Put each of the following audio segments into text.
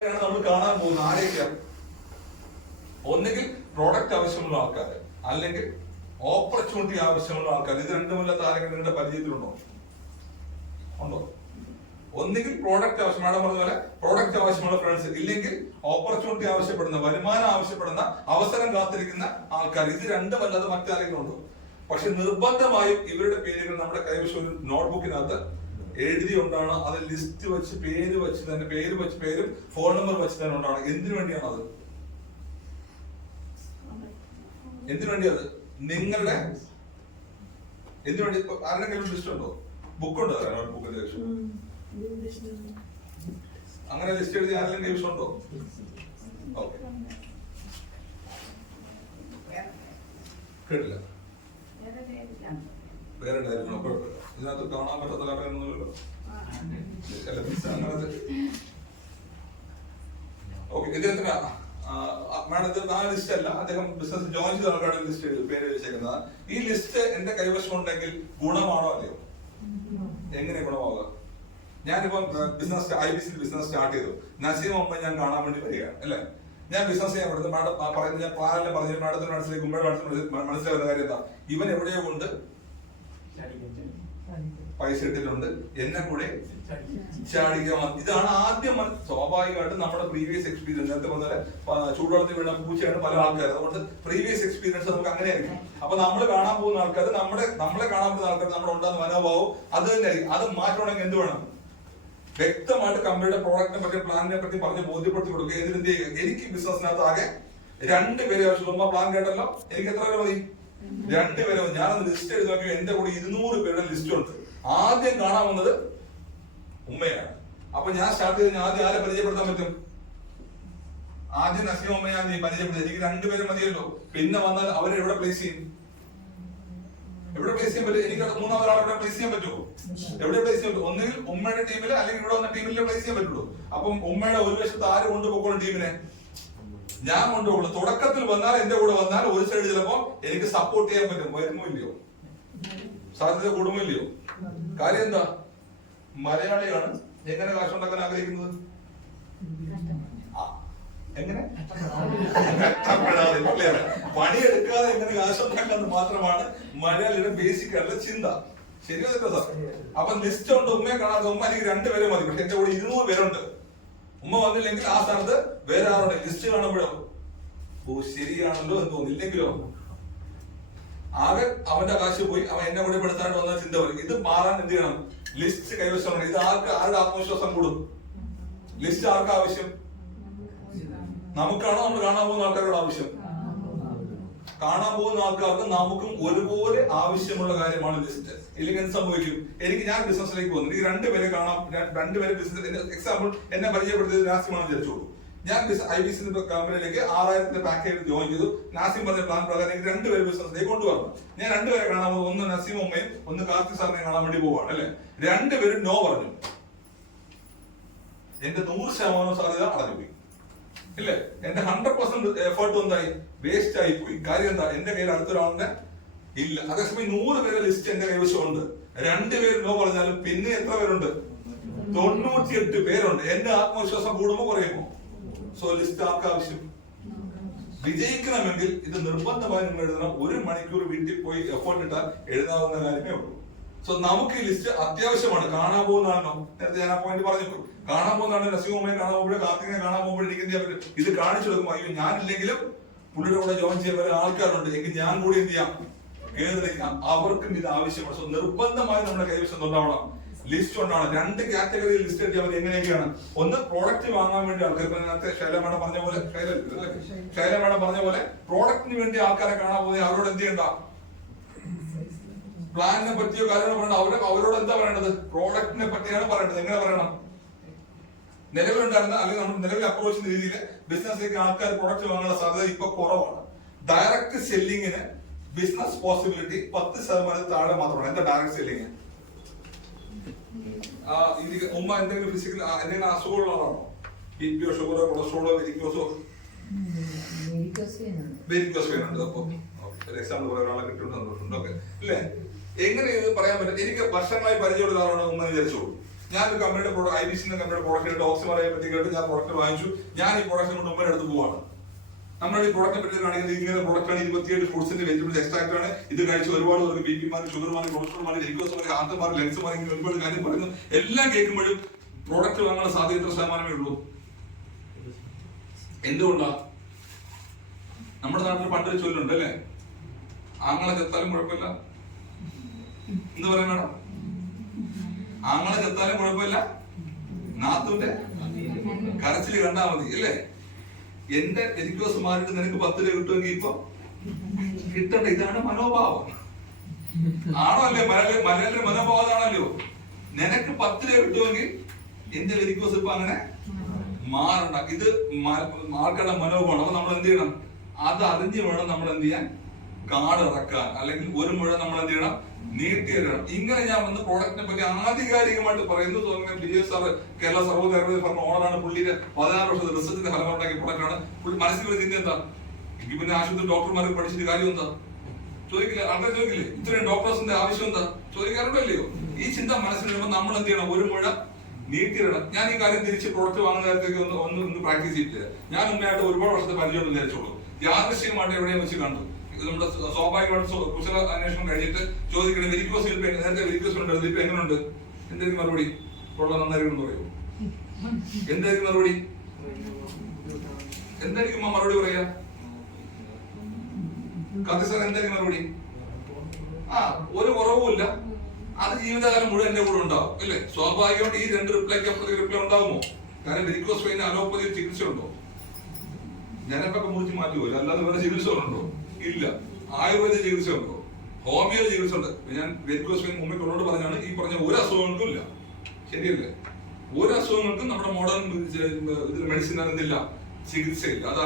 നമ്മൾ കാണാൻ പോകുന്ന ആരെയൊക്കെയാണ്? ഒന്നുകിൽ പ്രോഡക്റ്റ് ആവശ്യമുള്ള ആൾക്കാർ, അല്ലെങ്കിൽ ഓപ്പർച്യൂണിറ്റി ആവശ്യമുള്ള ആൾക്കാർ. ഇത് രണ്ടുമില്ലാത്ത ആരെങ്കിലും നിങ്ങളുടെ പരിചയത്തിലുണ്ടോ? ഉണ്ടോ? ഒന്നുകിൽ പ്രോഡക്റ്റ് ആവശ്യം, മാഡം പറഞ്ഞ പോലെ പ്രോഡക്റ്റ് ആവശ്യമുള്ള ഫ്രണ്ട്സ്, ഇല്ലെങ്കിൽ ഓപ്പർച്യൂണിറ്റി ആവശ്യപ്പെടുന്ന, വരുമാനം ആവശ്യപ്പെടുന്ന, അവസരം കാത്തിരിക്കുന്ന ആൾക്കാർ. ഇത് രണ്ടുമല്ലാതെ മറ്റാരെങ്കിലും ഉണ്ടോ? പക്ഷെ നിർബന്ധമായും ഇവരുടെ പേരുകൾ നമ്മുടെ കൈവശം ഒരു നോട്ട്ബുക്കിനകത്ത് എഴുതിയുണ്ടാണ്. അത് ലിസ്റ്റ് വെച്ച് പേര് വെച്ച് തന്നെ, പേരും ഫോൺ നമ്പർ വെച്ച് തന്നെ ഉണ്ടാണ്. എന്തിനു വേണ്ടിയാണ് അത്? എന്തിനു വേണ്ടി അത്? നിങ്ങളുടെ എന്തിനു വേണ്ടി? ആരുടെങ്കിലും ലിസ്റ്റ് ഉണ്ടോ? ബുക്കുണ്ടോ? നോട്ട്ബുക്കിന്റെ കൈവശം അങ്ങനെ ലിസ്റ്റ് എഴുതി ആരെങ്കിലും കൈവശം ഉണ്ടോ? ഓക്കെ, കേട്ടില്ല. വേറെ ഉണ്ടായിരുന്നു. ഇതിനകത്ത് കാണാൻ പറ്റാത്ത കാര്യമൊന്നുമില്ലല്ലോ. ഓക്കെ, ഇദ്ദേഹത്തിന് മാഡം ഇത് ആ ലിസ്റ്റ് അല്ല, അദ്ദേഹം ബിസിനസ് ജോയിൻ ചെയ്ത ആൾക്കാരുടെ ലിസ്റ്റ് പേര് വെച്ചേക്കുന്നത്. ഈ ലിസ്റ്റ് എന്റെ കൈവശം ഉണ്ടെങ്കിൽ ഗുണമാണോ അല്ലയോ? എങ്ങനെ ഗുണമാവുക? ഞാനിപ്പം ബിസിനസ് IBC ബിസിനസ് സ്റ്റാർട്ട് ചെയ്തു. നസീം മുമ്പ് ഞാൻ കാണാൻ വേണ്ടി വരികയാണ് അല്ലെ. ഞാൻ ബിസിനസ് ചെയ്യാൻ പറ്റുന്നത് മാഡം പറയുന്നത്, ഞാൻ പ്ലാനെല്ലാം പറഞ്ഞു മാഡത്തിന് മനസ്സിലേക്ക് മനസ്സിലാകുന്ന കാര്യം എന്താ? ഇവൻ എവിടെയോ കൊണ്ട് പൈസ ഇട്ടിട്ടുണ്ട്, എന്നെ കൂടെ ചാടിക്കാൻ. ഇതാണ് ആദ്യം സ്വാഭാവികമായിട്ട് നമ്മുടെ പ്രീവിയസ് എക്സ്പീരിയൻസ്. നേരത്തെ പറഞ്ഞാല് ചൂടുവെള്ളത്തിൽ വീണ പൂച്ചയാണ് പല ആൾക്കാർ. അതുകൊണ്ട് പ്രീവിയസ് എക്സ്പീരിയൻസ് നമുക്ക് അങ്ങനെയായിരിക്കും. അപ്പൊ നമ്മൾ കാണാൻ പോകുന്ന ആൾക്കാർ, നമ്മളെ കാണാൻ പോകുന്ന ആൾക്കാർ, നമ്മുടെ ഉണ്ടാകുന്ന മനോഭാവം അത് തന്നെ ആയിരിക്കും. അത് മാറ്റണമെങ്കിൽ എന്ത് വേണം? വ്യക്തമായിട്ട് കമ്പനിയുടെ പ്രോഡക്റ്റിനെ പറ്റി, പ്ലാനിനെ പറ്റി പറഞ്ഞ് ബോധ്യപ്പെടുത്തി കൊടുക്കുക. എന്ത് ചെയ്യുക? എനിക്ക് ബിസിനസിനകത്ത് ആകെ 2 പേരെ ആവശ്യമുള്ള പ്ലാൻ കേട്ടല്ലോ. എനിക്ക് എത്ര പേര് മതി? 2 പേരെ. ഞാനൊന്ന് ലിസ്റ്റ് എഴുതി നോക്കി, എന്റെ കൂടെ 200 പേരുടെ ലിസ്റ്റ് ഉണ്ട്. ആദ്യം കാണാൻ വന്നത് ഉമ്മയാണ്. അപ്പൊ ഞാൻ സ്റ്റാർട്ട് ചെയ്ത് ആദ്യം ആരെ പരിചയപ്പെടുത്താൻ പറ്റും? ആദ്യം നസീം ഉമ്മയെ ഞാൻ പരിചയപ്പെടുത്തി. എനിക്ക് 2 പേരെ മതിയല്ലോ. പിന്നെ വന്നാൽ അവരെ എവിടെ പ്ലേസ് ചെയ്യും? എവിടെ പ്ലേസ് ചെയ്യാൻ പറ്റും? എനിക്ക് 3ാമത് ആളെ എവിടെ പ്ലേസ് ചെയ്യാൻ പറ്റുമോ? എവിടെ പ്ലേസ് ചെയ്യാൻ പറ്റും? ഒന്നുകിൽ ഉമ്മയുടെ ടീമിൽ, അല്ലെങ്കിൽ ഇവിടെ വന്ന ടീമിലെ പ്ലേസ് ചെയ്യാൻ പറ്റുള്ളൂ. അപ്പം ഉമ്മയുടെ ഒരു വശത്ത് ആര് കൊണ്ടുപോകും ടീമിനെ? ഞാൻ കൊണ്ടുപോകുള്ളൂ. തുടക്കത്തിൽ വന്നാൽ, എന്റെ കൂടെ വന്നാൽ ഒരു സൈഡ് ചിലപ്പോ എനിക്ക് സപ്പോർട്ട് ചെയ്യാൻ പറ്റും. വരുമോ ഇല്ലയോ? സാധ്യത കൂടുമോ ഇല്ലയോ? കാര്യം എന്താ? മലയാളിയാണ്. എങ്ങനെ കാശുണ്ടാക്കാൻ ആഗ്രഹിക്കുന്നത്? എങ്ങനെ? കഷ്ടപ്പെടാതെ, പണിയെടുക്കാതെ എങ്ങനെ കാശുണ്ടാക്കാന്ന് മാത്രമാണ് മലയാളിയുടെ ബേസിക് ആയിട്ടുള്ള ചിന്ത. ശരിയോ സാർ? അപ്പൊ ലിസ്റ്റ് ഉണ്ട്. ഉമ്മയെ കാണാതെ, ഉമ്മ എനിക്ക് 2 പേരെ മതി. പക്ഷെ എന്റെ കൂടെ 200 പേരുണ്ട്. ഉമ്മ വന്നില്ലെങ്കിൽ ആ സ്ഥാനത്ത് വേറെ ആരുടെ ലിസ്റ്റ് കാണുമ്പോഴോ ഓ ശരിയാണല്ലോ എന്ന് തോന്നില്ലെങ്കിലോ ആകെ അവന്റെ കാശ് പോയി. അവൻ എന്നെ കൂടെ പെടുത്താനായിട്ട് വന്ന ചിന്ത വരും. ഇത് മാറാൻ എന്ത് ചെയ്യണം? ലിസ്റ്റ് കൈവശം. ഇത് ആരുടെ ആത്മവിശ്വാസം കൂടും? ലിസ്റ്റ് ആർക്കാ ആവശ്യം? നമുക്കാണോ നമ്മൾ കാണാൻ പോകുന്ന ആൾക്കാരോട് ആവശ്യം? കാണാൻ പോകുന്ന ആൾക്കാർക്ക് നമുക്കും ഒരുപോലെ ആവശ്യമുള്ള കാര്യമാണ് ലിസ്റ്റ്. ഇല്ലെങ്കിൽ എന്ത് സംഭവിക്കും? ഞാൻ ബിസിനസ്സിലേക്ക് പോകുന്നു, എനിക്ക് 2 പേരെ കാണാം. 2 പേരെ ബിസിനസ്, എക്സാമ്പിൾ എന്നെ പരിചയപ്പെടുത്തിയത് നാസിമാണെന്ന് വിചാരിച്ചോളൂ. ഞാൻ IBC കമ്പനിയിലേക്ക് 6000 പാക്കേജ് ജോയിൻ ചെയ്തു. നാസിം പറഞ്ഞ പ്ലാൻ പ്രകാരം എനിക്ക് 2 പേരെ ബിസിനസ്സിലേക്ക് കൊണ്ടുവരണം. ഞാൻ 2 പേരെ കാണാൻ പോകും. ഒന്ന് നസീം ഉമ്മയും ഒന്ന് കാർത്തിക് സാറിനെ കാണാൻ വേണ്ടി പോവാണ് അല്ലെ. 2 പേരും നോ പറഞ്ഞു. എന്റെ 100% സാധ്യത അടഞ്ഞുപോയി ഇല്ലേ? എന്റെ 100% എഫേർട്ട് എന്തായി? വേസ്റ്റ് ആയി പോയി. കാര്യം എന്താ? എന്റെ കയ്യിൽ അടുത്തൊരാളിന്റെ ഇല്ല. അതേസമയം 100 പേരുടെ ലിസ്റ്റ് എന്റെ കൈവശമുണ്ട്. 2 പേര് നോ പറഞ്ഞാലും പിന്നെ എത്ര പേരുണ്ട്? 98 പേരുണ്ട്. എന്റെ ആത്മവിശ്വാസം കൂടുമോ കുറയുമോ? So list ആർക്കാവശ്യം? വിജയിക്കണമെങ്കിൽ ഇത് നിർബന്ധമായി നിങ്ങൾ എഴുതണം. 1 മണിക്കൂർ വീട്ടിൽ പോയി എഫേർട്ട് ഇട്ടാൽ എഴുതാവുന്ന കാര്യമേ ഉള്ളൂ. സോ നമുക്ക് ഈ ലിസ്റ്റ് അത്യാവശ്യമാണ്. കാണാൻ പോകുന്നതാണോ? നേരത്തെ ഞാൻ ആ പോയിന്റ് പറഞ്ഞിട്ടു. കാണാൻ പോകുന്നതാണ്. നസീമുമ്മയെ കാണാൻ പോകുമ്പോഴും കാർത്തികിനെ കാണാൻ പോകുമ്പോഴും എനിക്ക് എന്ത് ചെയ്യാൻ പറ്റും? ഇത് കാണിച്ചു കൊടുക്കും. അയ്യോ ഞാനില്ലെങ്കിലും പുള്ളിയുടെ കൂടെ ജോയിൻ ചെയ്യാൻ വരെ ആൾക്കാരുണ്ട്, എങ്കിൽ ഞാൻ കൂടി എന്ത് ചെയ്യാം? കേറിയിരിക്കാം. അവർക്കും ഇത് ആവശ്യമാണ്. സോ നിർബന്ധമായി നമ്മുടെ കൈവശം ഉണ്ടാവണം, ലിസ്റ്റ് ഉണ്ടാവണം. 2 കാറ്റഗറി ലിസ്റ്റ് എത്തിയാൽ മതി. എങ്ങനെയൊക്കെയാണ്? ഒന്ന്, പ്രോഡക്റ്റ് വാങ്ങാൻ വേണ്ടി ആൾക്കാർ. നേരത്തെ ശൈല മേഡം പറഞ്ഞ പോലെ പ്രോഡക്റ്റിന് വേണ്ടി ആൾക്കാരെ കാണാൻ പോകുന്നത്. അവരോട് എന്ത് ചെയ്യണ്ട? പ്ലാനിനെ പറ്റിയോ കാര്യങ്ങളോ പറയണം. അവരോട് എന്താ പറയേണ്ടത്? പ്രോഡക്റ്റിനെ പറ്റിയാണ് പറയേണ്ടത്. എങ്ങനെ പറയണം? നിലവിലുണ്ടായിരുന്ന, അല്ലെങ്കിൽ നമ്മൾ നിലവിൽ അപ്രോച്ച് ചെയ്യുന്ന രീതിയിൽ ബിസിനസ്സിലേക്ക് ആൾക്കാർ പ്രോഡക്റ്റ് വാങ്ങാനുള്ള സാധ്യത ഇപ്പൊ കുറവാണ്. ഡയറക്ട് സെല്ലിങ്ങിന് ബിസിനസ് പോസിബിലിറ്റി 10% താഴെ മാത്രമാണ്. എന്താ ഡയറക്ട് സെല്ലിങ്? ഉമ്മ എന്തെങ്കിലും ഫിസിക്കൽ എന്തെങ്കിലും അസുഖമുള്ളതാണോ? ബിപിയോ, ഷുഗറോ, കൊളസ്ട്രോളോ, വെരിക്കോസ് വെയിൻ ഉണ്ട്. അപ്പൊ ഒരു എക്സാമ്പിൾ പറയാൻ ഒരാളെ കിട്ടുന്ന സന്തോഷമുണ്ട്. ഓക്കെ അല്ലേ? എങ്ങനെ ഇത് പറയാൻ പറ്റും? എനിക്ക് വർഷങ്ങളായി പരിചയമുള്ള ആളാണ് ഉമ്മ വിചാരിച്ചോളൂ. ഞാനൊരു കമ്പനിയുടെ പ്രോഡക്റ്റ്, IBC കമ്പനിയുടെ പ്രോഡക്റ്റ് ഓക്സിമറയെ പറ്റി കേട്ട് ഞാൻ പ്രോഡക്റ്റ് വാങ്ങിച്ചു. ഞാൻ ഈ പ്രോഡക്റ്റ് കൊണ്ട് ഉമ്മയുടെ അടുത്ത് പോവാണ്. നമ്മുടെ ഈ പ്രോഡക്റ്റിനെ പറ്റി കാണിക്കുന്നത് ഇങ്ങനെ പ്രോഡക്റ്റാണ്, 27 ഫ്രൂട്ട്സിന്റെ വെജിറ്റബിൾസ് എക്സ്ട്രാക്ട് ആണ്. ഇത് കഴിച്ച് ഒരുപാട് പേർക്ക് BP മാറി, ഷുഗർ മാറി, കൊളസ്ട്രോൾ മാറി, വെരിക്കോസ് മാറി, ഹാർട്ട് മാറി, ലങ്സ് മാറി, ഇങ്ങനെ ഒരുപാട് കാര്യം പറയുന്നു. എല്ലാം കേൾക്കുമ്പോഴും പ്രോഡക്റ്റ് വാങ്ങാനുള്ള സാധ്യത എത്ര ശതമാനമേ ഉള്ളൂ? എന്തുകൊണ്ടാ? നമ്മുടെ നാട്ടിൽ പണ്ടൊരു ചൊല്ലുണ്ട് അല്ലേ, ആങ്ങളെ ചെത്താലും കുഴപ്പമില്ല എന്ന് പറയാൻ വേണം. ആങ്ങളെ ചെത്താലും കുഴപ്പമില്ല, നാത്തൂന്റെ കരച്ചില് കണ്ടാ മതി അല്ലേ. എന്റെ വെരിക്കോസ് മാറിയിട്ട് നിനക്ക് 10 രൂപ കിട്ടുമെങ്കിൽ ഇപ്പൊ കിട്ടണ്ട. ഇതാണ് മനോഭാവം. ആണോ അല്ലേ? മലയാളിയുടെ മനോഭാവം അതാണല്ലോ. നിനക്ക് 10 രൂപ കിട്ടുമെങ്കിൽ എന്റെ വെരിക്കോസ് ഇപ്പൊ അങ്ങനെ മാറണ്ട. ഇത് മാർക്കട മനോഭാവമാണ്. അപ്പൊ നമ്മൾ എന്ത് ചെയ്യണം? അത് അറിഞ്ഞു വേണം നമ്മൾ എന്ത് ചെയ്യാൻ, കാർഡ് ഇറക്കാൻ, അല്ലെങ്കിൽ ഒരു മുഴുവൻ നമ്മൾ എന്ത് ചെയ്യണം, നീട്ടിയിടണം. ഇങ്ങനെ ഞാൻ വന്ന് പ്രോഡക്റ്റിനെ പറ്റി ആധികാരികമായിട്ട് പറയുന്നു. വിജയ് സാർ കേരള സർവകലാശാല പറഞ്ഞ ഓണറാണ്. പുള്ളിയുടെ 16 വർഷത്തെ റിസർച്ചിന്റെ ഫലമുണ്ടാക്കിയ പ്രോഡക്റ്റാണ്. മനസ്സിലുള്ള ചിന്ത എന്താ? എനിക്ക് പിന്നെ ആശുപത്രി ഡോക്ടർമാർക്ക് പഠിച്ചിട്ട് കാര്യം എന്താ? ചോദിക്കില്ല, ആൾക്കാർ ചോദിക്കില്ലേ ഇത്രയും ഡോക്ടേഴ്സിന്റെ ആവശ്യം എന്താ? ചോദിക്കാറുണ്ടല്ലോ. ഈ ചിന്ത മനസ്സിൽ വരുമ്പോൾ നമ്മൾ എന്ത് ചെയ്യണം, ഒരു മുഴ നീട്ടിയിടണം. ഞാൻ ഈ കാര്യം തിരിച്ച് പ്രോഡക്റ്റ് വാങ്ങുന്ന കാര്യത്തേക്ക് ഒന്ന് പ്രാക്ടീസ് ചെയ്തിട്ടില്ല. ഞാൻ മുമ്പായിട്ട് ഒരുപാട് വർഷത്തെ പരിചയം വിചാരിച്ചോളൂ. യാദൃശ്യമായിട്ട് എവിടെയും വെച്ച് കണ്ടു. ഇത് നമ്മുടെ സ്വാഭാവികമായിട്ട് കുശല അന്വേഷണം കഴിഞ്ഞിട്ട് ചോദിക്കണം, വെരിക്കോസ് നേരത്തെ വെരിക്കോസ് ഉണ്ട്, ഇപ്പൊ എങ്ങനെയുണ്ട്? എന്തായിരിക്കും മറുപടി? ഉള്ള നന്നായിരിക്കും പറയൂ. എന്തായിരിക്കും മറുപടി? എന്തായിരിക്കും മറുപടി പറയാ? സാർ എന്തായിരിക്കും മറുപടി? ഒരു കുറവുമില്ല, അത് ജീവിതകാലം മുഴുവൻ എന്റെ കൂടെ ഉണ്ടാവും അല്ലേ. സ്വാഭാവികമായിട്ട് ഈ 2 റിപ്ലൈക്ക് അപ്പുറത്തേക്ക് റിപ്ലൈ ഉണ്ടാവുമോ? കാരണം വെരിക്കോസ് വെയിന് അലോപ്പതിയിൽ ചികിത്സ ഉണ്ടോ? ഞരമ്പൊക്കെ മുറിച്ച് മാറ്റുമോ? അല്ലാതെ വേറെ ചികിത്സകളുണ്ടോ? ഇല്ല. ആയുർവേദ ചികിത്സ ഉണ്ടോ? ഹോമിയോ ചികിത്സ ഉണ്ട്. ഞാൻ വെരിക്കോസ് വെയിൻ മുമ്പേ കൊണ്ടോട് പറഞ്ഞാണ്, ഈ പറഞ്ഞ ഒരു അസുഖങ്ങൾക്കും ഇല്ല. ശരിയല്ലേ? ഒരു അസുഖങ്ങൾക്കും നമ്മുടെ മോഡേൺ മെഡിസിൻ എന്തില്ല, ചികിത്സയില്ല. അത്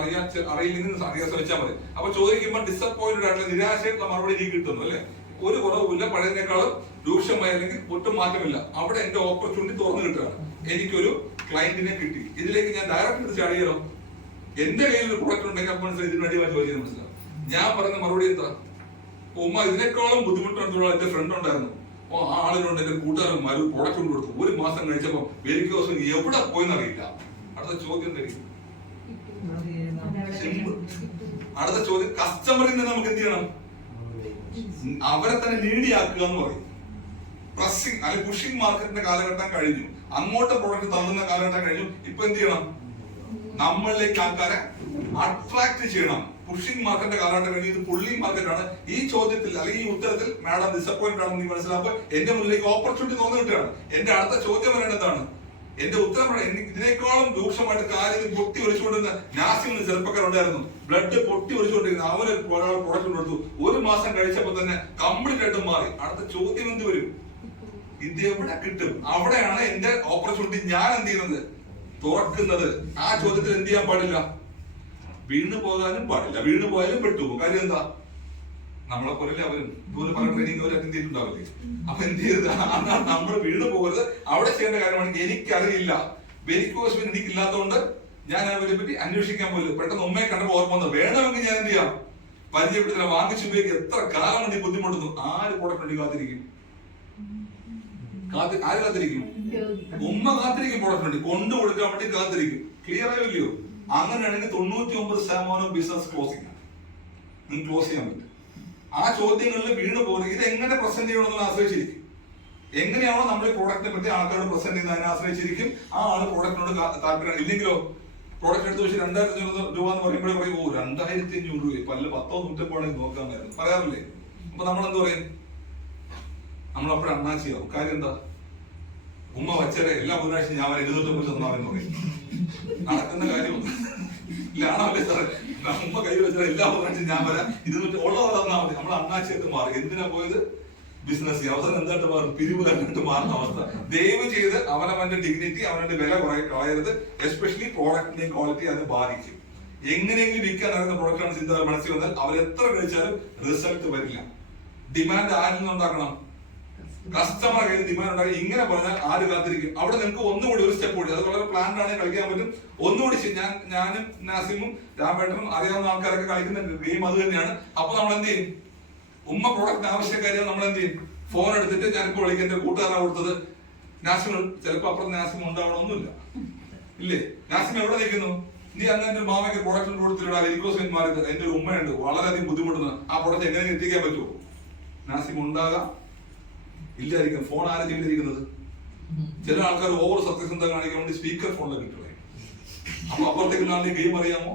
അറിയില്ലെങ്കിൽ അറിയാൻ ശ്രമിച്ചാൽ മതി. അപ്പൊ ചോദിക്കുമ്പോൾ ഡിസപ്പോയിന്റഡ് ആയിട്ടുള്ള നിരാശയുള്ള മറുപടി എനിക്ക് കിട്ടുന്നു അല്ലെ. ഒരു കുറവുമില്ല, പഴയതിനേക്കാളും രൂക്ഷമായി, അല്ലെങ്കിൽ ഒട്ടും മാറ്റമില്ല. അവിടെ എന്റെ ഓപ്പർച്യൂണിറ്റി തുറന്നു കിട്ടുകയാണ്. എനിക്കൊരു ക്ലയന്റിനെ കിട്ടി. ഇതിലേക്ക് ഞാൻ ഡയറക്റ്റ് ചാടിയാലോ? എന്റെ കയ്യിൽ ഒരു പ്രൊഡക്റ്റ് ഉണ്ടെങ്കിൽ അപ്പോൾ ഇതിന് വേണ്ടി ചോദിച്ചത് മനസ്സിലാവും. ഞാൻ പറയുന്ന മറുപടി എന്താ? ഉമ്മ ഇതിനേക്കാളും ബുദ്ധിമുട്ടുള്ള എന്റെ ഫ്രണ്ട് ഉണ്ടായിരുന്നു. ആ ആളിനോട് എന്റെ കൂട്ടുകാരന്മാർ ഒരു പ്രൊഡക്റ്റ് കൊണ്ട് കൊടുത്തു. 1 മാസം കഴിച്ചപ്പോ വെരിക്കോസ് എവിടെ പോയെന്ന് അറിയില്ല. അടുത്ത ചോദ്യം എന്തായിരിക്കും? അടുത്ത ചോദ്യം, കസ്റ്റമറിൽ നിന്ന് നമുക്ക് എന്ത് ചെയ്യണം? അവരെ തന്നെ നീഡിയാക്കുക എന്ന് പറയും. പ്രസിംഗ് അല്ലെങ്കിൽ പുഷിംഗ് മാർക്കറ്റിന്റെ കാലഘട്ടം കഴിഞ്ഞു. അങ്ങോട്ട് പ്രൊഡക്റ്റ് തള്ളുന്ന കാലഘട്ടം കഴിഞ്ഞു. ഇപ്പൊ എന്ത് ചെയ്യണം? നമ്മളിലേക്ക് ആൾക്കാരെ അട്രാക്ട് ചെയ്യണം. പുഷിംഗ് മാർക്കറ്റിന്റെ കാലഘട്ടം കഴിഞ്ഞു. ഇത് പുള്ളിംഗ് മാർക്കറ്റാണ്. ഈ ചോദ്യത്തിൽ അല്ലെങ്കിൽ ഈ ഉത്തരത്തിൽ മാഡം ഡിസപ്പോയിന്റ് ആണെന്ന് നീ മനസ്സിലാക്കുമ്പോൾ എന്റെ മുന്നിലേക്ക് ഓപ്പർച്യൂണിറ്റി തുറന്നു കിട്ടുകയാണ്. എന്റെ അടുത്ത ചോദ്യം വരേണ്ടത് എന്താണ്? എന്റെ ഉത്തരം ഇതിനേക്കാളും രൂക്ഷമായിട്ട് കാര്യം പൊട്ടി ഒളിച്ചുകൊണ്ടിരുന്ന നാസിമിന് ചെറുപ്പക്കാരുണ്ടായിരുന്നു. ബ്ലഡ് പൊട്ടി ഒളിച്ചുകൊണ്ടിരുന്ന അവന് ഒരാൾ പ്രൊഡക്റ്റ് കൊടുത്തു. 1 മാസം കഴിച്ചപ്പോൾ തന്നെ കംപ്ലീറ്റ് ആയിട്ട് മാറി. അടുത്ത ചോദ്യം എന്ത് വരും? ഇത് എവിടെ കിട്ടും? അവിടെയാണ് എന്റെ ഓപ്പർച്യൂണിറ്റി ഞാൻ എന്ത് ചെയ്യുന്നത്, തുറക്കുന്നത്. ആ ചോദ്യത്തിൽ എന്ത് ചെയ്യാൻ പാടില്ല? വീണ് പോകാനും പാടില്ല. വീണ് പോയാലും പെട്ടുപോകും. കാര്യം എന്താ? നമ്മളെ പോലെ അവരും ഇതുപോലെ പല ട്രെയിനിങ് അവർ അറ്റൻഡ് ചെയ്തിട്ടുണ്ടാവില്ലേ. അപ്പൊ എന്ത് ചെയ്തത്? നമ്മൾ വീണ് പോകരുത്. അവിടെ ചെയ്യേണ്ട കാര്യമാണെങ്കിൽ എനിക്കറിയില്ല, വെരിക്കോസ് വെയിൻ എനിക്കില്ലാത്തതുകൊണ്ട് ഞാൻ അവരെ പറ്റി അന്വേഷിക്കാൻ പോലും. പെട്ടെന്ന് ഉമ്മയെ കണ്ടപ്പോൾ ഓർമ്മ വന്നു. വേണമെങ്കിൽ ഞാൻ എന്ത് ചെയ്യാം, പരിചയപ്പെടുത്തില്ല, വാങ്ങിച്ചു ഉപയോഗിക്കുക. എത്ര കാലം കൊണ്ട് ബുദ്ധിമുട്ടുന്നു. ആര് പ്രൊഡക്റ്റ് വേണ്ടി കാത്തിരിക്കും? ആര് കാത്തിരിക്കും? ഉമ്മ കാത്തിരിക്കും. പ്രൊഡക്റ്റ് വേണ്ടി കൊണ്ടു കൊടുക്കാൻ വേണ്ടി കാത്തിരിക്കും. ക്ലിയർ ആയില്ലയോ? അങ്ങനെയാണെങ്കിൽ 99% ബിസിനസ് ക്ലോസിംഗ് ആണ്. നിങ്ങൾക്ക് ക്ലോസ് ചെയ്യാൻ പറ്റും. ആ ചോദ്യങ്ങളിൽ വീണ് പോകുന്നത് ഇത് എങ്ങനെ പ്രസന്റ് ചെയ്യണമെന്ന് ആശ്രയിച്ചിരിക്കും. എങ്ങനെയാണോ നമ്മൾ ഈ പ്രോഡക്റ്റിനെ പറ്റി ആൾക്കാരോട് പ്രസന്റ് ചെയ്യുന്നതിനെ ആശ്രയിച്ചിരിക്കും. ആ ആള് പ്രോഡക്റ്റിനോട് താല്പര്യം. ഇല്ലെങ്കിലോ പ്രോഡക്റ്റ് എടുത്ത് വെച്ച് 2500 രൂപ എന്ന് പറയുമ്പോഴേ പറയും, 2500 രൂപ പല്ല 10 150 നോക്കാമായിരുന്നു പറയാറില്ലേ. അപ്പൊ നമ്മൾ എന്ത് പറയും? നമ്മളപ്പോഴും അണ്ണാച്ചിയാവും. കാര്യം എന്താ? ഉമ്മ വച്ചരെ എല്ലാ ബുധനാഴ്ച ഞാൻ 250 തന്നാമെന്ന് പറയും. നടക്കുന്ന കാര്യമൊന്നും ഇല്ലാണല്ലേ സാറേ? ഉമ്മ കൈ വെച്ചാൽ എല്ലാ ബുധനാഴ്ച ഞാൻ വരാം 200 ഉള്ളത് തന്നാൽ മതി. നമ്മൾ അണ്ണാച്ചിയായിട്ട് മാറി. എന്തിനാ പോയത്? ബിസിനസ്. അവസരം എന്തായിട്ട് മാറും? പിരിവ് കണ്ടിട്ട് മാറുന്ന അവസ്ഥ. ദയവ് ചെയ്ത് അവനവന്റെ ഡിഗ്നിറ്റി, അവനവന്റെ വില കളയരുത്. എസ്പെഷ്യലി പ്രോഡക്റ്റിന്റെ ക്വാളിറ്റി അത് ബാധിക്കും. എങ്ങനെയെങ്കിലും വിൽക്കാൻ അറിയുന്ന പ്രോഡക്റ്റാണ് ചിന്ത മനസ്സിൽ വന്നാൽ അവർ എത്ര കഴിച്ചാലും റിസൾട്ട് വരില്ല. ഡിമാൻഡ് ആരിൽ നിന്നുണ്ടാക്കണം? കസ്റ്റമർ കയ്യിൽ ഡിമാൻഡ് ഉണ്ടാക്കി. ഇങ്ങനെ പറഞ്ഞാൽ ആര് കാത്തിരിക്കും? അവിടെ നിങ്ങൾക്ക് ഒന്നുകൂടി ഒരു സ്റ്റെപ്പ് കൂടി, അത് വളരെ പ്ലാൻഡ് ആണ്, കളിക്കാൻ പറ്റും. ഒന്നുകൂടി ഞാനും നാസിമും രാമേട്ടനും അറിയാവുന്ന ആൾക്കാരൊക്കെ കളിക്കുന്ന ഗെയിം അത് തന്നെയാണ്. അപ്പൊ നമ്മൾ എന്ത് ചെയ്യും? ഉമ്മ പ്രോഡക്റ്റ് ആവശ്യക്കാരിയാണ്. നമ്മൾ എന്ത് ചെയ്യും? ഫോൺ എടുത്തിട്ട് ഞാനിപ്പോ വിളിക്കും, എന്റെ കൂട്ടുകാരാണ് കൊടുത്തത്, നാസിമുകൾ ചിലപ്പോ അപ്പുറത്ത് നാസിമ ഉണ്ടാവണമെന്നില്ല, ഇല്ലേ? നാസിമ എവിടെ നിൽക്കുന്നു? നീ അന്ന് എന്റെ മാമയ്ക്ക് പ്രൊഡക്ഷൻ കൊടുത്തിട്ട് വെരിക്കോസ്മാർക്ക് എന്റെ ഒരു ഉമ്മയുണ്ട് വളരെയധികം ബുദ്ധിമുട്ടുന്നത്, ആ പ്രൊഡക്റ്റ് എങ്ങനെ എത്തിക്കാൻ പറ്റുമോ? നാസിമ ഉണ്ടാകാം, ഇല്ലായിരിക്കും. ഫോൺ ആരും ചെയ്തിരിക്കുന്നത്? ചില ആൾക്കാർ ഓവർ സത്യസന്ധത കാണിക്കാൻ വേണ്ടി സ്പീക്കർ ഫോണിൽ കിട്ടുക. അപ്പൊ അപ്പുറത്തേക്ക് നാളെ ഗെയിം അറിയാമോ?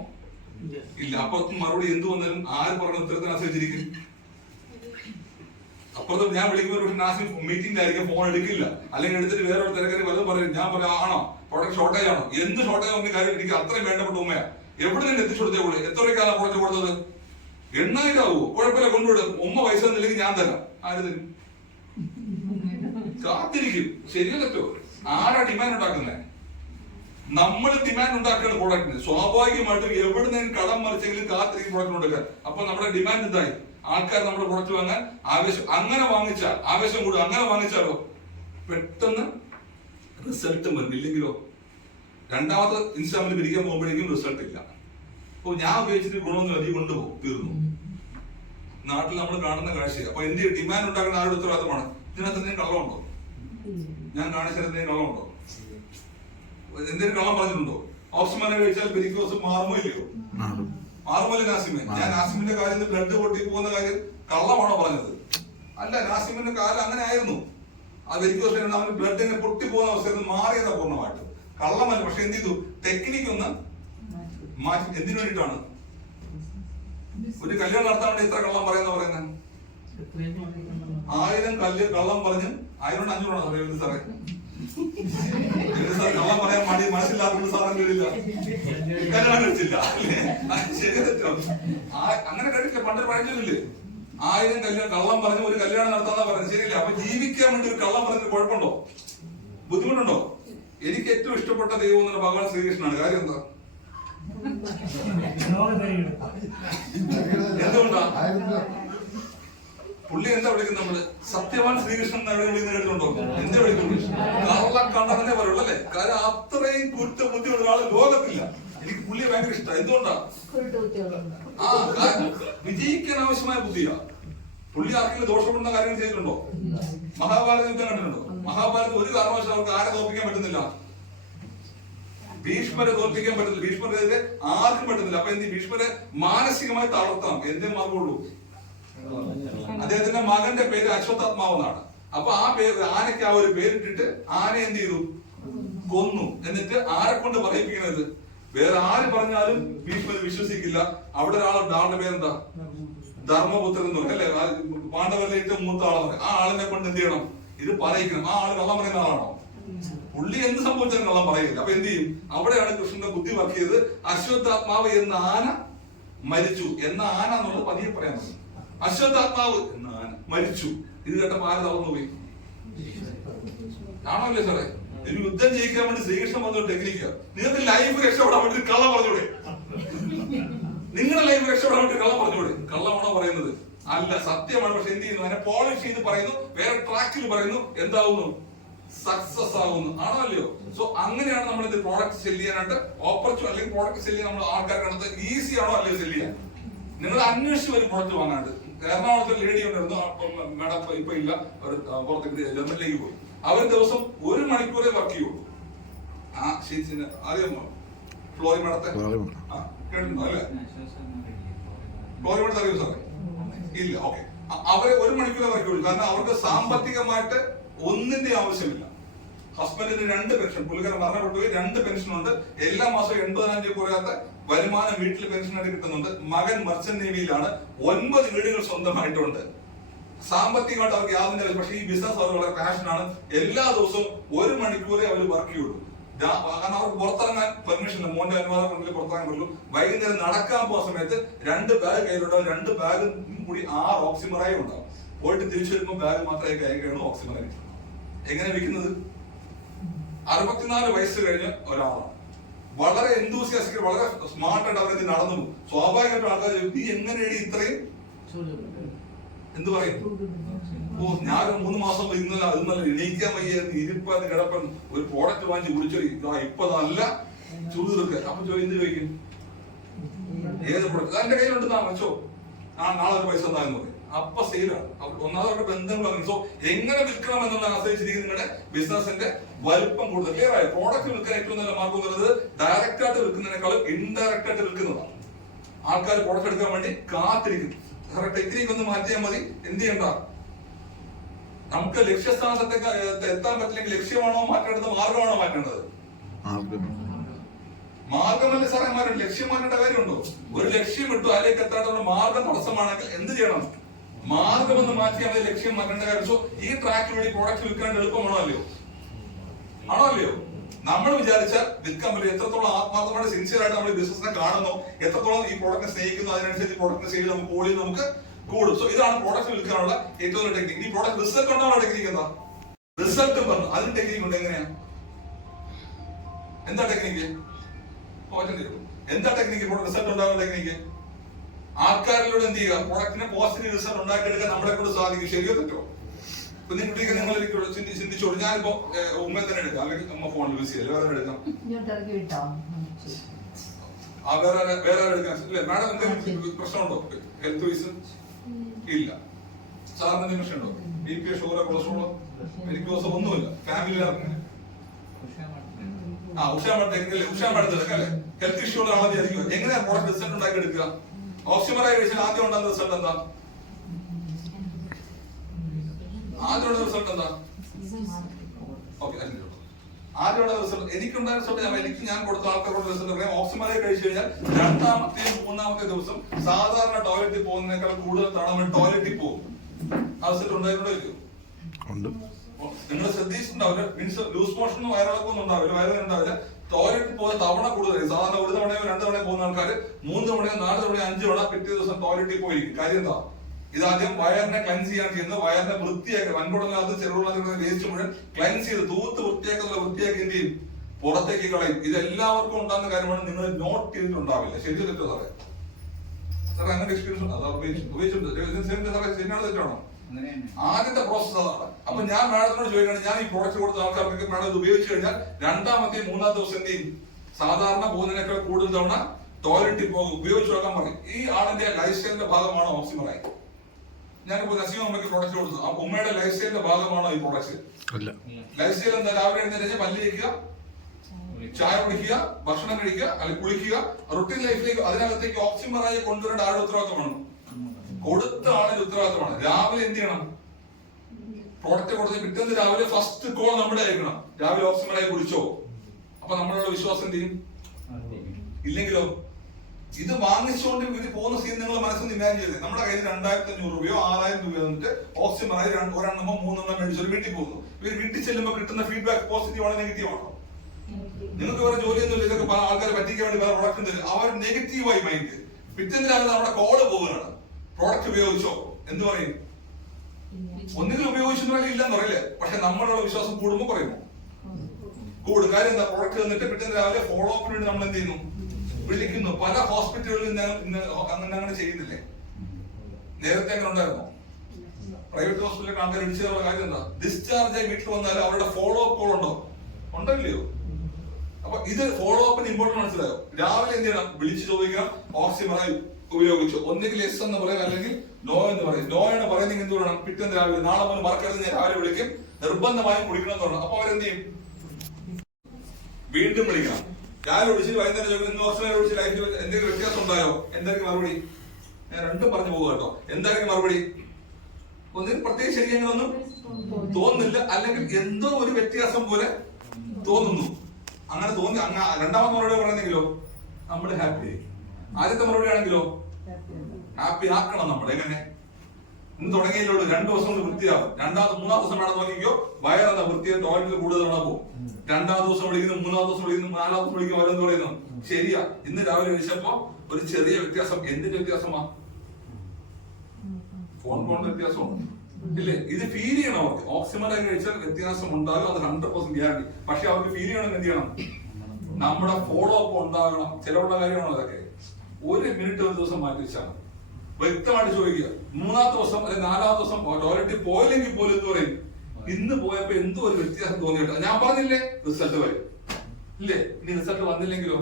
ഇല്ല. അപ്പുറത്ത് മറുപടി എന്ത് വന്നാലും ആര് പറഞ്ഞ ഉത്തരത്തിന് അനുസരിച്ചിരിക്കും. അപ്പുറത്ത് ഞാൻ വിളിക്കുമ്പോൾ നാസിം മീറ്റിംഗിലായിരിക്കും, ഫോൺ എടുക്കില്ല. അല്ലെങ്കിൽ എടുത്തിട്ട് വേറെ ഒരു തിരക്കറി വല്ലതും പറയും. ഞാൻ പറയാം ആണോ പ്രൊഡക്റ്റ് ഷോർട്ടേജ് ആണോ? എന്ത് ഷോർട്ടേജ് പറഞ്ഞ കാര്യം എനിക്ക് അത്രയും വേണ്ടപ്പെട്ട ഉമ്മയാ. എവിടെ നിന്ന് എത്തിച്ചു കൊടുത്തേ ഉള്ളൂ? എത്ര രൂപയ്ക്കാണ് പ്രൊഡക്റ്റ് കൊടുത്തത്? 8000 ആവുമോ? കുഴപ്പമില്ല, കൊണ്ടുവിടും. ഉമ്മ പൈസ തന്നില്ലെങ്കിൽ ഞാൻ തരാം. ആര് തരും? കാത്തിരിക്കും. ശരിയോ തെറ്റോ? ആരാ ഡിമാൻഡ് ഉണ്ടാക്കുന്നത്? നമ്മൾ ഡിമാൻഡ് ഉണ്ടാക്കുന്ന പ്രോഡക്റ്റിന് സ്വാഭാവികമായിട്ടും എവിടെ നിന്ന് കടം മറിച്ചെങ്കിലും കാത്തിരിക്കും പ്രോഡക്റ്റ് ഉണ്ടാക്കാൻ. അപ്പൊ നമ്മുടെ ഡിമാൻഡ് എന്തായി? ആൾക്കാർ നമ്മുടെ പ്രോഡക്റ്റ് വാങ്ങാൻ ആവേശം. അങ്ങനെ വാങ്ങിച്ചാൽ ആവേശം കൂടും. അങ്ങനെ വാങ്ങിച്ചാലോ പെട്ടെന്ന് റിസൾട്ട് വരും. ഇല്ലെങ്കിലോ രണ്ടാമത്തെ ഇൻസ്റ്റാൾമെന്റ് പിരിക്കാൻ പോകുമ്പോഴേക്കും റിസൾട്ട് ഇല്ല. അപ്പൊ ഞാൻ ഉപയോഗിച്ചിട്ട് ഗുണമൊന്നും അധികം കൊണ്ടുപോകും, തീർന്നു. നാട്ടിൽ നമ്മൾ കാണുന്ന കാഴ്ച. അപ്പൊ എന്ത് ഡിമാൻഡ് ഉണ്ടാക്കുന്ന ആരുടെ ഉത്തരവാദിത്തമാണ്? ഇതിനകത്ത് എന്തെങ്കിലും കള്ളമുണ്ടോ? ഞാൻ കാണിച്ചാൽ എന്തെങ്കിലും കള്ളമുണ്ടോ? എന്തെങ്കിലും കള്ളം പറഞ്ഞിട്ടുണ്ടോ? ഓക്സിമനെ കഴിച്ചാൽ പെരിക്കോസ് മാറുമോ ഇല്ലയോ? മാറുമല്ലോ നാസിമെ. ഞാൻ നാസിമിന്റെ കാര്യം ബ്ലഡ് പൊട്ടി പോകുന്ന കാര്യം കള്ളമാണോ പറഞ്ഞത്? അല്ല, നാസിമിന്റെ കാലം അങ്ങനെ ആയിരുന്നു. ആ വെരിക്കോസ് അവന് ബ്ലഡ് ഇങ്ങനെ പൊട്ടി പോകുന്ന അവസ്ഥയിൽ മാറിയതാ പൂർണ്ണമായിട്ട്. കള്ളമല്ല. പക്ഷെ എന്ത് ചെയ്തു? ടെക്നിക്ക് ഒന്ന് മാറ്റി. എന്തിനു വേണ്ടിയിട്ടാണ്? ഒരു കല്യാണം നടത്താൻ വേണ്ടി എത്ര കള്ളം പറയുന്നത്? 1000 കള്ളം പറഞ്ഞ് 1500 പറയുന്നത് സാറേ. കള്ളം പറയാൻ മടി മനസ്സിലാക്കുന്ന സാധനം കഴിയില്ല, കല്യാണം കഴിച്ചില്ല. ശരി തെറ്റോ? അങ്ങനെ കഴിച്ചില്ല. പണ്ടൊരു പഴഞ്ചൊല്ലില്ലേ, 1000 കള്ളം പറഞ്ഞ് ഒരു കല്യാണം നടത്താന്നാ പറയുന്നത്. ശരിയല്ലേ? അപ്പൊ ജീവിക്കാൻ വേണ്ടി ഒരു കള്ളം പറഞ്ഞിട്ട് കുഴപ്പമുണ്ടോ? ബുദ്ധിമുട്ടുണ്ടോ? എനിക്ക് ഏറ്റവും ഇഷ്ടപ്പെട്ട ദൈവം എന്ന് പറഞ്ഞാൽ ഭഗവാൻ ശ്രീകൃഷ്ണനാണ്. കാര്യം എന്താ? എന്തുകൊണ്ടാ? പുള്ളി എന്താ വിളിക്കുന്നത്? നമ്മള് സത്യവാൻ ശ്രീകൃഷ്ണൻ വിളിക്കുന്നുണ്ടോ? എന്താ വിളിക്കുന്നു? കള്ളക്കണ്ണനെ പറയുള്ളൂ അല്ലേ? കാര്യം അത്രയും കുരുത്ത ബുദ്ധിയുള്ള ഒരാള് ലോകത്തില്ല. എനിക്ക് പുള്ളിയെ ഭയങ്കര ഇഷ്ടമാണ്. എന്തുകൊണ്ടാ? വിജയിക്കാൻ ആവശ്യമായ ബുദ്ധിയാ. പുള്ളി ആർക്കെങ്കിലും ദോഷപ്പെടുന്ന കാര്യങ്ങൾ ചെയ്തിട്ടുണ്ടോ? മഹാഭാരത യുദ്ധം കണ്ടിട്ടുണ്ടോ? മഹാഭാരതം ഒരു കാരണവശാലും അവർക്ക് ആരെ തോൽപ്പിക്കാൻ പറ്റുന്നില്ല. ഭീഷ്മരെ തോൽപ്പിക്കാൻ പറ്റുന്നില്ല. ഭീഷ്മരെ ആർക്കും പറ്റുന്നില്ല. അപ്പൊ എന്ത്? ഭീഷ്മരെ മാനസികമായി തളർത്താം. എന്തേ മാർഗമുള്ളൂ? അദ്ദേഹത്തിന്റെ മകന്റെ പേര് അശ്വത്ഥാത്മാവ് എന്നാണ്. അപ്പൊ ആ പേര് ആനയ്ക്ക് ആ ഒരു പേരിട്ടിട്ട് ആനയെ എന്ത് ചെയ്തു? കൊന്നു. എന്നിട്ട് ആരെ കൊണ്ട് പറയിപ്പിക്കുന്നത്? വേറെ ആര് പറഞ്ഞാലും ഭീഷ്മർ വിശ്വസിക്കില്ല. അവിടെ ആളുടെ പേരെന്താ? ധർമ്മപുത്രൻ എന്ന് പറയും അല്ലെ? പാണ്ഡവരിലെ ഏറ്റവും മൂത്ത ആളെന്ന് പറയും. ആ ആളിനെ കൊണ്ട് എന്ത് ചെയ്യണം? ഇത് പറയിക്കണം. ആ ആള് കള്ളം പറയുന്ന ആളാണോ? പുള്ളി എന്ത് സംഭവിച്ചാലും കള്ളം പറയില്ല. അപ്പൊ എന്ത് ചെയ്യും? അവിടെയാണ് കൃഷ്ണന്റെ ബുദ്ധി വർക്ക് ചെയ്ത് അശ്വത്ഥാത്മാവ് എന്ന ആന മരിച്ചു എന്ന ആന എന്നുള്ളത് പതിയെ പറയാൻ പറ്റും. അശ്വത്ഥാത്മാവ് എന്ന ആന മരിച്ചു. ഇത് കേട്ടപ്പോ ആര് തളർന്നു പോയി? ആണോ അല്ലേ സാറേ? ഒരു യുദ്ധം ജയിക്കാൻ വേണ്ടി ശ്രീകൃഷ്ണൻ വന്ന ടെക്നിക്കാ. നിങ്ങൾക്ക് ലൈഫ് രക്ഷപ്പെടാൻ വേണ്ടി കള്ളം പറഞ്ഞൂടെ? നിങ്ങളുടെ ലൈഫ് രക്ഷപ്പെടാൻ വേണ്ടി കള്ളം പറഞ്ഞൂടെ? കള്ളമാണോ പറയുന്നത്? അല്ല, സത്യമാണ്. പക്ഷെ എന്ത് ചെയ്യുന്നു? അതിനെ പോളിഷ് ചെയ്ത് പറയുന്നു, വേറെ ട്രാക്കിൽ പറയുന്നു. എന്താവുന്നു? സക്സസ് ആവുന്നു. ആണോ അല്ലയോ? സോ അങ്ങനെയാണ് നമ്മൾ ഇത് പ്രോഡക്റ്റ് സെല് ചെയ്യാനായിട്ട് ഓപ്പർച്യൂണിറ്റി അല്ലെങ്കിൽ പ്രോഡക്റ്റ് സെല് ചെയ്യാൻ നമ്മൾ ആൾക്കാർ കണ്ടത് ഈസി ആണോ അല്ലയോ സെല് ചെയ്യാൻ? നിങ്ങൾ അന്വേഷിച്ച് ഒരു പ്രോഡക്റ്റ് വാങ്ങാണ്ട്. എറണാകുളത്ത് ലേഡി ഉണ്ടായിരുന്നു, മാഡം ഇപ്പൊ ഇല്ല, ഒരു പുറത്തേക്ക് ജർമ്മനിലേക്ക് പോയി. അവർ ദിവസം 1 മണിക്കൂറേ വർക്ക് ചെയ്യുള്ളൂ. ആ ശരി, അറിയാമോ ഫ്ലോറി മാഡത്തെ? കേട്ടിട്ടുണ്ടോ അല്ലേ? ഫ്ലോറി മാഡത്തെ അറിയോ സാറേ? ഇല്ല. ഓക്കെ. അവരെ 1 മണിക്കൂറേ വർക്ക് ചെയ്യുള്ളൂ. കാരണം അവർക്ക് സാമ്പത്തികമായിട്ട് ഒന്നിന്റെ ആവശ്യമില്ല. ഹസ്ബൻഡിന് 2 പെൻഷൻ, പുള്ളിക്കാരൻ മരണപ്പെട്ടുപോയി, 2 പെൻഷനുണ്ട്. എല്ലാ മാസവും 80,000 രൂപ കുറയാത്ത വരുമാനം വീട്ടിൽ പെൻഷനായിട്ട് കിട്ടുന്നുണ്ട്. മകൻ മർച്ചന്റ് നേവിയിലാണ്. 9 വീടുകൾ സ്വന്തമായിട്ടുണ്ട്. സാമ്പത്തികമായിട്ട് അവർക്ക് യാതൊരു, പക്ഷേ ഈ ബിസിനസ് അവർ വളരെ പാഷനാണ്. എല്ലാ ദിവസവും 1 മണിക്കൂറേ അവർ വർക്ക് ചെയ്യുള്ളൂ. കാരണം അവർക്ക് പുറത്തിറങ്ങാൻ പെർമിഷൻ ഇല്ല. മോന്റെ അനുവാദം കൊണ്ടല്ലേ പുറത്തിറങ്ങാൻ പറ്റുള്ളൂ. വൈകുന്നേരം നടക്കാൻ പോകുന്ന സമയത്ത് 2 ബാഗ് കയ്യിലുണ്ടാവും. 2 ബാഗ് കൂടി 6 ഓക്സിമറായും ഉണ്ടാവും. പോയിട്ട് തിരിച്ചു വരുമ്പോൾ ബാഗ് മാത്രമേ കൈ കഴിയണം. ഓക്സിമറായി എങ്ങനെ വിൽക്കുന്നത്? 64 വയസ്സ് കഴിഞ്ഞ ഒരാളാണ്. വളരെ എന്തൂസിയാസ്റ്റിക്, വളരെ സ്മാർട്ടായിട്ട് അവരത് നടന്നു പോകും. സ്വാഭാവികമായിട്ടും ആൾക്കാർ നീ എങ്ങനെയാണ് ഇത്രയും എന്ത് പറയും? ഓ, ഞാൻ 3 മാസം ഇന്നലെ എണീക്കാൻ വയ്യ, ഇരിപ്പാന്ന് കിടപ്പൻ, ഒരു പ്രോഡക്റ്റ് വാങ്ങിച്ച് കുടിച്ചോ, ഇപ്പൊ നല്ല ചൂട് തീർക്കുക. അപ്പൊ എന്ത് ചോദിക്കും? ഏത് പ്രോഡക്റ്റ് എന്റെ കയ്യിലുണ്ടെന്നാ വെച്ചോ, നാളെ ഒരു പൈസ എന്താന്ന് പറയും. അപ്പൊ സെയിലാണ്. ഒന്നാമത് അവരുടെ ബന്ധങ്ങൾ. സോ എങ്ങനെ വിൽക്കണം എന്നുള്ള ആശ്രയിച്ചിരിക്കും നിങ്ങളുടെ ബിസിനസിന്റെ വലുപ്പം കൂടുതൽ. ക്ലിയർ ആയോ? പ്രോഡക്റ്റ് വിൽക്കാൻ ഏറ്റവും നല്ല മാർഗം എന്നുള്ളത് ഡയറക്റ്റ് ആയിട്ട് വിൽക്കുന്നതിനേക്കാളും ഇൻഡയറക്റ്റ് ആയിട്ട് വിൽക്കുന്നതാണ്. ആൾക്കാർ പ്രോഡക്റ്റ് എടുക്കാൻ വേണ്ടി കാത്തിരിക്കും. ടെക്നിക്ക് ഒന്ന് മാറ്റിയാൽ മതി. എന്ത് ചെയ്യണ്ട, നമുക്ക് ലക്ഷ്യസ്ഥാനത്തേക്ക് എത്താൻ പറ്റില്ലെങ്കിൽ ലക്ഷ്യമാണോ മാറ്റേണ്ടത്, മാർഗമാണോ മാറ്റേണ്ടത്? മാർഗമല്ലേ സാറേ മാറ്റേണ്ടത്, ലക്ഷ്യം മാറ്റേണ്ട കാര്യമുണ്ടോ? ഒരു ലക്ഷ്യം ഇട്ടു അതിലേക്ക് എത്താനുള്ള മാർഗം തടസ്സമാണെങ്കിൽ എന്ത് ചെയ്യണം? മാർഗം ഒന്ന് മാറ്റിയാൽ മതി, ലക്ഷ്യം മാറ്റേണ്ട കാര്യം. സോ ഈ ട്രാക്കിന് വേണ്ടി പ്രോഡക്റ്റ് വിൽക്കാൻ എളുപ്പമാണോ അല്ലയോ? ആണോ അല്ലയോ? നമ്മൾ വിചാരിച്ചാൽ വിൽക്കാൻ പറ്റും. എത്രത്തോളം ആത്മാർത്ഥമായിട്ട് സിൻസിയർ ആയിട്ട് നമ്മൾ ബിസിനസിനെ കാണുന്നു, എത്രത്തോളം ഈ പ്രോഡക്റ്റിനെ സ്നേഹിക്കുന്നു, അതിനനുസരിച്ച് പ്രോഡക്റ്റിന് സെയിൽ നമുക്ക് വോളിയം നമുക്ക് കൂടും. സോ ഇതാണ് പ്രോഡക്റ്റ് വിൽക്കാനുള്ള ഏറ്റവും നല്ല ടെക്നിക്ക്. ഈ പ്രോഡക്റ്റ് റിസൾട്ട് ഉണ്ടാവുന്ന ടെക്നിക്ക് എന്താ? റിസൾട്ട് പറഞ്ഞു അതിന് ടെക്നിക്ക് ഉണ്ട്. എങ്ങനെയാ? എന്താ ടെക്നിക്ക്? എന്താ ടെക്നിക്ക്? റിസൾട്ട് ഉണ്ടാവുന്ന ടെക്നിക്ക് ആൾക്കാരിലൂടെ എന്ത് ചെയ്യുക? പ്രോഡക്റ്റിന് പോസിറ്റീവ് റിസൾട്ട് ഉണ്ടാക്കിയെടുക്കാൻ നമ്മളെ കൊണ്ട് സാധിക്കും. ശരിയോ തെറ്റോ? ഇപ്പൊ നിങ്ങൾക്ക് നിങ്ങൾ ചിന്തിച്ചോളൂ. ഞാനിപ്പോ ഉമ്മയെ തന്നെ എടുക്കാം, അല്ലെങ്കിൽ ഉമ്മ ഫോണിൽ യൂസ് ചെയ്യാം, വേറെ എടുക്കാം, വേറെ എടുക്കാം. ഇല്ലേ മാഡം, എന്തെങ്കിലും പ്രശ്നമുണ്ടോ? ഹെൽത്ത് വൈസ് ഇല്ല. സാറിന് എന്തെങ്കിലും പ്രശ്നമുണ്ടോ? BP, ഷുഗറോ, കൊളസ്ട്രോളോ, മെഡിക്കോസോ ഒന്നുമില്ല. ഫാമിലി ഉഷാ മാഡം എടുക്കല്ലേ? ഹെൽത്ത് ഇഷ്യൂ ഉള്ള ആളെ വിചാരിക്കുക. എങ്ങനെയാ പ്രോഡക്റ്റ് റിസൾട്ട് ഉണ്ടാക്കി എടുക്കുക? ഓക്സിമറായി കഴിച്ചാൽ ആദ്യം ഉണ്ടാകുന്ന റിസൾട്ട് എന്താ? ആദ്യമുള്ള റിസൾട്ട് എന്താ? ഓക്കെ, ആദ്യമുള്ള റിസൾട്ട് എനിക്കുണ്ടായ റിസൾട്ട് ഞാൻ കൊടുത്ത ആൾക്കാരുടെ റിസൾട്ട് പറയാം. ഓക്സിമറായി കഴിച്ചു കഴിഞ്ഞാൽ രണ്ടാമത്തെയും മൂന്നാമത്തെ ദിവസം സാധാരണ ടോയ്ലറ്റിൽ പോകുന്നതിനേക്കാൾ കൂടുതൽ തവണ ടോയ്ലറ്റിൽ പോകും. ആ റിസൾട്ട് ഉണ്ടായിട്ടുണ്ടോ? നിങ്ങൾ ശ്രദ്ധിച്ചിട്ടുണ്ടാവില്ല. മീൻസ് ലൂസ് മോഷനും വയറിളക്കൊന്നും ഉണ്ടാവില്ല, വയറുവേദന ഉണ്ടാവില്ല. ടോയ്ലറ്റിൽ പോകുന്ന തവണ കൂടുതലായി. സാധാരണ ഒരു തവണയോ 2 തവണയോ പോകുന്ന ആൾക്കാർ 3 തവണയോ 4 തവണയോ 5 തവണ പിറ്റേ ദിവസം ടോയ്ലറ്റിൽ പോയിരിക്കും. കാര്യം എന്താ? ഇതാദ്യം വയറിനെ ക്ലൻസ് ചെയ്യാൻ ചെയ്യുന്നത്. വയറിനെ വൃത്തിയാക്കി വൻകുടലിനകത്ത് ചെറുകുടലിനകത്ത് വേസ്റ്റ് മുഴുവൻ ക്ലൻസ് ചെയ്ത് തൂത്ത് വൃത്തിയാക്കി എന്ത് ചെയ്യും? പുറത്തേക്ക് കളയും. ഇത് എല്ലാവർക്കും ഉണ്ടാകുന്ന കാര്യമാണ്. നിങ്ങൾ നോട്ട് ചെയ്തിട്ടുണ്ടാവില്ല. ശരി തെറ്റോ സാറേ? സാറേ അങ്ങനെ എക്സ്പീരിയൻസ് ഉണ്ട്? ഉപയോഗിച്ചിട്ടുണ്ട്. സാറേ ശരിയാണോ തെറ്റാണോ? ആദ്യത്തെ പ്രോസസ് അതാണ്. അപ്പൊ ഞാൻ മാഡത്തിനോട് ചോദിക്കണം, ഞാൻ ഈ പ്രോഡക്റ്റ് കൊടുത്ത ആൾക്കാർക്ക് മാഡം ഇത് ഉപയോഗിച്ച് കഴിഞ്ഞാൽ രണ്ടാമത്തെയും മൂന്നാമത്തെ ദിവസം എന്ത് ചെയ്യും? സാധാരണ പോകുന്നതിനേക്കാൾ കൂടുതൽ തവണ ടോയ്ലറ്റിൽ പോകും. ഉപയോഗിച്ച് നോക്കാൻ പറയും. ഈ ആളിന്റെ ലൈഫ് സ്റ്റൈലിന്റെ ഭാഗമാണോ ഓക്സിമറായി? ഞാനിപ്പോ നസീം അമ്മയ്ക്ക് പ്രോഡക്റ്റ് കൊടുത്തു. ആ ഉമ്മയുടെ ലൈഫ് സ്റ്റൈലിന്റെ ഭാഗമാണോ ഈ പ്രോഡക്റ്റ്? ലൈഫ് സ്റ്റൈൽ എന്താ? രാവിലെ എഴുന്നേറ്റ് പല്ല് കഴിക്കുക, ചായ കുടിക്കുക, ഭക്ഷണം കഴിക്കുക, അല്ലെങ്കിൽ കുളിക്കുക. റൊട്ടീൻ ലൈഫിലേക്ക് അതിനകത്തേക്ക് ഓക്സിമറായി കൊണ്ടുവരേണ്ട ആളുടെ ഉത്തരവാദിത്തമാണ്, കൊടുത്ത ആളിന്റെ ഉത്തരവാദിത്തമാണ്. രാവിലെ എന്ത് ചെയ്യണം? പ്രോഡക്റ്റ് കൊടുത്ത് പിറ്റേന്ന് രാവിലെ ഫസ്റ്റ് കോൾ നമ്മുടെ ആയിരിക്കണം. രാവിലെ ഓക്സിമറായി കുടിച്ചോ? അപ്പൊ നമ്മളുടെ വിശ്വാസം എന്ത് ചെയ്യും? ഇല്ലെങ്കിലോ? ഇത് വാങ്ങിച്ചുകൊണ്ട് വീട്ടിൽ പോകുന്ന സീൻ നിങ്ങൾ മനസ്സിൽ ഇമാജിൻ ചെയ്തത്. നമ്മുടെ കയ്യിൽ 2500 രൂപയോ 6000 രൂപയോ വന്നിട്ട് ഓക്സിമറായി ഒരെണ്ണമോ 3 മേടിച്ചൊരു വീട്ടിൽ പോകുന്നു. ഇവർ വീട്ടിൽ ചെല്ലുമ്പോൾ കിട്ടുന്ന ഫീഡ്ബാക്ക് പോസിറ്റീവ് ആണോ നെഗറ്റീവ് ആണോ? നിങ്ങൾക്ക് വേറെ ജോലിയൊന്നും ഇതൊക്കെ ആൾക്കാരെ പറ്റിക്കാൻ വേണ്ടി വേറെ പ്രൊഡക്റ്റ് തരും. അവർ നെഗറ്റീവായി മൈൻഡ്. പിറ്റേന്ന് രാവിലെ നമ്മുടെ കോള് പോകുകയാണ്. പ്രോഡക്റ്റ് ഉപയോഗിച്ചോ? എന്ത് പറയും? ഒന്നുകിൽ ഉപയോഗിച്ചെന്ന് ഇല്ലെന്ന് പറയില്ലേ? പക്ഷെ നമ്മളുള്ള വിശ്വാസം കൂടുമ്പോ പറയുമോ? കൂടും. കാര്യം എന്താ? പ്രോഡക്റ്റ് തന്നിട്ട് പിറ്റേന്ന് രാവിലെ ഫോളോ അപ്പിന് വേണ്ടി നമ്മൾ എന്ത് ചെയ്യുന്നു? വിളിക്കുന്നു. പല ഹോസ്പിറ്റലുകളിൽ അങ്ങനെ ചെയ്യുന്നില്ലേ? നേരത്തെ അങ്ങനെ ഉണ്ടായിരുന്നോ? പ്രൈവറ്റ് ഹോസ്പിറ്റലിൽ ആൾക്കാർ ഇടിച്ചുള്ള കാര്യം എന്താ? ഡിസ്ചാർജ് ആയി വീട്ടിൽ വന്നാൽ അവരുടെ ഫോളോ അപ്പ് കോൾ ഉണ്ടോ? ഉണ്ടല്ലയോ? അപ്പൊ ഇത് ഫോളോ അപ്പിന് ഇമ്പോർട്ടൻറ്റ് മനസ്സിലായോ? രാവിലെ എന്ത് ചെയ്യണം? വിളിച്ചു ചോദിക്കണം, ഓക്സിമറായി ഉപയോഗിച്ചു. ഒന്നുകിൽ എസ് എന്ന് പറയും, അല്ലെങ്കിൽ നോ എന്ന് പറയും. നോ എന്ന് പറയുന്നെങ്കിൽ എന്ത് പറയണം? പിറ്റേന്ന് രാവിലെ നാളെ പോലും മറക്കരുത്, ഞാൻ രാവിലെ വിളിക്കും, നിർബന്ധമായും കുടിക്കണം എന്ന് പറയണം. അപ്പൊ അവരെന്ത് ചെയ്യും? വീണ്ടും വിളിക്കണം. രാവിലെ വിളിച്ചിട്ട് വൈകുന്നേരം ചോദിക്കും, ഇന്ന് ഓക്സിമറായി വിളിച്ച് ലൈഫ് എന്തെങ്കിലും വ്യത്യാസം ഉണ്ടായോ? എന്തായിരിക്കും മറുപടി? ഞാൻ രണ്ടും പറഞ്ഞു പോകുക കേട്ടോ. എന്തായിരിക്കും മറുപടി? ഒന്നിനും പ്രത്യേകിച്ച് ശരിയെങ്കിലൊന്നും തോന്നുന്നില്ല, അല്ലെങ്കിൽ എന്തോ ഒരു വ്യത്യാസം പോലെ തോന്നുന്നു. അങ്ങനെ തോന്നി രണ്ടാമത്തെ മറുപടി പറയുന്നെങ്കിലോ നമ്മൾ ഹാപ്പി ആയി. ആദ്യത്തെ മറുപടി ആണെങ്കിലോ ഹാപ്പി ആക്കണം നമ്മൾ. എങ്ങനെ? ഇന്ന് തുടങ്ങിയല്ലോ, 2 ദിവസം കൊണ്ട് വൃത്തിയാവും. മൂന്നാം ദിവസം വേണം നോക്കിക്കോ, വയറെന്താ വൃത്തിയായി ടോയ്ലറ്റിൽ കൂടുതൽ പോകും. 2ാം ദിവസം വിളിക്കുന്നു, 3ാം ദിവസം വിളിക്കുന്നു, 4ാം ദിവസം വിളിക്കും, വരെന്ന് പറയുന്നു. ശരിയാ, ഇന്ന് രാവിലെ വിളിച്ചപ്പോ ഒരു ചെറിയ വ്യത്യാസം. എന്തിന്റെ വ്യത്യാസമാ? ഫോൺ കോളിന്റെ വ്യത്യാസമാണ് ഇല്ലേ? ഇത് ഫീൽ ചെയ്യണം അവർക്ക്. ഓക്സിമറായി കഴിച്ചാൽ വ്യത്യാസം ഉണ്ടാകും, അത് 100% ഗ്യാരണ്ടി. പക്ഷെ അവർക്ക് ഫീൽ ചെയ്യണമെങ്കിൽ എന്ത് ചെയ്യണം? നമ്മുടെ ഫോളോ അപ്പ് ഉണ്ടാകണം. ചിലവുള്ള കാര്യമാണോ അതൊക്കെ? 1 മിനിറ്റ് ഒരു ദിവസം മാറ്റി വെച്ചാണ് വ്യക്തമായിട്ട് ചോദിക്കുക. 3ാമത്തെ ദിവസം അല്ലെങ്കിൽ 4ാമത്തെ ദിവസം ടോയ്ലറ്റിൽ പോയില്ലെങ്കിൽ പോലും എന്ത് പറയും? ഇന്ന് പോയപ്പോ എന്തോ ഒരു വ്യത്യാസം തോന്നിയിട്ട് ഞാൻ പറഞ്ഞില്ലേ റിസൾട്ട് വരും ഇല്ലേ? ഇനി റിസൾട്ട് വന്നില്ലെങ്കിലോ?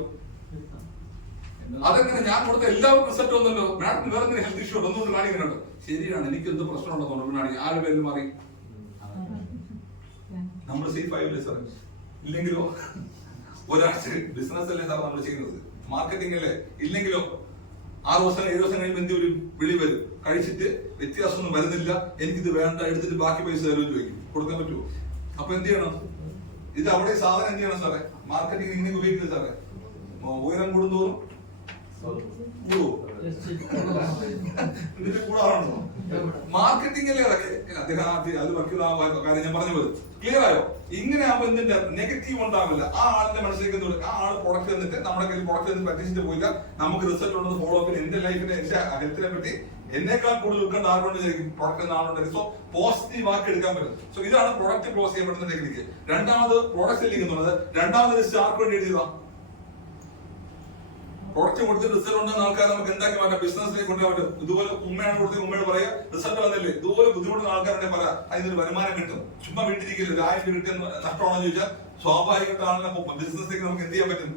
അതെങ്ങനെ ഞാൻ കൊടുത്ത എല്ലാവർക്കും റിസൾട്ട് വന്നല്ലോ, മാഡത്തിന് വേറെ എന്തെങ്കിലും ഹെൽത്ത് ഇഷ്യൂ ഒന്നുകൊണ്ട് കാണിക്കുന്നുണ്ട്. ശരിയാണ്, എനിക്ക് എന്ത് പ്രശ്നമുണ്ടെന്നുണ്ട് കാണിക്കും. ആരുടെ പേരിൽ മാറി? നമ്മൾ സേഫ് ആയില്ലേ സാർ? ഇല്ലെങ്കിലോ ഒരാഴ്ച ബിസിനസ് അല്ലേ സാർ നമ്മൾ ചെയ്യുന്നത്, മാർക്കറ്റിംഗ് അല്ലേ? ഇല്ലെങ്കിലോ 6 ദിവസം 7 ദിവസം കഴിയുമ്പോൾ എന്ത് വരും? വിളി വരും, കഴിച്ചിട്ട് വ്യത്യാസമൊന്നും വരുന്നില്ല, എനിക്കിത് വേണ്ട, എടുത്തിട്ട് ബാക്കി പൈസ തരുമെന്ന് ചോദിക്കും. കൊടുക്കാൻ പറ്റുമോ? അപ്പൊ എന്ത് ചെയ്യണം? ഇത് അവിടെ സാധനം എന്ത് ചെയ്യണം സാറേ? മാർക്കറ്റിംഗ് ഇങ്ങനെ ഉപയോഗിക്കുന്നത് സാറേ. ഉയരം കൂടുന്തോറും കൂടുവോ? ഇതിന്റെ കൂടാണോ? മാർക്കറ്റിംഗ് അല്ലേ അതൊക്കെ? അദ്ദേഹം അത് വർക്കുന്ന കാര്യം ഞാൻ പറഞ്ഞു പോയത് ക്ലിയർ ആയോ? ഇങ്ങനെ ആകുമ്പോൾ എന്തിന്റെ നെഗറ്റീവ് ഉണ്ടാവില്ല. ആ ആളിന്റെ മനസ്സിലേക്ക് ആ ആൾ പ്രൊഡക്റ്റ് തന്നിട്ട് നമ്മുടെ കയ്യിൽ പ്രൊഡക്റ്റ് തന്നിട്ട് പറ്റിച്ചിട്ട് പോയില്ല, നമുക്ക് റിസൾട്ട് ഉണ്ടെന്ന് ഫോളോ അപ്പിൽ എന്റെ ലൈഫിന്റെ എന്റെ ഹെൽത്തിനെ പറ്റി എന്നേക്കാൾ കൂടുതൽ ഉൾക്കൊണ്ട് ആളുകൊണ്ടിരിക്കും പ്രൊഡക്റ്റ് ആളുണ്ടെങ്കിൽ. സോ പോസിറ്റീവ് ആക്കി എടുക്കാൻ പറ്റും. സോ ഇതാണ് പ്രൊഡക്റ്റ് ക്ലോസ് ചെയ്യാൻ പറ്റുന്ന ടെക്നിക്ക്. രണ്ടാമത് പ്രൊഡക്റ്റ് സെല്ലിംഗ് എന്നുള്ളത്. രണ്ടാമത് ലിസ്റ്റ് ആർക്ക് വേണ്ടി എഴുതിയതാ? പ്രൊഡക്റ്റ് കൊടുത്ത് റിസൾട്ട് ഉണ്ടെന്ന് ആൾക്കാർ നമുക്ക് എന്താക്കി മാറ്റാം? ബിസിനസ്സിലേക്ക് കൊണ്ടുപോകാൻ പറ്റും. ഇതുപോലെ ഉമ്മയാണ് കൊടുത്ത് ഉമ്മയോട് പറയാ റിസൾട്ട് വന്നില്ലേ? ഇതുപോലെ ബുദ്ധിമുട്ടുന്ന ആൾക്കാരുടെ പറ അതിനൊരു വരുമാനം കിട്ടും. ചുമ്മാ വീട്ടിരിക്കില്ല. 1000 രൂപ കിട്ടിയ നഷ്ടമാണെന്ന് ചോദിച്ചാൽ സ്വാഭാവികമായിട്ടാണല്ലോ ബിസിനസ്സിലേക്ക് നമുക്ക് എന്ത് ചെയ്യാൻ പറ്റും?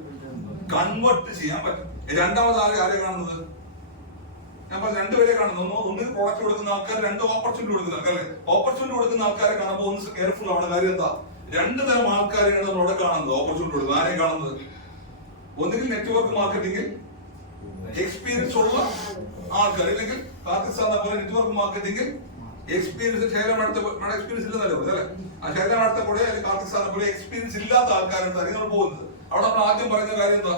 കൺവേർട്ട് ചെയ്യാൻ പറ്റും. രണ്ടാമത് ആരെ കാണുന്നത്? ഞാൻ പറഞ്ഞു രണ്ടുപേരെ കാണുന്നു. ഒന്നിന് പ്രോഡക്റ്റ് കൊടുക്കുന്ന ആൾക്കാർ, രണ്ട് ഓപ്പർച്യൂണിറ്റി കൊടുക്കുന്ന ആൾക്കാർ. ഓപ്പർച്യൂണിറ്റി കൊടുക്കുന്ന ആൾക്കാരെ കാണുമ്പോൾ ഒന്ന് കെയർഫുൾ ആണ്. കാര്യം എന്താ? 2 തരം ആൾക്കാരെയാണ് നമ്മൾ അവിടെ കാണുന്നത്. ഓപ്പർച്യൂണിറ്റി കൊടുക്കുന്നത് ആരെയും കാണുന്നത്? ഒന്നുകിൽ നെറ്റ്വർക്ക് മാർക്കറ്റിംഗിൽ എക്സ്പീരിയൻസ് ഉള്ള ആൾക്കാർ, അല്ലെങ്കിൽ പാകിസ്ഥാനെ പോലെ നെറ്റ്വർക്ക് മാർക്കറ്റിംഗിൽ എക്സ്പീരിയൻസ് എക്സ്പീരിയൻസ് ഇല്ലെന്നല്ലോ അല്ലെ? ആ ശേഖരമാടത്തെ കൂടെ അല്ലെങ്കിൽ പാകിസ്ഥാനെ പോലെ എക്സ്പീരിയൻസ് ഇല്ലാത്ത ആൾക്കാരാണ് നിങ്ങൾ പോകുന്നത്. അവിടെ നമ്മൾ ആദ്യം പറയുന്ന കാര്യം എന്താ?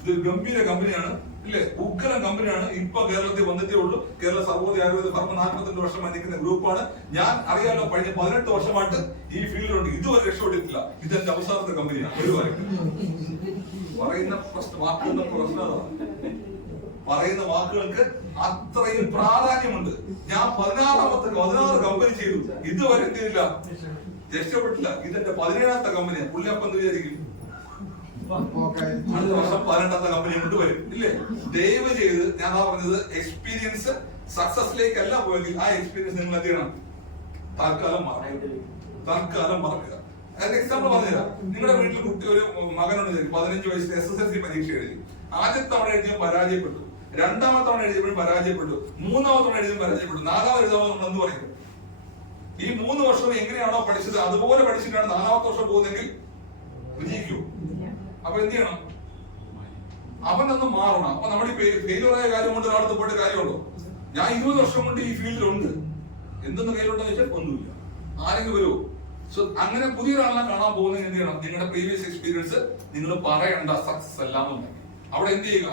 ഇത് ഗംഭീര കമ്പനിയാണ് ഇല്ലേ? ഉഗ്രം കമ്പനിയാണ്. ഇപ്പൊ കേരളത്തിൽ വന്നിട്ടേ ഉള്ളൂ. കേരള സർവോദയ ആയുർവേദ ഫർമ്മ 42 വർഷമായി നിൽക്കുന്ന ഗ്രൂപ്പാണ്. ഞാൻ അറിയാലോ, കഴിഞ്ഞ 18 വർഷമായിട്ട് ഈ ഫീൽഡിലുണ്ട്. ഇതുവരെ രക്ഷപ്പെട്ടിട്ടില്ല. ഇതെന്റെ അവസാനത്തെ കമ്പനിയാണ്. പറയുന്ന വാക്കുകളുടെ പ്രശ്നം, പറയുന്ന വാക്കുകൾക്ക് അത്രയും പ്രാധാന്യമുണ്ട്. ഞാൻ 16 കമ്പനി ചെയ്തു, ഇതുവരെ എന്ത് ചെയ്തില്ല? രക്ഷപ്പെട്ടില്ല. ഇതെന്റെ 17ാമത്തെ കമ്പനിയാണ്. പുള്ളി അപ്പം എന്ത് വിചാരിക്കും? അടുത്ത വർഷം 18ാമത്തെ കമ്പനി കൊണ്ട് വരും ഇല്ലേ? ദയവ് ചെയ്ത് ഞാൻ പറഞ്ഞത് എക്സ്പീരിയൻസ് സക്സസിലേക്കല്ല പോയെങ്കിൽ ആ എക്സ്പീരിയൻസ് നിങ്ങൾ എന്ത് ചെയ്യണം? തൽക്കാലം മറക്കുക. അതിന്റെ എക്സാമ്പിൾ പറഞ്ഞുതരാം. നിങ്ങളുടെ വീട്ടിൽ കുട്ടി ഒരു മകനുണ്ട്, 15 വയസ്സിൽ SSLC പരീക്ഷ എഴുതി. ആദ്യത്തെ തവണ എഴുതിയാൽ പരാജയപ്പെട്ടു, 2ാമത്തെ തവണ എഴുതിയപ്പോഴും പരാജയപ്പെട്ടു, 3ാമത്തെ തവണ എഴുതിയും പരാജയപ്പെട്ടു, 4ാമത് എഴുതാമോ നമ്മൾ എന്ത് പറയും? ഈ 3 വർഷം എങ്ങനെയാണോ പഠിച്ചത് അതുപോലെ പഠിച്ചിട്ടാണ് 4ാമത്തെ വർഷം പോകുന്നതെങ്കിൽ വിജയിക്കൂ. അപ്പൊ എന്ത് ചെയ്യണം? അവനൊന്ന് മാറണം. അപ്പൊ നമ്മൾ ഈ ഫെയിലുറായ കാര്യം കൊണ്ട് ഒരാളത്ത് പോയിട്ട് കാര്യമുണ്ടോ? ഞാൻ 20 വർഷം കൊണ്ട് ഈ ഫീൽഡിലുണ്ട്, എന്തെന്ന് കയ്യിലുണ്ടെന്ന് വെച്ചാൽ ഒന്നുമില്ല. ആരെങ്കിലും വരുമോ? സോ അങ്ങനെ പുതിയൊരാളെ കാണാൻ പോകുന്നത് എന്ത് ചെയ്യണം? നിങ്ങളുടെ പ്രീവിയസ് എക്സ്പീരിയൻസ് നിങ്ങൾ പറയണ്ട സക്സസ് അല്ലാന്നുണ്ടെങ്കിൽ അവിടെ എന്ത് ചെയ്യുക?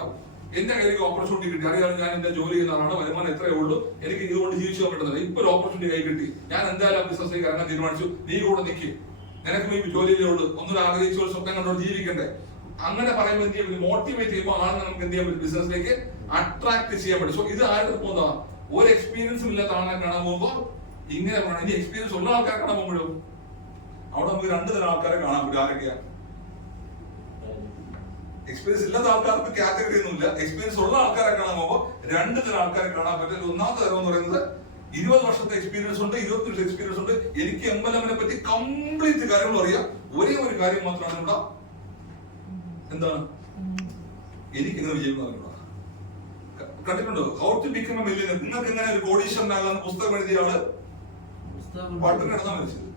എന്റെ കയ്യിലേക്ക് ഓപ്പർച്യൂണിറ്റി കിട്ടി, അറിയാതെ ഞാൻ എന്റെ ജോലി ചെയ്യുന്നതാണ്, വരുമാനം എത്രയേ ഉള്ളൂ, എനിക്ക് ഇതുകൊണ്ട് ജീവിച്ചു പോകാൻ പറ്റുന്നത്. ഇപ്പൊ ഒരു ഓപ്പർച്യൂണിറ്റി കൈ കിട്ടി, ഞാൻ എന്തായാലും ബിസിനസ്സിലേക്ക് ഇറങ്ങാൻ തീരുമാനിച്ചു. നീ കൂടെ നിൽക്കും, നിനക്കും ഈ ജോലിയിലേ ഉള്ളൂ, ഒന്നും ആഗ്രഹിച്ചു ഒരു സ്വപ്നം കണ്ടോട് ജീവിക്കണ്ടേ. അങ്ങനെ പറയുമ്പോൾ എന്ത് ചെയ്യാൻ പറ്റും? മോട്ടിവേറ്റ് ചെയ്യുമ്പോൾ ആളിനെ നമുക്ക് എന്ത് ചെയ്യാൻ പറ്റും? ബിസിനസ്സിലേക്ക് അട്രാക്ട് ചെയ്യാൻ പറ്റും. സോ ഇത് ആരുടെ പോകുന്നതാ? ഒരു എക്സ്പീരിയൻസും ഇല്ലാത്ത ആളെ കാണാൻ പോകുമ്പോൾ ഇങ്ങനെ പറയണം. ഇനി എക്സ്പീരിയൻസ് ഉള്ള ആൾക്കാരെ കാണാൻ പോകുമ്പോഴും അവിടെ നമുക്ക് 2 തരം ആൾക്കാരെ കാണാൻ പറ്റും. ആരൊക്കെയാണ്? എക്സ്പീരിയൻസ് ഇല്ലാത്ത ആൾക്കാർക്ക് കാറ്റഗറി ഒന്നുമില്ല. എക്സ്പീരിയൻസ് ഉള്ള ആൾക്കാരെ കാണാൻ പോകുമ്പോൾ 2 തരം ആൾക്കാരെ കാണാൻ പറ്റും. ഒന്നാമത്തെ തരം എന്ന് പറയുന്നത് 20 വർഷത്തെ എക്സ്പീരിയൻസ് ഉണ്ട്, 25 വർഷത്തെ എക്സ്പീരിയൻസ് ഉണ്ട്, എനിക്ക് MLM-നെ പറ്റി കംപ്ലീറ്റ് കാര്യങ്ങൾ അറിയാം. ഒരേ ഒരു കാര്യം മാത്രമാണ് ഇവിടെ, എന്താണ്? എനിക്ക് എങ്ങനെ വിജയിക്കുന്ന കണ്ടിട്ടുണ്ടോ? How to become a millionaire. നിങ്ങൾക്ക് എങ്ങനെ ഒരു കോടീശ്വരനാകാന്ന് പുസ്തകം എഴുതിയ ആള് പട്ടിണി കിടന്നാ മരിച്ചത്.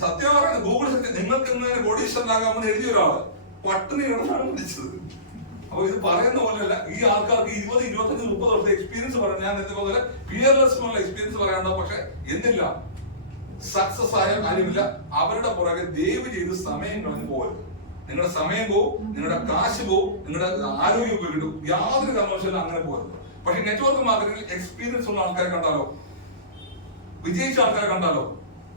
സത്യം പറയുന്നത് ഗൂഗിൾ നിങ്ങൾക്ക് എങ്ങനെ കോടീശ്വരനാകാമെന്ന് എഴുതിയ ഒരാള് പട്ടിണി കിടന്നാണ് മരിച്ചത്. അപ്പൊ ഇത് പറയുന്ന പോലെയല്ല. ഈ ആൾക്കാർക്ക് 20, 25, 30 വർഷത്തെ എക്സ്പീരിയൻസ് പറയാം. ഞാൻ പോലെ ഫിയർലെസ് എന്നുള്ള എക്സ്പീരിയൻസ് പറയാനുണ്ടോ? പക്ഷെ എന്നില്ല, സക്സസ് ആയ കാര്യമില്ല. അവരുടെ പുറകെ ദയവ് ചെയ്ത് സമയം കളഞ്ഞു പോകരുത്. നിങ്ങളുടെ സമയം പോവും, നിങ്ങളുടെ കാശ് പോവും, നിങ്ങളുടെ ആരോഗ്യം പോയിട്ടു. യാതൊരു കാരണവശാലും അങ്ങനെ പോകരുത്. പക്ഷെ നെറ്റ്വർക്ക് മാർക്കറ്റിംഗിൽ എക്സ്പീരിയൻസ് ഉള്ള ആൾക്കാരെ കണ്ടാലോ, വിജയിച്ച ആൾക്കാരെ കണ്ടാലോ,